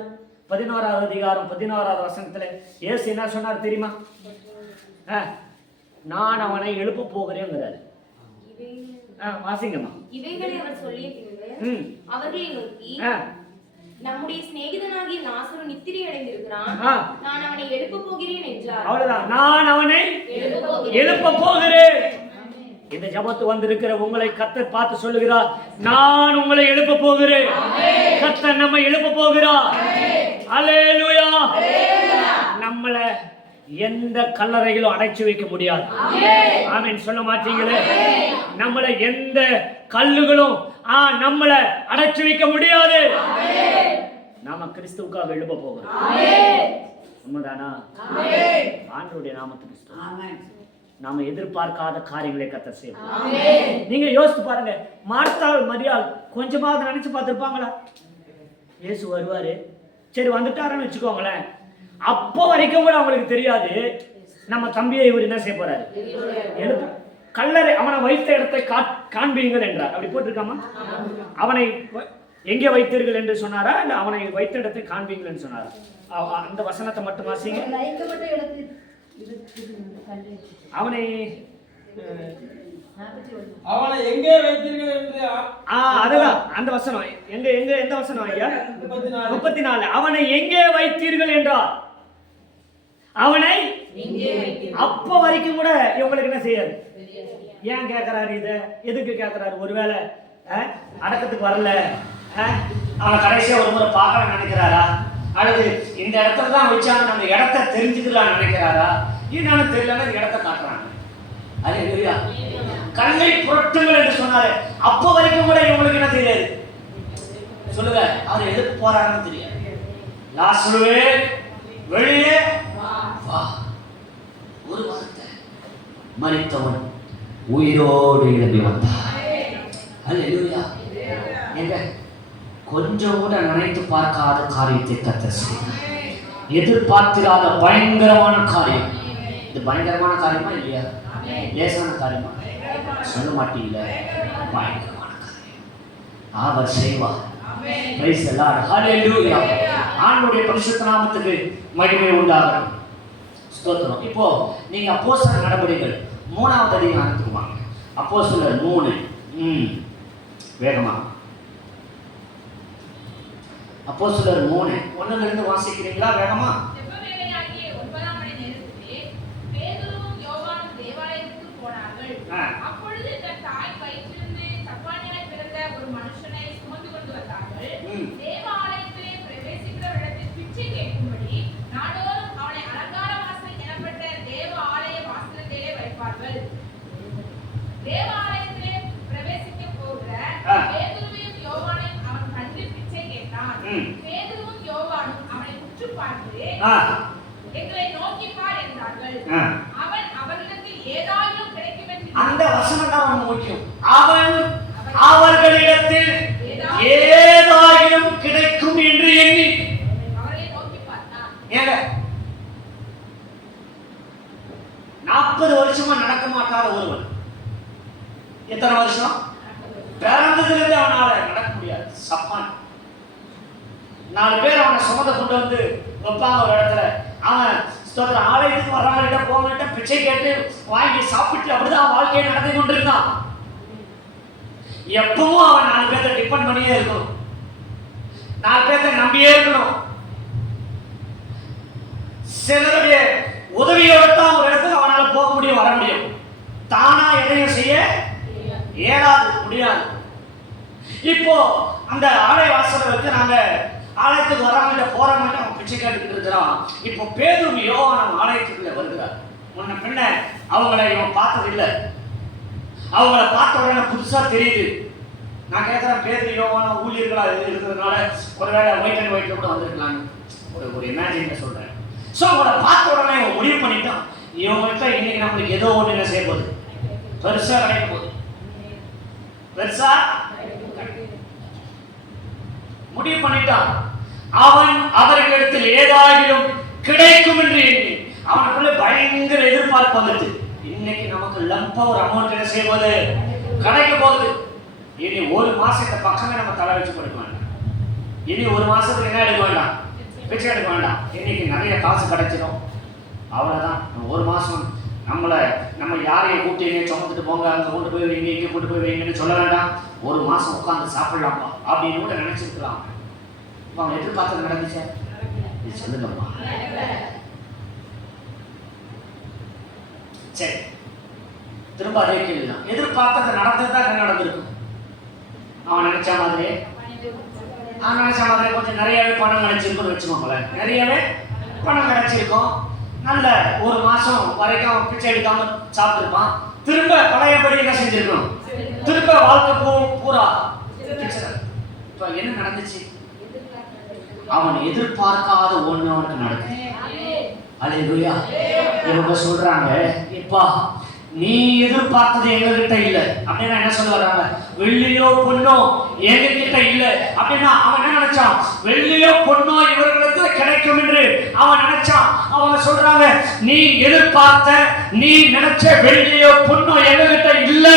11வது அதிகாரம் 11வது வசனத்துல இயேசு என்ன சொன்னார் தெரியுமா? நான் அவனை எழுப்ப போகிறேங்கிறாரு. வாசிங்கம்மா. இவைகளை அவர் சொல்லிய பின்பு அவர்களை நோக்கி, நம்முடைய சிநேகிதனாகிய லாசரு நித்திரை அடைந்திருக்கிறான், நான் அவனை எழுப்ப போகிறேன் என்றார். அவ்வளவுதான், நான் அவனை எழுப்ப போகிறேன். இந்த ஜபத்து வந்திருக்கிற உங்களை கர்த்தர் பார்த்து சொல்லுகிறார், நான் உங்களை எழுப்ப போகிறேன். கர்த்தர் நம்ம எழுப்ப போகிறார். அல்லேலூயா. நம்மள எந்த கல்லறையிலும் அடைச்சு வைக்க முடியாது. ஆமென் சொல்ல மாட்டீங்களே? நம்மள எந்த கல்லுகளும் நம்மள அடைச்சு வைக்க முடியாது. நாம கிறிஸ்துவுக்காக எழுப்ப போகிறோம். உண்மைதானா? ஆண்டவருடைய நாமத்துக்கு நாம எதிர்பார்க்காத காரியங்களை கர்த்தர் செய்வோம். நீங்க யோசித்து பாருங்க, மார்த்தாள் மரியாள் கொஞ்சமாவது நினைச்சு பார்த்திருப்பாங்களா? இயேசு வருவாரு, சரி வந்துட்டாருன்னு வச்சுக்கோங்களேன். அப்போ வரைக்கும் கூட அவங்களுக்கு தெரியாது நம்ம தம்பியை இவர் என்ன செய்ய போறாரு, எழுப்பு கல்லறை அவனை வைத்த இடத்தை காண்பீங்கள் என்றார். அப்படி போட்டிருக்காமா? அவனை எங்கே வைத்தீர்கள் என்று சொன்னாரா, இல்ல அவனை வைத்த இடத்தை காண்பீங்கள் என்று சொன்னாரா? அந்த வசனத்தை மட்டும் வாசிங்க. அவனை அவனை எங்கே வைத்தீர்கள் என்று அதுதான் அந்த வசனம். எங்க எங்க எந்த வசனம் ஐயா? 34. அவனை எங்கே வைத்தீர்கள் என்றார். அவனை அப்ப வரைக்கும் கூட இவங்களுக்கு என்ன செய்யாது. ஏன் கேட்கிறாரு? இத எதுக்கு கேட்கிறாரு? ஒருவேளை அடக்கத்துக்கு வரல, அவனை கடைசியா ஒரு முறை பார்க்க நினைக்கிறாரா, அல்லது இந்த இடத்துல தான் வச்சாங்க நம்ம இடத்த தெரிஞ்சுக்கலாம் நினைக்கிறாரா? என்னன்னு தெரியலன்னா இடத்த காட்டுறாங்க. அல்லேலூயா. கல்லை புரட்டுங்கள் என்று சொன்னாரு. அப்ப வரைக்கும் கூட இவங்களுக்கு என்ன தெரியாது. சொல்லுங்க, அவர் எதுக்கு போறாருன்னு தெரியாது. லாசருவே வெளியே வா. ஒரு வார்த்தை, மரித்தவன் உயிரோடு எழுப்பி வந்தார். அல்லேலூயா. எங்க கொஞ்சம் கூட நினைத்து பார்க்காத காரியத்தை கர்த்தர் செய்தார். எதிர்பார்த்திராத பயங்கரமான காரியம். இது பயங்கரமான காரியமா இல்லையா? லேசான காரியமா? சொல்ல மாட்டீங்கள? பயங்கரமான காரியம் அவர் செய்வார். Praise the Lord. ஹல்லேலூயா. ஆண்டவருடைய பரிசுத்த நாமத்துக்கு மகிமை உண்டாகட்டும். ஸ்தோத்திரம். இப்போ நீங்க அப்போஸ்தலர் நடபடிகள் 3வது அதிகாரத்துக்கு வாங்க. அப்போஸ்தலர் 3. வேகமா அப்போஸ்தலர் 3 1ல இருந்து வாசிக்கிறீங்களா? வேகமா. அப்பொழுது தன் தாய் வயிற்றிலிருந்து சப்பானியாய் பிறந்த ஒரு மனுஷனை சுமந்து கொண்டு வந்தார்கள். தேவாலயத்திலே பிரவேசிக்கிற இடத்தில் பிச்சை கேட்கும்படி நாடோறும் அவனை அலங்கார வாசல் எனப்பட்ட தேவ ஆலய வாசலிலே வைப்பார்கள். தேவாலயத்திலே பிரவேசிக்க போகிற பேதுருவையும் யோவானையும் அவன் கண்டு பிச்சை கேட்டான். பேதுருவும் யோவானும் அவனை உற்று பார்த்து, எங்களை நோக்கி பார் என்றார்கள். அவன் அவர்களிடத்தில் ஏதாயிலும் கிடைக்கும் என்று. அந்த வசனம் தான் ரொம்ப முக்கியம். அவன் அவர்களிடத்தில் ஏதாயிலும் கிடைக்கும் என்று எண்ணி அவரை நோக்கி பார்த்தான். ஏங்க 40 வருஷமா நடக்க மாட்டாத ஒருவன் எத்தனை வருஷம் பிறந்ததிலிருந்து அவனால நடக்க முடியாது. சப்பான் 4 பேர் அவனை சுமந்த கொண்டு வந்து வைப்பாங்க ஒரு இடத்துல. அவன் ஆலயத்துக்கு வர்றவங்கிட்ட போகிட்ட பிச்சை கேட்டு வாங்கி சாப்பிட்டு அப்படிதான் வாழ்க்கையை நடத்தி கொண்டிருந்தான். எப்பவும் அவன் 4 பேர்த்த டிபெண்ட் பண்ணியே இருக்கணும், 4 பேர்த்த நம்பியே இருக்கணும். சிலருடைய உதவியோட தான் ஒரு இடத்துக்கு அவனால போக முடியும், வர முடியும். தானா எதையும் செய்ய இயலாது, முடியாது. இப்போ அந்த ஆலய வாசலை வச்சு நாங்க ஆலயத்துக்கு வராம போறவங்க அவன் பிச்சை கேட்டுக்கிட்டு இருக்கிறான். இப்போ பேதுரு யோவான் ஆலயத்துக்குள்ள வருகிறார். முன்ன பின்ன அவங்கள இவன் பார்த்தது இல்லை. அவங்கள பார்த்த உடனே புதுசா தெரியுது. நான் கேட்கிறேன், பேதுரு யோவான ஊழியர்களா இருக்கிறதுனால ஒருவேளை ஒயிட் அண்ட் ஒயிட்ல கூட வந்திருக்கலான்னு ஒரு இமேஜின்ல சொல்றேன். ஸோ அவங்கள பார்த்த உடனே இவன் முடிவு பண்ணிட்டான், இவங்கள்ட்ட இன்னைக்கு நம்மளுக்கு ஏதோ ஒன்று என்ன செய்ய போகுது, பெருசா கிடைக்க போகுது. பெருசா முடிவு பண்ணிட்டான். அவன் அவர்களிடத்தில் ஏதாயிலும் கிடைக்கும் என்று எண்ணி அவனுக்குள்ள பயங்கர எதிர்பார்ப்பு வந்துட்டு, இன்னைக்கு நமக்கு லம்பா ஒரு அமௌண்ட் என்ன செய்வது கிடைக்க போகுது. இனி ஒரு மாசம் இந்த பக்கமே நம்ம தலை வச்சு கொடுக்க வேண்டாம். இனி ஒரு மாசத்துக்கு என்ன எடுக்க வேண்டாம், பிச்சை எடுக்க வேண்டாம். இன்னைக்கு நிறைய காசு கிடைச்சிடும், அவ்வளவுதான். ஒரு மாசம் நம்ம யாரையும் கூட்டி எங்கே சுமந்துட்டு போங்க, அங்கே கொண்டு போய் வைங்க, இங்கே கொண்டு போய் வைங்கன்னு சொல்ல வேண்டாம். ஒரு மாதம் உட்காந்து சாப்பிடலாமா அப்படின்னு கூட நினைச்சிருக்கலாம். இப்போ அவங்க எதிர்பார்த்தது நடந்துச்சா? இது சொல்லுங்கம்மா. சரி, திரும்ப அதே கேள்விதான். எதிர்பார்த்தது நடந்ததுதான் என்ன நடந்திருக்கும்? அவன் நினைச்ச மாதிரியே கொஞ்சம் நிறையவே பணம் கிடைச்சிருக்கும்னு வச்சுக்கோங்களேன். நிறையவே பணம் கிடைச்சிருக்கும். நல்ல ஒரு மாசம் வரைக்கும் அவன் பிச்சை எடுக்காம சாப்பிட்டுருப்பான். திரும்ப பழையபடி என்ன செஞ்சிருக்கணும்? திரும்ப வாழ்க்கை பூரா பிச்சை. இப்ப என்ன நடந்துச்சு? அவன் எதிர்பார்க்காத ஒண்ணு அவனுக்கு நடக்குது. அல்லேலூயா. இவங்க சொல்றாங்க, இப்பா நீ எதிர்பார்த்தது எங்ககிட்ட இல்ல அப்படின்னா என்ன சொல்ல வர்றாங்க? வெள்ளியோ பொண்ணோ எங்ககிட்ட இல்ல அப்படின்னா அவன் என்ன நினைச்சான்? வெள்ளியோ பொண்ணோ இவர்களுக்கு கிடைக்கும் என்று அவன் நினைச்சான். அவங்க சொல்றாங்க, நீ எதிர்பார்த்த, நீ நினைச்ச வெள்ளியோ பொண்ணோ எங்ககிட்ட இல்ல,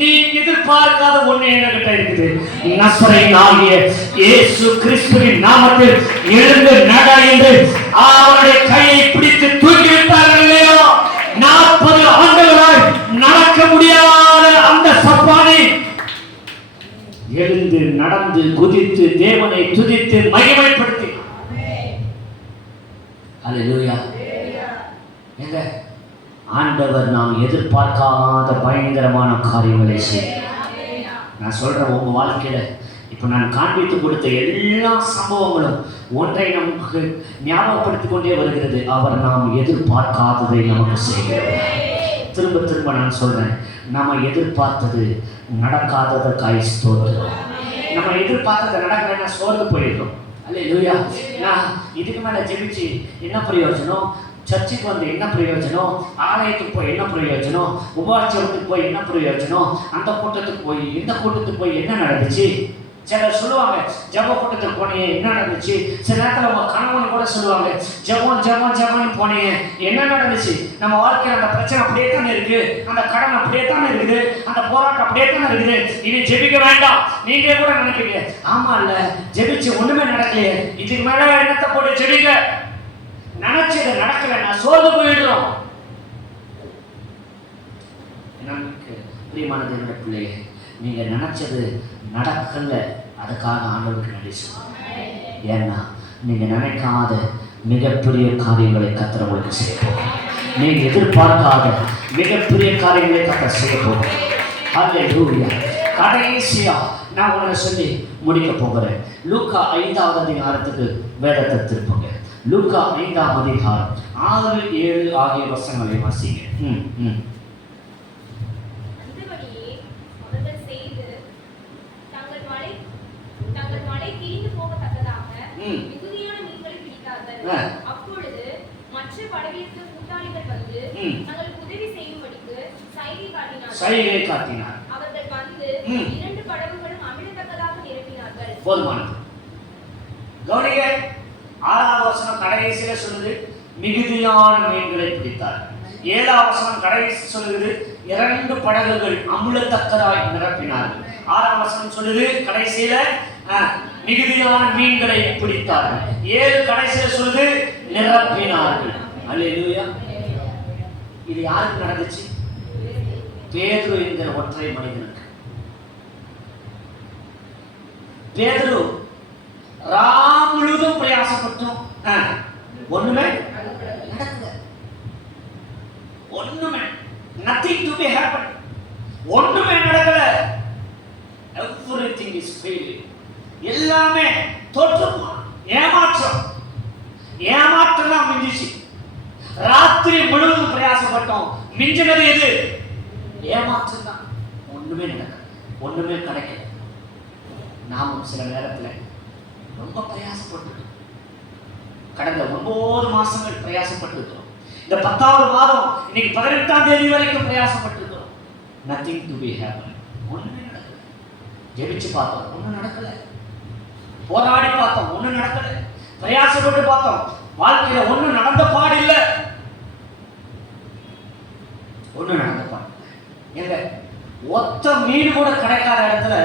நீ எதிர்பார்க்காத ஒண்ணு எங்ககிட்ட இருக்குது. நசரேயனாகிய இயேசு கிறிஸ்துவின் நாமத்தில் எழுந்து நட என்று அவருடைய கையை பிடித்து தூக்கி விட்டார்கள் இல்லையோ? 40 ஆண்டுகளாய் நடக்க முடியாத அந்த சப்பானி எழுந்து நடந்து குதித்து தேவனை துதித்து மகிமைப்படுத்தி. அல்லேலூயா. எங்க ஆண்டவர் நாம் எதிர்பார்க்காத பயங்கரமான காரியங்களை செய்ய. நான் சொல்றேன், உங்க வாழ்க்கையில இப்ப நான் காண்பித்து கொடுத்த எல்லா சம்பவங்களும் ஒன்றை நமக்கு ஞாபகப்படுத்திக் கொண்டே வருகிறது. அவர் நாம் எதிர்பார்க்காததை நமக்கு செய்கிறார். திரும்ப திரும்ப நான் சொல்றேன், நம்ம எதிர்பார்த்தது நடக்காததற்காய் ஸ்தோத்திரம். நம்ம எதிர்பார்த்தது நடக்கலைன்னா சோர்ந்து போயிடும். அல்லேலூயா. நான் இதுக்கு மேல ஜெபிச்சு என்ன பிரயோஜனம்? சர்ச்சுக்கு வந்து என்ன பிரயோஜனம்? ஆலயத்துக்கு போய் என்ன பிரயோஜனம்? உபாசத்துக்கு போய் என்ன பிரயோஜனம்? அந்த கூட்டத்துக்கு போய் இந்த கூட்டத்துக்கு போய் என்ன நடந்துச்சு? சிலர் சொல்லுவாங்க, ஜப கூட்டத்துக்கு போனீங்க என்ன நடந்துச்சு? சில நேரத்தில் உங்க கணவன் கூட சொல்லுவாங்க, ஜபம் போனீங்க என்ன நடந்துச்சு? நம்ம வாழ்க்கையில் அந்த பிரச்சனை அப்படியே தானே இருக்கு, அந்த கடன் அப்படியே தானே இருக்குது, அந்த போராட்டம் அப்படியே தானே இருக்குது, இனி ஜெபிக்க வேண்டாம். நீங்க கூட நினைப்பீங்க, ஆமா இல்ல ஜெபிச்சு ஒண்ணுமே நடக்கலையே, இதுக்கு மேல எண்ணத்தை போட்டு ஜெபிக்க. நினைச்சது நடக்கலைன்னா சோர்ந்து போயிடுறோம். நமக்கு பிரியமான தேவனுடைய பிள்ளையே, நீங்க நினைச்சது நடக்கல, அதுக்காக ஆண்டவருக்கு நன்றி சொல்லுங்க. ஏன்னா நீங்க நினைக்காத மிகப்பெரிய காரியங்களை கர்த்தர் உங்களுக்கு செய்ய போகிறார். நீங்க எதிர்பார்க்காத மிகப்பெரிய காரியங்களை கர்த்தர் செய்ய போகிறார். அல்லேலூயா. கடைசியா நான் உங்களை சொல்லி முடிக்க போகிறேன். லூக்கா 5ஆம் அதிகாரத்துக்கு வேதத்தை திருப்புங்க. லூக்கா 5ஆம் அதிகாரம் 6, 7 ஆகிய வசனங்களை வாசிங்க. அப்பொழுது மற்ற படகிற்கு கூட்டாளிகள் வந்து தங்களுக்கு உதவி செய்யும்படிக்கு சைகை காட்டினார். அவர்கள் வந்து 2 படகுகளும் அமிழத்தக்கதாக நிரப்பினார்கள். போதுமானது. கவனிங்க, 6ஆம் வசனம் கடைசியில சொல்லுது மிகுதியான மீன்களை பிடித்தார். 7ஆம் வசனம் கடைசி சொல்லுது 2 படகுகள் அமிழத்தக்கதாய் நிரப்பினார்கள். 6ஆம் வசனம் சொல்லுது கடைசியில மிகுதியான மீன்களை பிடித்தார்கள். 7 கடைசியில சொல்லுது நிரப்பினார்கள். அல்லேலூயா. இது யாருக்கு நடந்துச்சு? பேதுரு என்கிற ஒற்றை மனிதனுக்கு. பேதுரு ராம் முழுதும் பிரயாசப்பட்டோம், ஒண்ணுமே நடக்கல. ஒண்ணுமே nothing to be happen. ஒண்ணுமே நடக்கல. everything is failing. எல்லாமே தோற்றம், ஏமாற்றம் தான் மிஞ்சிச்சு. ராத்திரி முழுவதும் பிரயாசப்பட்டோம், மிஞ்சினது எது? ஏமாற்றம் தான். ஒண்ணுமே நடக்கல, ஒண்ணுமே கிடைக்கல. நாமும் சில நேரத்துல ரொம்ப பிரயாசப்பட்டு கடந்த 9 மாசங்கள் பிரயாசப்பட்டிருக்கிறோம். இந்த 10வது மாதம் இன்னைக்கு 18ஆம் தேதி வரைக்கும் பிரயாசப்பட்டிருக்கிறோம். nothing to be happen. ஒண்ணுமே நடக்கல. ஜெபிச்சு பார்த்தோம், ஒண்ணும் நடக்கல. போராடி பார்த்தோம், ஒண்ணும் நடக்கல. பிரயாசப்பட்டு பார்த்தோம், வாழ்க்கையில ஒண்ணும் நடந்த பாடு இல்ல. ஒண்ணும் நடந்த பாடு எங்க? ஒத்த மீன் கூட கிடைக்காத இடத்துல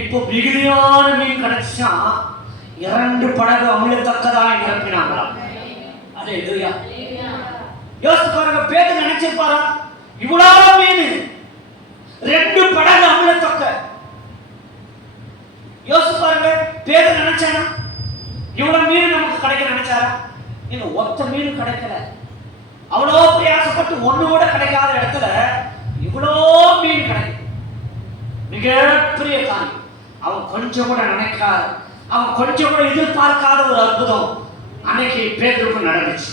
இப்போ மிகுதியான மீன் கிடைச்சா 2 படகு அமிழத்தக்கதாய் நிரப்பினாங்களாம். அல்லேலூயா. யோசித்து பாருங்க, பேதுரு நினைச்சிருப்பாரா இவ்வளவு மீன் 2 படகு அமிலத்தொக்க? யோசித்து பாருங்க, பேதுரு நினைச்சானா இவ்வளவு மீன் நமக்கு கிடைக்க நினைச்சாரா? நீங்க ஒத்த மீன் கிடைக்கல. அவ்வளோ பிரயாசப்பட்டு ஒண்ணு கூட கிடைக்காத இடத்துல இவ்வளோ மீன் கிடைக்கும். மிகப்பெரிய காரியம். அவன் கொஞ்சம் கூட நினைக்காத, அவன் கொஞ்சம் கூட எதிர்பார்க்காத ஒரு அற்புதம் அன்னைக்கு பேதுருக்கு நடந்துச்சு.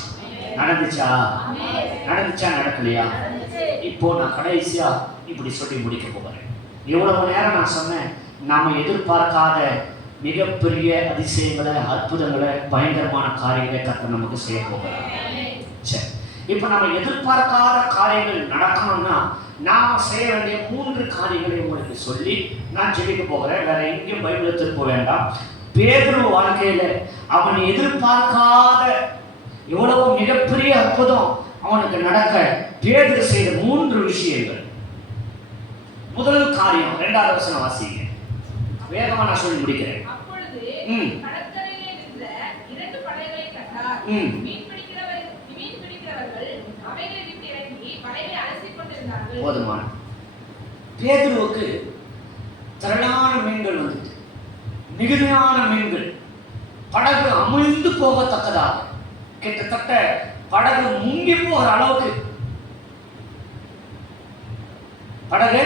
நடந்துச்சா? நடக்கலையா? இப்போ நான் கடைசியா இப்படி சொல்லி முடிக்க போகிறேன். இவ்வளவு நேரம் நான் சொன்னேன், நாம எதிர்பார்க்காத மிகப்பெரிய அதிசயங்களை, அற்புதங்களை, பயங்கரமான காரியங்களை கர்த்தர் நமக்கு செய்ய போகிறார். சரி, இப்ப நம்ம எதிர்பார்க்காத காரியங்கள் நடக்கணும்னா நாம செய்ய வேண்டிய 3 காரியங்களை உங்களுக்கு சொல்லி நான் ஜெபிக்க போகிறேன். வேற எங்கேயும் பைபிளை திருப்ப வேண்டாம். பேதுரு வாழ்க்கையில அவன் எதிர்பார்க்காத எவ்வளவு மிகப்பெரிய அற்புதம் அவனுக்கு நடக்க பேதுரு செய்த 3 விஷயங்கள். முதல் காரியம் 2வது வசனம் வாசிங்க. வேகமா நான் சொல்லி முடிக்கிறேன். அப்பொழுது கடற்கரையிலே இருந்த 2 படகுகளை கண்டார். மீன் பிடிக்கிறவர்கள் அவைகளை விட்டு இறங்கி வலையை அலசிக் கொண்டிருந்தார்கள். போதுமான பேதுருவுக்கு திரளான மீன்கள் வந்துட்டு, மிகுதியான மீன்கள், படகு அமிழ்ந்து போகத்தக்கதாக, கிட்டத்தட்ட படகு முங்கி போகிற அளவுக்கு, படகு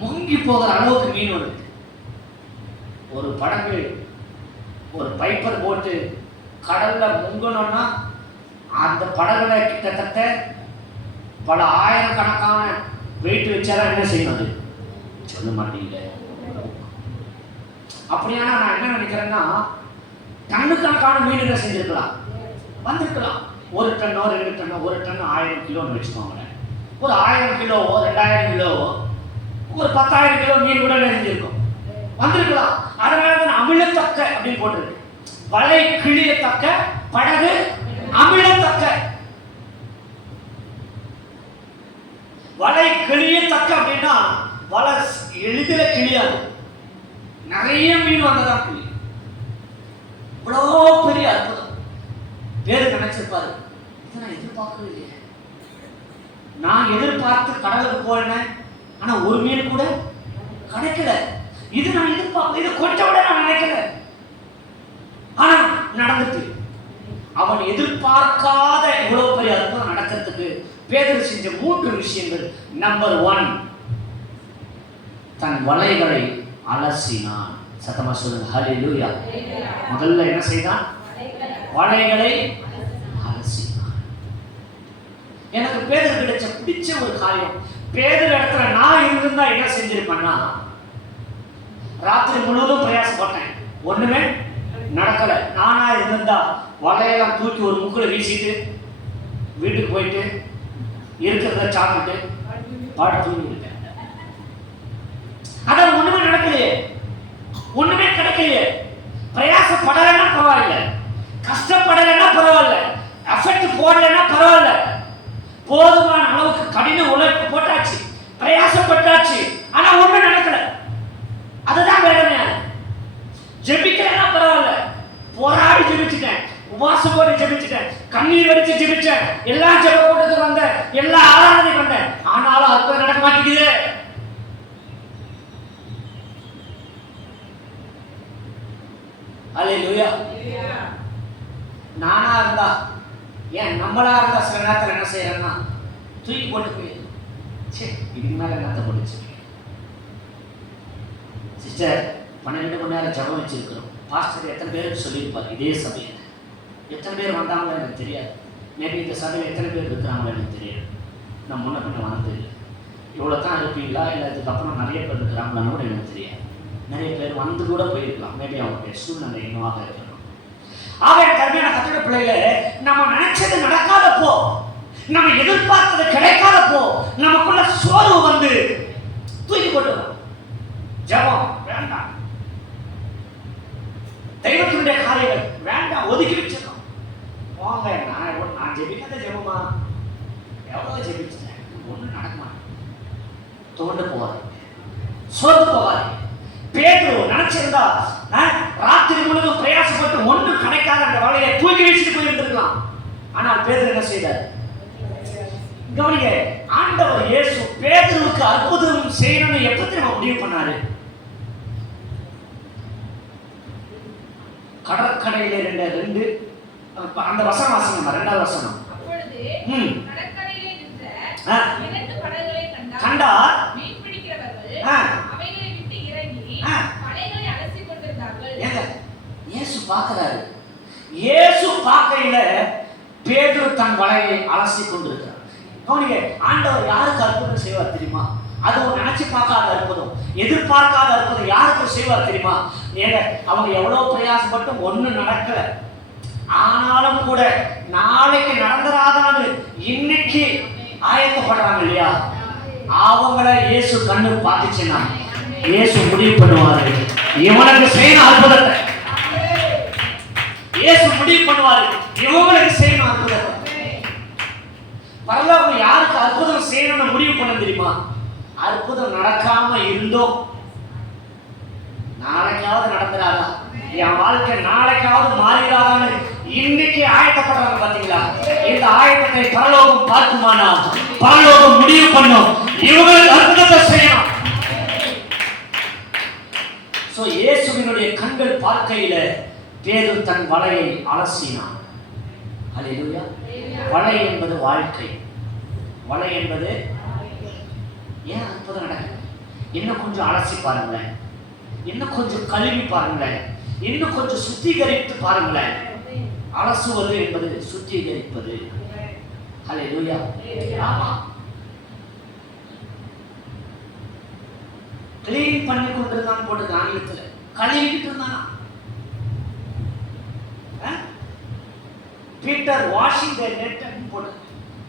முங்கி போகிற அளவுக்கு மீன் வருது. ஒரு படகு, ஒரு பைப்பர் போட்டு கடல்ல முங்கணும்னா அந்த படகுல கிட்டத்தட்ட பல ஆயிரக்கணக்கான வெயிட் வச்சாலும் என்ன செய்யணும்? அது சொல்ல மாட்டீங்க. அப்படியானா நான் என்ன நினைக்கிறேன்னா, டன்னுக்கணக்கான மீன் என்ன செஞ்சிருக்கலாம், வந்திருக்கலாம். 1 டன்னோ 2 டன்னோ, 1 டன் 1000 கிலோன்னு வச்சுக்கோங்களேன். ஒரு 1000 கிலோவோ 2000 கிலோவோ ஒரு 10,000 கிலோ மீன் கூட செஞ்சிருக்கும், வந்திருக்கலாம். அதனால அமிழத்தக்க அப்படின்னு போட்டிருக்கு. வலை கிழியத்தக்க, படகு அமிழத்தக்க. வலை கிழியத்தக்க அப்படின்னா வலை எளிதில் கிழியாது. நிறைய மீன் வந்ததான் கிளி. இவ்வளோ பெரிய அற்புதம் பேரு நினைச்சிருப்பாரு, இதை நான் எதிர்பார்க்கவே இல்லையே. நான் எதிர்பார்த்து கடலுக்கு போனேன், ஆனா ஒரு மீன் கூட கிடைக்கல. இது நான் எதிர்பார்க்க, இது கொஞ்சம் கூட நான் நினைக்கல, ஆனா நடந்துட்டு. அவன் எதிர்பார்க்காத இவ்வளவு பெரிய அற்புதம் நடக்கிறதுக்கு பேதுரு செஞ்ச 3 விஷயங்கள். நம்பர் 1, தன் வலைகளை அலசினான். சத்தமா சொல்லுங்க, ஹல்லேலூயா. முதல்ல என்ன செய்தான்? வலைகளை அலசினான். எனக்கு பேதுரு கிடைச்ச பிடிச்ச ஒரு காரியம், பேதுரு இடத்துல நான் இருந்திருந்தா என்ன செஞ்சிருப்பேன்னா, ராத்திரி முழுவதும் பிரயாசப்பட்டேன், ஒண்ணுமே நடக்கல. நானா இருந்தா வலையெல்லாம் தூக்கி ஒரு முக்குல வீசிட்டு வீட்டுக்கு போயிட்டு இருக்கிறத சாப்பிட்டு பாட்டு தூங்கிட்டேன். அதான் ஒண்ணுமே நடக்கலையே, ஒண்ணுமே கிடைக்கலையே. பிரயாசப்படலைன்னா பரவாயில்ல, கஷ்டப்படலைன்னா பரவாயில்ல, எஃபெக்ட் போடலைன்னா பரவாயில்ல, போதுமான அளவுக்கு கடின உழைப்பு போட்டாச்சு, பிரயாசப்பட்டாச்சு, ஆனா ஒண்ணும் நடக்கல. அதுதான் வேதனையா. ஜெபிக்கலைன்னா பரவாயில்ல, போராடி ஜெபிச்சுட்டேன், உபவாசம் போட்டு ஜெபிச்சுட்டேன், கண்ணீர் வடிச்சு ஜெபிச்சேன், எல்லா ஜெப கூட்டத்துக்கு வந்தேன், எல்லா ஆராதனை பண்ணேன், ஆனாலும் அற்புதம் நடக்க மாட்டேங்குது. அல்லேலூயா. நானா இருந்தா, ஏன் நம்மளா இருந்தா சில நேரத்தில் என்ன செய்யறேன்னா தூக்கி போட்டு போய் இதுக்கு மேல என்னத்த போட்டுச்சு. சிஸ்டர் 12 மணி நேரம் ஜபம் வச்சிருக்கிறோம். பாஸ்டர் எத்தனை பேருக்கு சொல்லியிருப்பார் இதே சபையில், எத்தனை பேர் வந்தாங்களோ எனக்கு தெரியாது. மேபி இந்த சபையில் எத்தனை பேர் இருக்கிறாங்களோ எனக்கு தெரியாது. நான் முன்ன பின்ன வந்தது இல்லை. இவ்வளோ தான் இருப்பீங்களா, இல்லை இதுக்கப்புறம் நிறைய பேர் இருக்கிறாங்களான்னு கூட எனக்கு தெரியாது. நிறைய பேர் வந்து கூட போயிருக்கலாம், மேபி அவங்களுடைய சூழ்நிலை இன்னுமாக இருக்கணும். ஆக கருமையான கத்திர பிள்ளைகள, நம்ம நினைச்சது நடக்காதப்போ, நம்ம எதிர்பார்த்தது கிடைக்காதப்போ, நமக்குள்ள சோர்வு வந்து தூக்கி போட்டுரும். ஜபம் வேண்டாம், தெய்வத்தினுடைய காரியங்கள் வேண்டாம், ஒதுக்கி வச்சிடணும். போங்க, நான் ஜெபிக்காத ஜெபமா எவ்வளவு ஜெபிச்சிட்டேன், ஒன்றும் நடக்க மாட்டேன். தோண்டு போவாரு, சோர்ந்து போவாரு. பேதுரு நினைச்சிருந்தா ராத்திரி முழுவதும் பிரயாசப்பட்டு ஒன்றும் கிடைக்காத அந்த வலையை தூக்கி வீசிட்டு போயிருந்திருக்கலாம். ஆனால் பேதுரு என்ன செய்தார்? கவனிங்க, ஆண்டவர் இயேசு பேதுருவுக்கு அற்புதம் செய்யணும்னு எப்ப தெரியுமா முடிவு பண்ணாரு? கடற்கரையில ரெண்டு அந்த வசனம் வாசிங்க, 2வது வசனம். அப்பொழுது கடற்கரையிலே நின்ற 2 படகுகளை கண்டார். மீன் பிடிக்கிறவர்கள் அவைகளை விட்டு இறங்கி படகுகளை அலசிக் கொண்டிருந்தார்கள். இயேசு பார்க்கிறாரு. இயேசு பார்க்கையில பேதுரு தன் வலையை அலசி கொண்டிருக்கிறார். கவனிங்க, ஆண்டவர் யாருக்கு அற்புதம் செய்வார் தெரியுமா? அதுவும் நினைச்சு பார்க்காத அற்புதம், எதிர்பார்க்காத அற்புதம் யாருக்கு செய்வார் தெரியுமா? ஏங்க, அவங்க எவ்வளவு பிரயாசப்பட்டும் ஒண்ணும் நடக்கல. ஆனாலும் கூட நாளைக்கு நடந்துராதான்னு இன்னைக்கு ஆயத்தப்படுறாங்க இல்லையா? அவங்கள இயேசு கண்ணு பார்த்துச்சுன்னா இயேசு முடிவு பண்ணுவாரு, இவனுக்கு செய்யணும் அற்புதத்தை. இயேசு முடிவு பண்ணுவாரு, இவங்களுக்கு செய்யணும் அற்புதத்தை. பரலோகம் யாருக்கு அற்புதம் செய்யணும்னு முடிவு பண்ண தெரியுமா? அற்புதம் நடக்காம இருந்தோம், நாளைக்காவது நடந்துராதா, என் வாழ்க்கை நாளைக்காவது மாறிடாதான்னு இன்னைக்கு ஆயத்தப்படுறாங்க. பாத்தீங்களா? இந்த ஆயத்தத்தை பரலோகம் பார்க்குமானா? பரலோகம் முடிவு பண்ணும், இவங்களுக்கு அற்புதத்தை செய்யணும். சோ இயேசுவினுடைய கண்கள் பார்க்கையில பேதுரு தன் வலையை அலசினான். ஹல்லேலூயா. வலை என்பது வாழ்க்கை. வலை என்பது ஏன் அற்புதம் நடக்குது? இன்னும் கொஞ்சம் அலசி பாருங்களேன், இன்னும் கொஞ்சம் கழுவி பாருங்களேன், இன்னும் கொஞ்சம் சுத்திகரித்து பாருங்களேன். அலசுவது என்பது சுத்திகரிப்பது. ஹல்லேலூயா. ஆமா, கிளீன் பண்ணி கொண்டிருந்தான் போட்டு ஆங்கிலத்தில் கழுவிக்கிட்டு இருந்தானா? பீட்டர் வாஷிங் தி நெட் போட்டு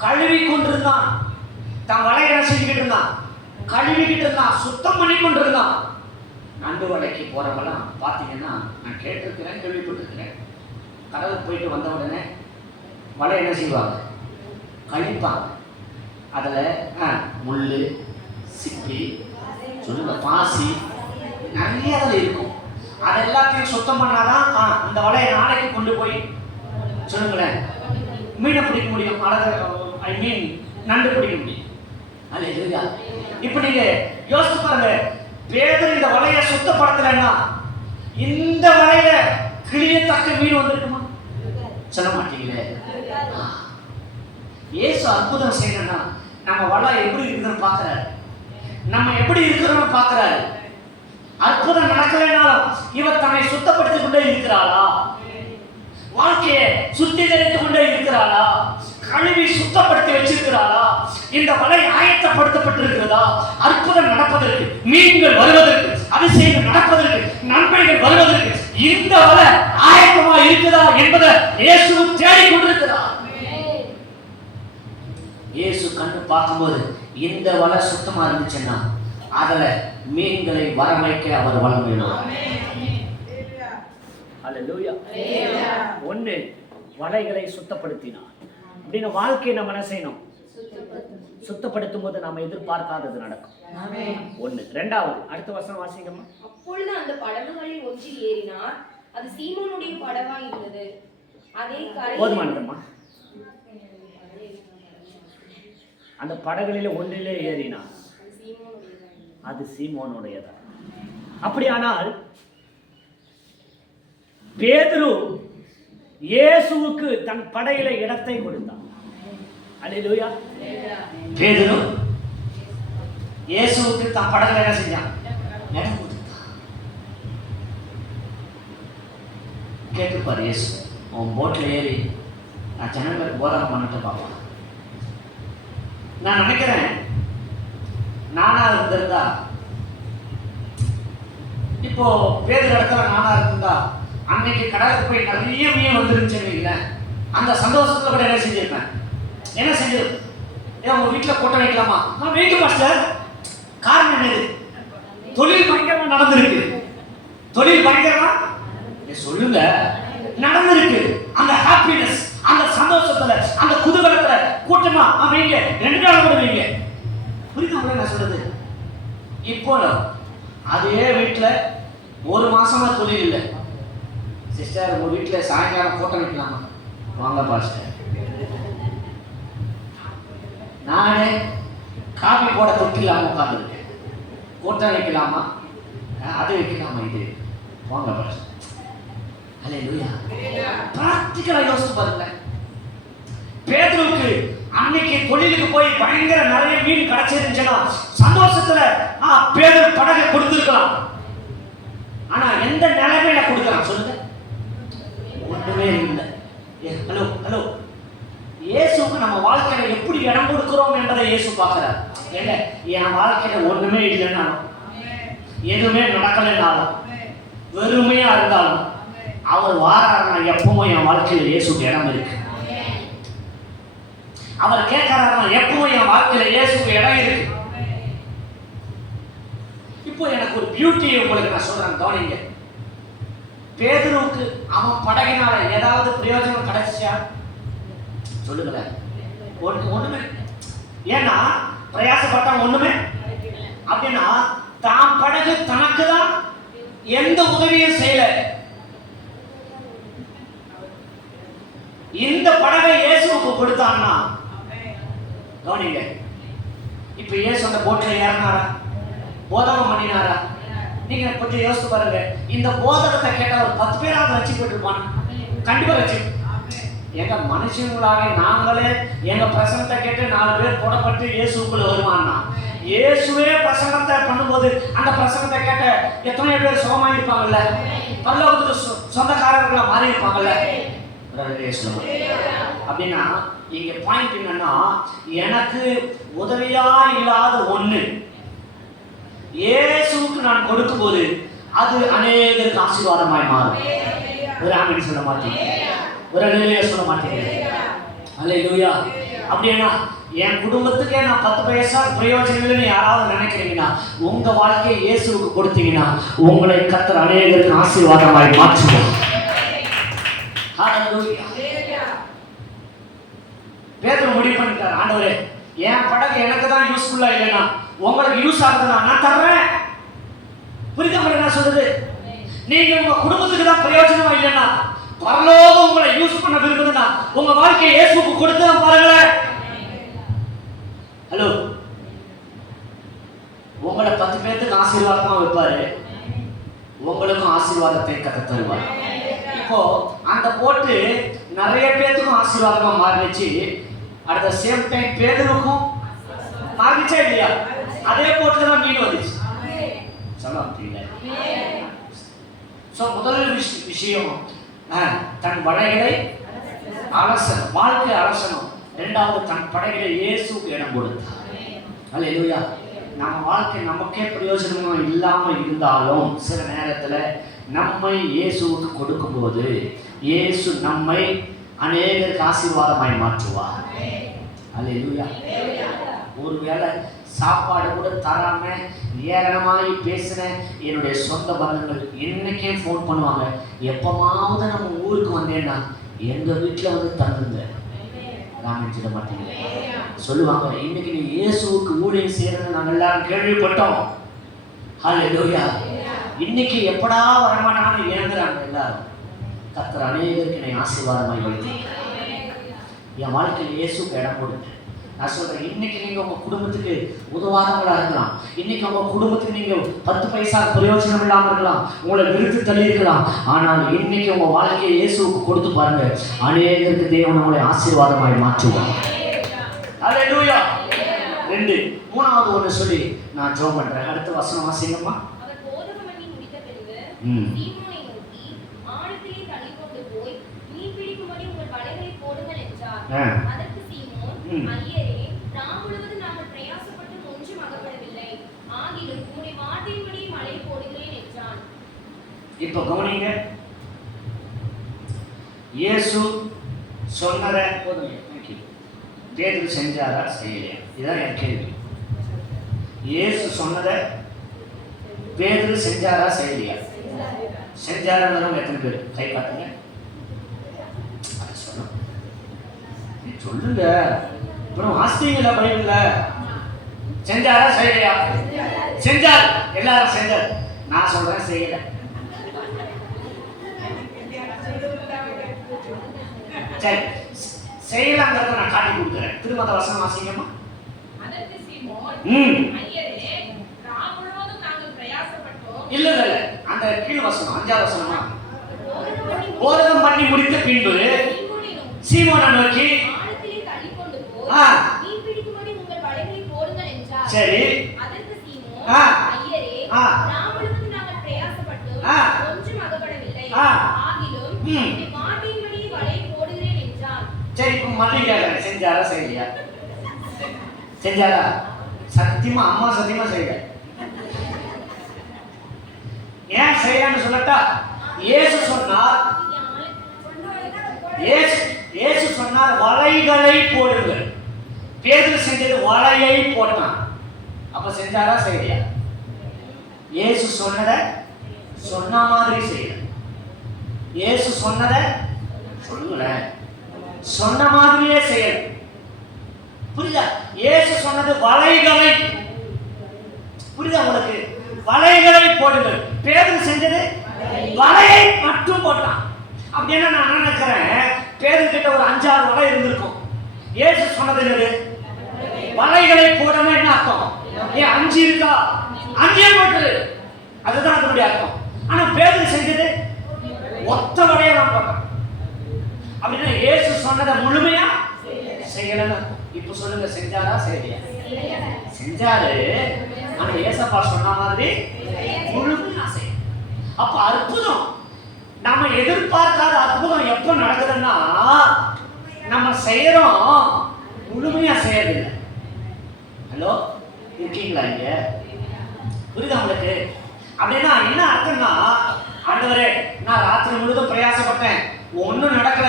கழுவி கொண்டிருந்தான். தன் வலையை என்ன செஞ்சுக்கிட்டு இருந்தான்? கழுவிக்கிட்டு இருந்தான், சுத்தம் பண்ணி கொண்டிருந்தான். நண்டு வலைக்கு போறவங்களாம் பார்த்தீங்கன்னா, நான் கேட்டிருக்கிறேன், கேள்விப்பட்டிருக்கிறேன், கடலுக்கு போயிட்டு வந்த உடனே வலை என்ன செய்வாங்க? கழிப்பாங்க. அதில் முள், சிப்பி, சொல்லுங்க, பாசி நிறைய அதில் இருக்கும். அதை எல்லாத்தையும் சுத்தம் பண்ணாதான் அந்த வலையை நாளைக்கு கொண்டு போய் சொல்லுங்களேன் மீனை பிடிக்க முடியும், அல்லது நண்டு பிடிக்க முடியும். அல்லேலூயா. இப்ப நீங்க யோசிச்சு பாருங்க, பேதுரு இந்த வலையை சுத்தப்படுத்தலைன்னா இந்த வலையில கிளியத்தக்க மீன் வந்திருக்குமா? சொல்ல மாட்டீங்களே. இயேசு அற்புதம் செய்யணும்னா நம்ம வலை எப்படி இருக்குதுன்னு பார்க்கிறாரு, நம்ம எப்படி இருக்கிறோம்னு பார்க்கிறாரு. அற்புதம் நடக்கலைனாலும் இவர் தன்னை சுத்தப்படுத்திக் கொண்டே இருக்கிறாளா? வாழ்க்கையை சுத்திகரித்துக் கொண்டே இருக்கிறாளா? கழுவி சுத்தப்படுத்தி வச்சிருக்கிறாளா? இந்த வலை ஆயத்தப்படுத்தப்பட்டிருக்கிறதா? அற்புதம் நடப்பதற்கு, மீன்கள் வருவதற்கு, அதிசயங்கள் நடப்பதற்கு, நன்மைகள் வருவதற்கு இந்த வலை ஆயத்தமா இருக்குதா என்பதை இயேசு தேடிக் கொண்டிருக்கிறார். இயேசு கண்ணு பார்க்கும்போது இந்த வலை சுத்தமா இருந்துச்சுன்னா அதுல மீன்களை வரவைக்க அவர் வளமையினார். அல்லேலூயா. ஒண்ணு, வலைகளை சுத்தப்படுத்தினார். அப்படின்னு வாழ்க்கையை நம்ம என்ன செய்யணும்? சுத்தப்படுத்தும் போது நாம எதிர்பார்க்காதது நடக்கும். ஒண்ணு. 2வது, அடுத்த வசனம் வாசிங்கம்மா. அப்பொழுது அந்த படகுகளில் ஒன்றில் ஏறினார், அது சீமோனுடைய படகா இருந்தது. அதே கரை போதுமானதம்மா. அந்த படகுகளில ஒன்றிலே ஏறினார், அது சீமோனுடையதா. அப்படியானால் பேதுரு இயேசுவுக்கு தன் படையில இடத்தை கொடுத்தான். அல்லேலூயா. பேதுரு இயேசுவுக்கு தன் படகுல என்ன செஞ்சான்? இடம் கொடுத்தான். கேட்டுப்பாரு, இயேசு உன் போட்ல ஏறி நான் ஜனங்களுக்கு போதகம் பண்ணிட்டு பாப்பா. நான் நினைக்கிறேன், நானா இருந்திருந்தா, இப்போ பேதுரு இடத்துல நானா இருந்தா அன்னைக்கு கடலுக்கு போய் நிறைய மீன் வந்துருந்துச்சுன்னு அந்த சந்தோஷத்துல கூட என்ன செஞ்சிருப்பேன்? என்ன செஞ்சிருப்பேன்? ஏன் உங்க வீட்டுல கூட்டம் வைக்கலாமா? நான் வைக்க மாஸ்டர். காரணம் என்னது? தொழில் பயங்கரமா நடந்திருக்கு. தொழில் பயங்கரமா சொல்லுங்க நடந்திருக்கு. அந்த ஹாப்பினஸ், அந்த சந்தோஷத்துல, அந்த குதூகலத்துல கூட்டமா வைங்க, 2 நாள் கூட வைங்க. புரியுது நான் சொல்றது? இப்போ அதே வீட்டுல 1 மாசமா தொழில் இல்லை. சிஸ்டர், உங்க வீட்டுல சாயங்காலம் கூட்டம் வைக்கலாமா? வாங்க பாஸ்டர். நானே காபி போட தொட்டி இல்லாமல் உட்காந்துருக்கேன். கூட்டை வைக்கலாமா, அது வைக்கலாமா, இது போங்க பாரு. அல்லேலூயா. பிராக்டிக்கலா யோசிச்சு பாருங்க. பேதுருவுக்கு அன்னைக்கு தொழிலுக்கு போய் பயங்கர நிறைய மீன் கிடைச்சிருந்துச்சுன்னா சந்தோஷத்துல பேதுரு படகை கொடுத்துருக்கலாம். ஆனா எந்த நிலைமையில கொடுக்கலாம் சொல்லுங்க? ஒண்ணுமே இல்லை. ஹலோ ஹலோ, இயேசுக்கு நம்ம வாழ்க்கையில எப்படி இடம் கொடுக்கிறோம் என்பதை இயேசு பார்க்கிறார். இல்ல என் வாழ்க்கையில ஒண்ணுமே இல்லைன்னாலும், எதுவுமே நடக்கலைன்னாலும், வெறுமையா இருந்தாலும் அவர் வாராருன்னா எப்பவும் என் வாழ்க்கையில இயேசுக்கு இடம் இருக்கு. அவர் கேட்கிறாருன்னா எப்பவும் என் வாழ்க்கையில இயேசுக்கு இடம் இருக்கு. இப்போ எனக்கு ஒரு பியூட்டி உங்களுக்கு நான் சொல்றேன், கவனிங்க. பேதுருவுக்கு அவன் படகினால ஏதாவது பிரயோஜனம் கிடைச்சா சொல்லுங்களேன்? ஒண்ணுமே. ஏன்னா பிரயாசப்பட்டா ஒண்ணுமே. அப்படின்னா தான் படகு தனக்கு தான் எந்த உதவியும் செய்யல. இந்த படகை இயேசுவுக்கு கொடுத்தான்னா கவனிங்க. இப்ப இயேசு அந்த போட்டில் ஏறினாரா, போதகம் பண்ணினாரா? நீங்க கொஞ்சம் யோசித்து பாருங்க. இந்த போதகத்தை கேட்ட ஒரு 10 பேராவது ரட்சிக்கப்பட்டு இருப்பான். கண்டிப்பா ரட்சி. எங்க மனுஷங்களாக நாங்களே எங்க பிரசங்கத்தை கேட்டு 4 பேர் போடப்பட்டு இயேசுக்குள்ள வருவான்னா, இயேசுவே பிரசங்கத்தை பண்ணும்போது அந்த பிரசங்கத்தை கேட்ட எத்தனை பேர் சுகமாக இருப்பாங்கல்ல, பரலோகத்துக்கு சொந்தக்காரர்களா மாறி இருப்பாங்கல்ல. அப்படின்னா இங்க பாயிண்ட் என்னன்னா, எனக்கு உதவியா இல்லாத ஒண்ணு இயேசுவுக்கு நான் கொடுக்கும் போது அது அநேகருக்கு ஆசீர்வாதமாய் மாறும். ஒரு ஆமென் சொல்ல மாட்டீங்க, ஒரு அல்லேலூயா சொல்ல மாட்டீங்க. அல்லேலூயா. அப்படின்னா என் குடும்பத்துக்கே நான் 10 பைசா பிரயோஜனம் இல்லைன்னு யாராவது நினைக்கிறீங்கன்னா, உங்க வாழ்க்கையை இயேசுவுக்கு கொடுத்தீங்கன்னா உங்களை கர்த்தர் அநேகருக்கு ஆசீர்வாதமாய் மாற்றுவார். ஹல்லேலூயா. பேதுரு முடிவு பண்ணிட்டார், ஆண்டவரே என் படகு எனக்கு தான் யூஸ்ஃபுல்லா இல்லைன்னா உங்களுக்கு யூஸ் ஆகுதுன்னா நான் தர்றேன். புரியுதா நான் சொல்றது? நீங்க உங்க குடும்பத்துக்கு தான் பிரயோஜனமா இல்லைன்னா, பரலோகம் உங்களை யூஸ் பண்ண விரும்புதுன்னா உங்க வாழ்க்கையை இயேசுவுக்கு கொடுத்து பாருங்களேன். ஹலோ, உங்களை 10 பேருக்கு ஆசீர்வாதமா வைப்பாரு, உங்களுக்கும் ஆசீர்வாதத்தை கத்த தருவார். இப்போ அந்த போட்டு நிறைய பேருக்கும் ஆசீர்வாதமா மாறிச்சு. அட் த சேம் டைம் பேதுருக்கும் மாறிச்சா இல்லையா? அதே போட்டுல தான் மீன் வந்துச்சு. சொல்ல சோ முதல் விஷயம் தன் வலைகளை அலசணும், வாழ்க்கை அலசணும். இரண்டாவது தன் படைகளை இயேசுக்கு இடம் கொடுத்தார். அல்லேலூயா. நம்ம வாழ்க்கை நமக்கே பிரயோஜனமா இல்லாம இருந்தாலும் சில நேரத்துல நம்மை இயேசுவுக்கு கொடுக்கும்போது இயேசு நம்மை அநேகருக்கு ஆசீர்வாதமாய் மாற்றுவார். அல்லேலூயா. ஒருவேளை சாப்பாடு கூட தராம ஏளனமாய் பேசின என்னுடைய சொந்த பந்தங்கள் இன்னைக்கே ஃபோன் பண்ணுவாங்க, எப்பமாவது நம்ம ஊருக்கு வந்தேன்னா எங்க வீட்டில் வந்து தங்குங்க. ராமன் சொல்ல மாட்டீங்க, சொல்லுவாங்க இன்னைக்கு நீ இயேசுவுக்கு ஊழியம் செய்யறதுன்னு நாங்கள் எல்லாரும் கேள்விப்பட்டோம். ஹல்லேலூயா. இன்னைக்கு எப்படா வரமாட்டான்னு ஏங்குறாங்க எல்லாரும். கர்த்தர் அநேகருக்கு என்னை ஆசீர்வாதமாய் வைத்தீங்க. என் வாழ்க்கையில் இயேசுக்கு இடம் கொடுங்க. நான் சொல்றேன், இன்னைக்கு நீங்க உங்க குடும்பத்துக்கு உதவாதவங்களா இருக்கலாம். இன்னைக்கு உங்க குடும்பத்துக்கு நீங்க 10 பைசா பிரயோஜனம் இல்லாம இருக்கலாம், உங்களை விருத்து தள்ளி இருக்கலாம். ஆனால் இன்னைக்கு உங்க வாழ்க்கையை இயேசுவுக்கு கொடுத்து பாருங்க, அநேகருக்கு தேவன் உங்களை ஆசீர்வாதமாய் மாற்றுவார். அல்லேலூயா. 2 3வது ஒன்று சொல்லி நான் ஜெபம் பண்றேன். அடுத்த வசனம் வாசிங்கம்மா. அவர் போதகம் பண்ணி முடித்த பிறகு சீமோனை நோக்கி, ஆழத்திலே தள்ளி கொண்டு போய் மீன் பிடிக்கும்படி உங்கள் வலைகளை போடுங்கள் என்றார். அதற்கு சீமோன், ஐயரே, நாம் முழுவதும் நாங்கள் பிரயாசப்பட்டு ஒன்றும் அகப்படவில்லை, ஆகிலும் உம்முடைய வார்த்தையின்படி வலை போடுகிறேன் என்றான். இப்போ கவனிங்க, இயேசு சொன்னதை பேதுரு செஞ்சாரா செய்யலையா? இதுதான் என் கேள்வி. இயேசு சொன்னதை பேதுரு செஞ்சாரா செய்யலையா? செஞ்சாரான்னு எத்தனை பேர் கை காட்டுங்க. அதை சொல்ல சொல்லுங்க. அப்புறம் வாசித்தீங்களா பைபிள்ல? செஞ்சாரா செய்யலையா? செஞ்சார். எல்லாரும் செஞ்சார். நான் சொல்றேன் செய்யல. சரி, செய்யலாங்கிறத நான் காட்டி கொடுக்குறேன். திரும்ப அந்த வசனம் வாசிங்கம்மா. சீமோன், ஐயரே, ராம் முழுவதும் நாங்கள் பிரயாசப்பட்டோம். இல்ல அந்த கீழ் வசனம் 5ஆம் வசனமா, போதகம் பண்ணி முடித்த பின்பு சீமோனை நோக்கி ஆழத்திலே தள்ளிக்கொண்டு போய் மீன் பிடிக்கும்படி உங்கள் வலைகளை போடுங்கள் என்றார். சரி. அதற்கு சீமோன், ஐயரே, ராம் முழுவதும் நாங்கள் பிரயாசப்பட்டோம், ஒன்றும் அகப்படவில்லை, ஆகிலும் என்னுடைய வார்த்தையின்படி வலையை போடுகிறேன் என்றார். சரி, இப்ப மல்லிகை செஞ்சாரா செய்யலையா? செஞ்சாரா? சத்தியமா அம்மா சத்தியமா செய்யல. ஏன் செய்யலான்னு சொல்லட்டா? இயேசு சொன்னார் வலைகளை போடுங்கள். பேதுரு செஞ்சது வலையை போட்டான். அப்ப செஞ்சாரா செய்யலையா? இயேசு சொன்னதை சொன்ன மாதிரி செய்யல. இயேசு சொன்னதை சொல்லல, சொன்ன மாதிரியே செய்யல. புரியுதா? இயேசு சொன்னது வலைகளை, புரியுதா உங்களுக்கு? வலைகளை போடுங்கள். பேதுரு செஞ்சது வலையை மட்டும் போட்டான். அப்படின்னா நான் நினைக்கிறேன், பேதுரு கிட்ட ஒரு 5-6 வலை இருந்திருக்கும். இயேசு சொன்னது என்னது? வலைகளை போடணும். என்ன அர்த்தம்? ஏன் 5 இருக்கா? 5 போட்டுரு, அதுதான் அதனுடைய அர்த்தம். ஆனா பேதுரு செஞ்சது ஒத்த வலையை தான் போட்டான். அப்படின்னா இயேசு சொன்னதை முழுமையா செய்யலன்னு. இப்ப சொல்லுங்க, செஞ்சாரா செய்யலையா? செஞ்சாரு. ஆனா ஏசப்பா சொன்ன மாதிரி முழுமையா செய்ய. அப்ப அற்புதம், நம்ம எதிர்பார்க்காத அற்புதம் எப்ப நடக்குதுன்னா, நம்ம செய்யறோம், முழுமையா செய்யறதில்லை. ஹலோ, இருக்கீங்களா இங்க? புரியுதா உங்களுக்கு? அப்படின்னா என்ன அர்த்தம்னா, ஆண்டவரே, நான் ராத்திரி முழுதும் பிரயாசப்பட்டேன், ஒன்னும் நடக்கல,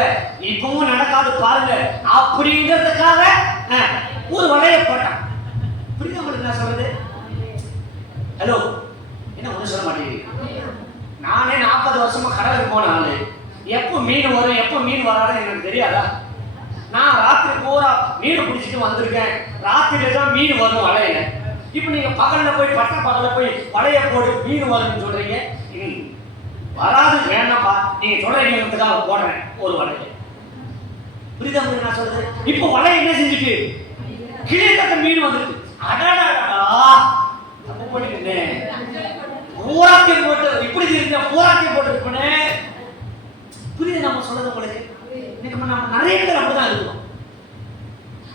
இப்பவும் நடக்காது பாருங்க அப்படிங்கிறதுக்காக ஒரு வலையை போட்டான். புரியுதா உங்களுக்கு நான் சொல்றது? ஹலோ, என்ன ஒண்ணு சொல்ல மாட்டேங்குது? நானே 40 வருஷமா கடலுக்கு போன ஆளு. எப்போ மீன் வரும், எப்போ மீன் வராது எனக்கு தெரியாதா? நான் ராத்திரி பூரா மீன் பிடிச்சிட்டு வந்திருக்கேன். ராத்திரில தான் மீன் வரும் வலையில. இப்ப நீங்க பகல்ல போய் பகல்ல போய் வலைய போடு மீன் வரும்னு சொல்றீங்க. வராது, வேணாப்பா, நீங்க சொல்றீங்கிறதுக்காக போடுறேன் ஒரு வலையை. புரியுதா உங்களுக்கு நான் சொல்றது? இப்போ வலை என்ன செஞ்சுட்டு கிளியத்தக்க மீன் வந்துருக்கு. அடாடா, தப்பு பண்ணிட்டேன், பூராக்கி போட்டு இப்படி இருக்க பூராக்கி போட்டு இருப்பேன். புரியுது நம்ம சொல்றது உங்களுக்கு? நம்ம நிறைய பேர் அப்படிதான் இருக்கோம்.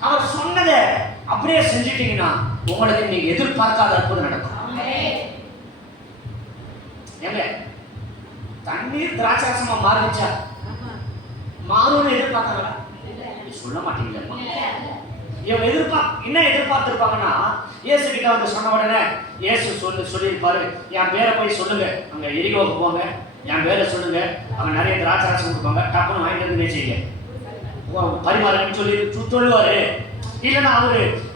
அவர் சொன்னதை அப்படியே செஞ்சுட்டீங்கன்னா உங்களுக்கு நீங்க எதிர்பார்க்காத அற்புதம் நடக்கும். ஏங்க, தண்ணீர் திராட்சரசமா மாறிச்சா? மாறும்னு எதிர்பார்த்தாங்களா? சொல்ல மாட்டீங்களா? இவங்க என்ன எதிர்பார்த்திருப்பாங்கன்னா, இயேசு கிட்ட வந்து சொன்ன உடனே இயேசு சொல்லியிருப்பாரு, என் பேரை போய் சொல்லுங்க, அங்க எரிகோவுக்கு போங்க, என் பேரை சொல்லுங்க, அவங்க நிறைய திராட்சரசம் கொடுப்பாங்க, டப்புன்னு வாங்கிட்டு வந்து பேசிங்க பரிமாறன்னு சொல்லி சொல்லுவாரு. இல்லைன்னா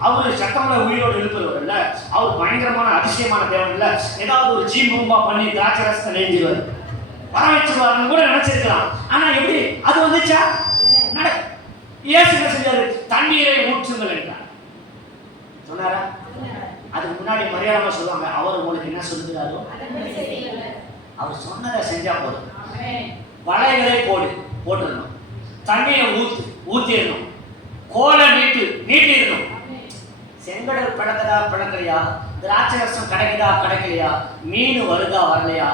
அவரு சட்டமன்ற உயிரோடு எழுப்புறவர் இல்ல, அவர் பயங்கரமான அதிசயமான தேவன் இல்ல, ஏதாவது ஒரு ஜீம்பூம்பா பண்ணி திராட்சரசத்தை நெஞ்சிருவார், வர வச்சுருவாருன்னு கூட நினைச்சிருக்கலாம். ஆனா எப்படி அது வந்துச்சா? இயேசு என்ன செஞ்சாரு? தண்ணீரை ஊற்றுங்கள் என்றார். சொன்னாரா? அதுக்கு முன்னாடி மரியாதை சொல்லுவாங்க, அவர் உங்களுக்கு என்ன சொல்லுகிறாரோ அவர் சொன்னதை செஞ்சா போதும். வலைகளை போட்டுடணும், தண்ணியை ஊத்திடணும், கோலை நீட்டிடணும். செங்கடல் பிளக்கலையா? திராட்சரசம் கிடைக்கலையா? மீன் வருதா வரலையா?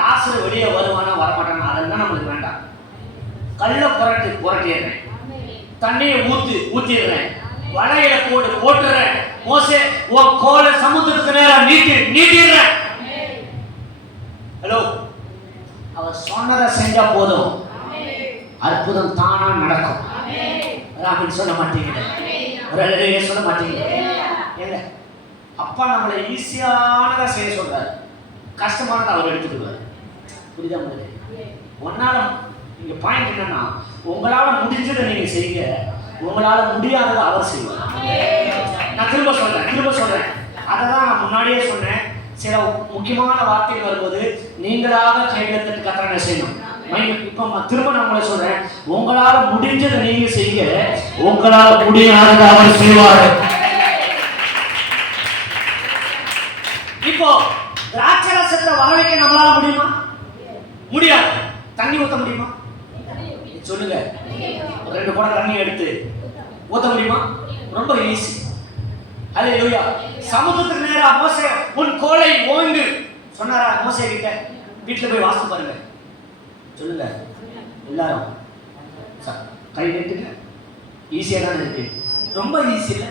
லாசரு வெளியே வருவானா வரமாட்டானா? அதெல்லாம் நம்மளுக்கு வேண்டாம். கல்ல புரட்டிடுறேன், தண்ணியை ஊத்திடுறேன், வலையில போட்டுறேன். மோசே, உன் கோலை சமுத்திரத்துக்கு நேரம் நீட்டிடுறேன். ஹலோ, அவர் சொன்னதை செஞ்சா போதும், அற்புதம் தானா நடக்கும். அப்படின்னு சொல்ல மாட்டீங்க? சொல்ல மாட்டீங்க? ஏங்க, அப்பா நம்மளை ஈஸியானதா செய்ய சொல்றாரு, கஷ்டமானதை அவர் எடுத்துக்கிறார். புரியுதா உங்களுக்கு? ஒன்னால இங்க பாயிண்ட் என்னன்னா, உங்களால முடிஞ்சதை நீங்க செய்யுங்க, உங்களால முடியாததை அவர் செய்வார். நான் திரும்ப சொல்றேன், அதை தான் நான் முன்னாடியே சொன்னேன். சில முக்கியமான வார்த்தைகள் வரும்போது நீங்களாக கையெழுத்து கத்தனை செய்யணும். இப்ப திரும்ப நான் உங்களை சொல்றேன், உங்களால முடிஞ்சதை நீங்க செய்ய, உங்களால முடியாததை அவர் செய்வார். இப்போ திராட்சரசத்தை வர வைக்க நம்மளால முடியுமா? முடியாது. தண்ணி ஊத்த முடியுமா? சொல்லுங்க. 2 குடம் தண்ணி எடுத்து ஊத்த முடியுமா? ரொம்ப ஈஸி. ஹல்லேலூயா. சமுத்திரத்துக்கு நேரா மோசே உன் கோலை ஓங்கு சொன்னாரா மோசே கிட்ட? வீட்டுல போய் வாசித்து பாருங்க. சொல்லுங்க எல்லாரும், கை நீட்டுங்க. ஈஸியா தான் இருக்கு, ரொம்ப ஈஸி இல்லை.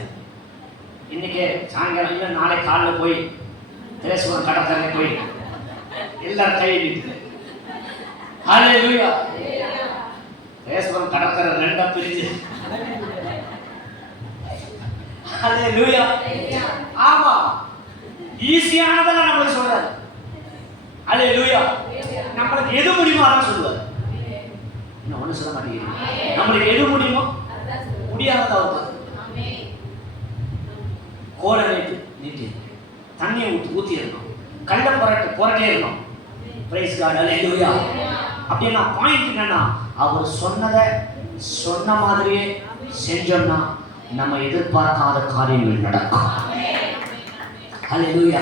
இன்னைக்கு சாயங்காலம் இல்லை நாளை காலைல போய் தேசபுரம் கடற்கரை போய் எல்லாரும் கை நீட்டுங்க. ஹல்லேலூயா. தேசபுரம் கடற்கரை ரெண்டா பிரிஞ்சு. ஹல்லேலூயா. ஆமா, ஈஸியானதெல்லாம் நம்மளுக்கு சொல்றாரு. ஹல்லேலூயா. நம்மளுக்கு எது முடியுமோ அதான் சொல்லுவார். இன்னும் ஒண்ணு சொல்ல மாட்டேங்கிறீங்க. நம்மளுக்கு எது முடியுமோ முடியாததாவது கோலை நீட்டி தண்ணியை ஊற்றி இருக்கணும், கல்ல புரட்டே இருக்கணும். Praise God. ஹல்லேலூயா. அப்படின்னா பாயிண்ட் என்னன்னா, அவர் சொன்னதை சொன்ன மாதிரியே செஞ்சோம்னா நம்ம எதிர்பார்க்காத காரியங்கள் நடக்கும். ஹல்லேலூயா.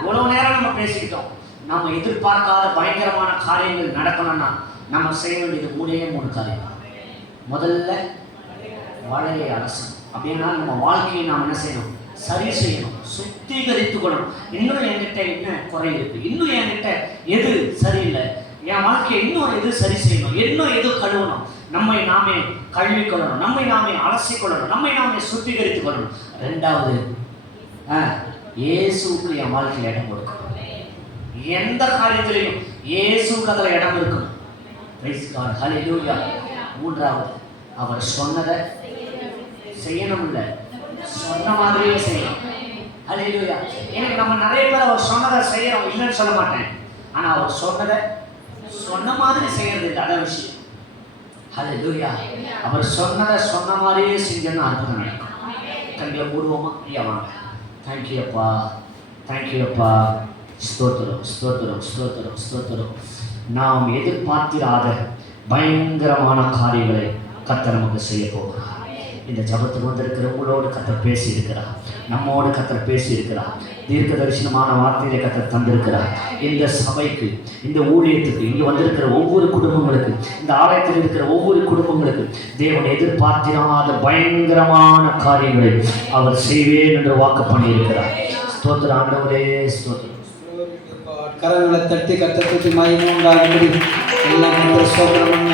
இவ்வளவு நேரம் நம்ம பேசிக்கிட்டோம். நம்ம எதிர்பார்க்காத பயங்கரமான காரியங்கள் நடக்கணும்னா நம்ம செய்ய வேண்டியது 3 காரியம். முதல்ல வலையை அரசணும். அப்படின்னா நம்ம வாழ்க்கையை நாம் என்ன செய்யணும்? சரி செய்யணும், சுத்திகரித்துக் கொள்ளணும். இன்னும் என்கிட்ட என்ன குறை இருக்கு, இன்னும் என்கிட்ட எது சரியில்லை, என் வாழ்க்கையை இன்னும் எது சரி செய்யணும், இன்னும் எது கழுவணும், நம்மை நாமே கழுவிக்கொள்ளணும், நம்மை நாமே அலசிக்கொள்ளணும், நம்மை நாமே சுத்திகரித்துக் கொள்ளணும். 2வது, இயேசுக்கு என் வாழ்க்கையில் இடம் கொடுக்கணும். எந்த காரியத்திலையும் இயேசுக்கு அதில் இடம் இருக்கணும். Praise God. ஹல்லேலூயா. 3வது, அவர் சொன்னதை செய்யணும், இல்லை சொன்ன மாதிரியே செய்யணும். ஹல்லேலூயா. எனக்கு நம்ம நிறைய பேர் அவர் சொன்னதை செய்யறோம், இல்லைன்னு சொல்ல மாட்டேன். ஆனா அவர் சொன்னதை சொன்ன மாதிரி செய்யறது இல்லை, அதான் விஷயம். ஹல்லேலூயா. அவர் சொன்னதை சொன்ன மாதிரியே செஞ்சோன்னு அற்புதம் நடக்கும். தங்களை மூடுவோமா? ஐயா வாங்க. தேங்க்யூ அப்பா, தேங்க்யூ அப்பா. ஸ்தோத்திரம், ஸ்தோத்திரம், ஸ்தோத்திரம், ஸ்தோத்திரம். நாம் எதிர்பார்த்திராத பயங்கரமான காரியங்களை கர்த்தர் நமக்கு செய்ய போகிறார். இந்த ஜபத்துக்கு வந்திருக்கிற உங்களோடு கர்த்தர் பேசி இருக்கிறார், நம்மோடு கர்த்தர் பேசி இருக்கிறார். தீர்க்க தரிசனமான வார்த்தையை கர்த்தர் தந்திருக்கிறார். இந்த சபைக்கு, இந்த ஊழியத்துக்கு, இங்கே வந்திருக்கிற ஒவ்வொரு குடும்பங்களுக்கு, இந்த ஆலயத்தில் இருக்கிற ஒவ்வொரு குடும்பங்களுக்கு தேவன் எதிர்பார்த்திராத பயங்கரமான காரியங்களை அவர் செய்வேன் என்று வாக்கு பண்ணியிருக்கிறார். ஸ்தோத்திரம் ஆண்டவரே, ஸ்தோத்திரம். கரங்களை தட்டி கர்த்தருக்கு மகிமை உண்டாகும்படி எல்லாம் ஸ்தோத்திரம்.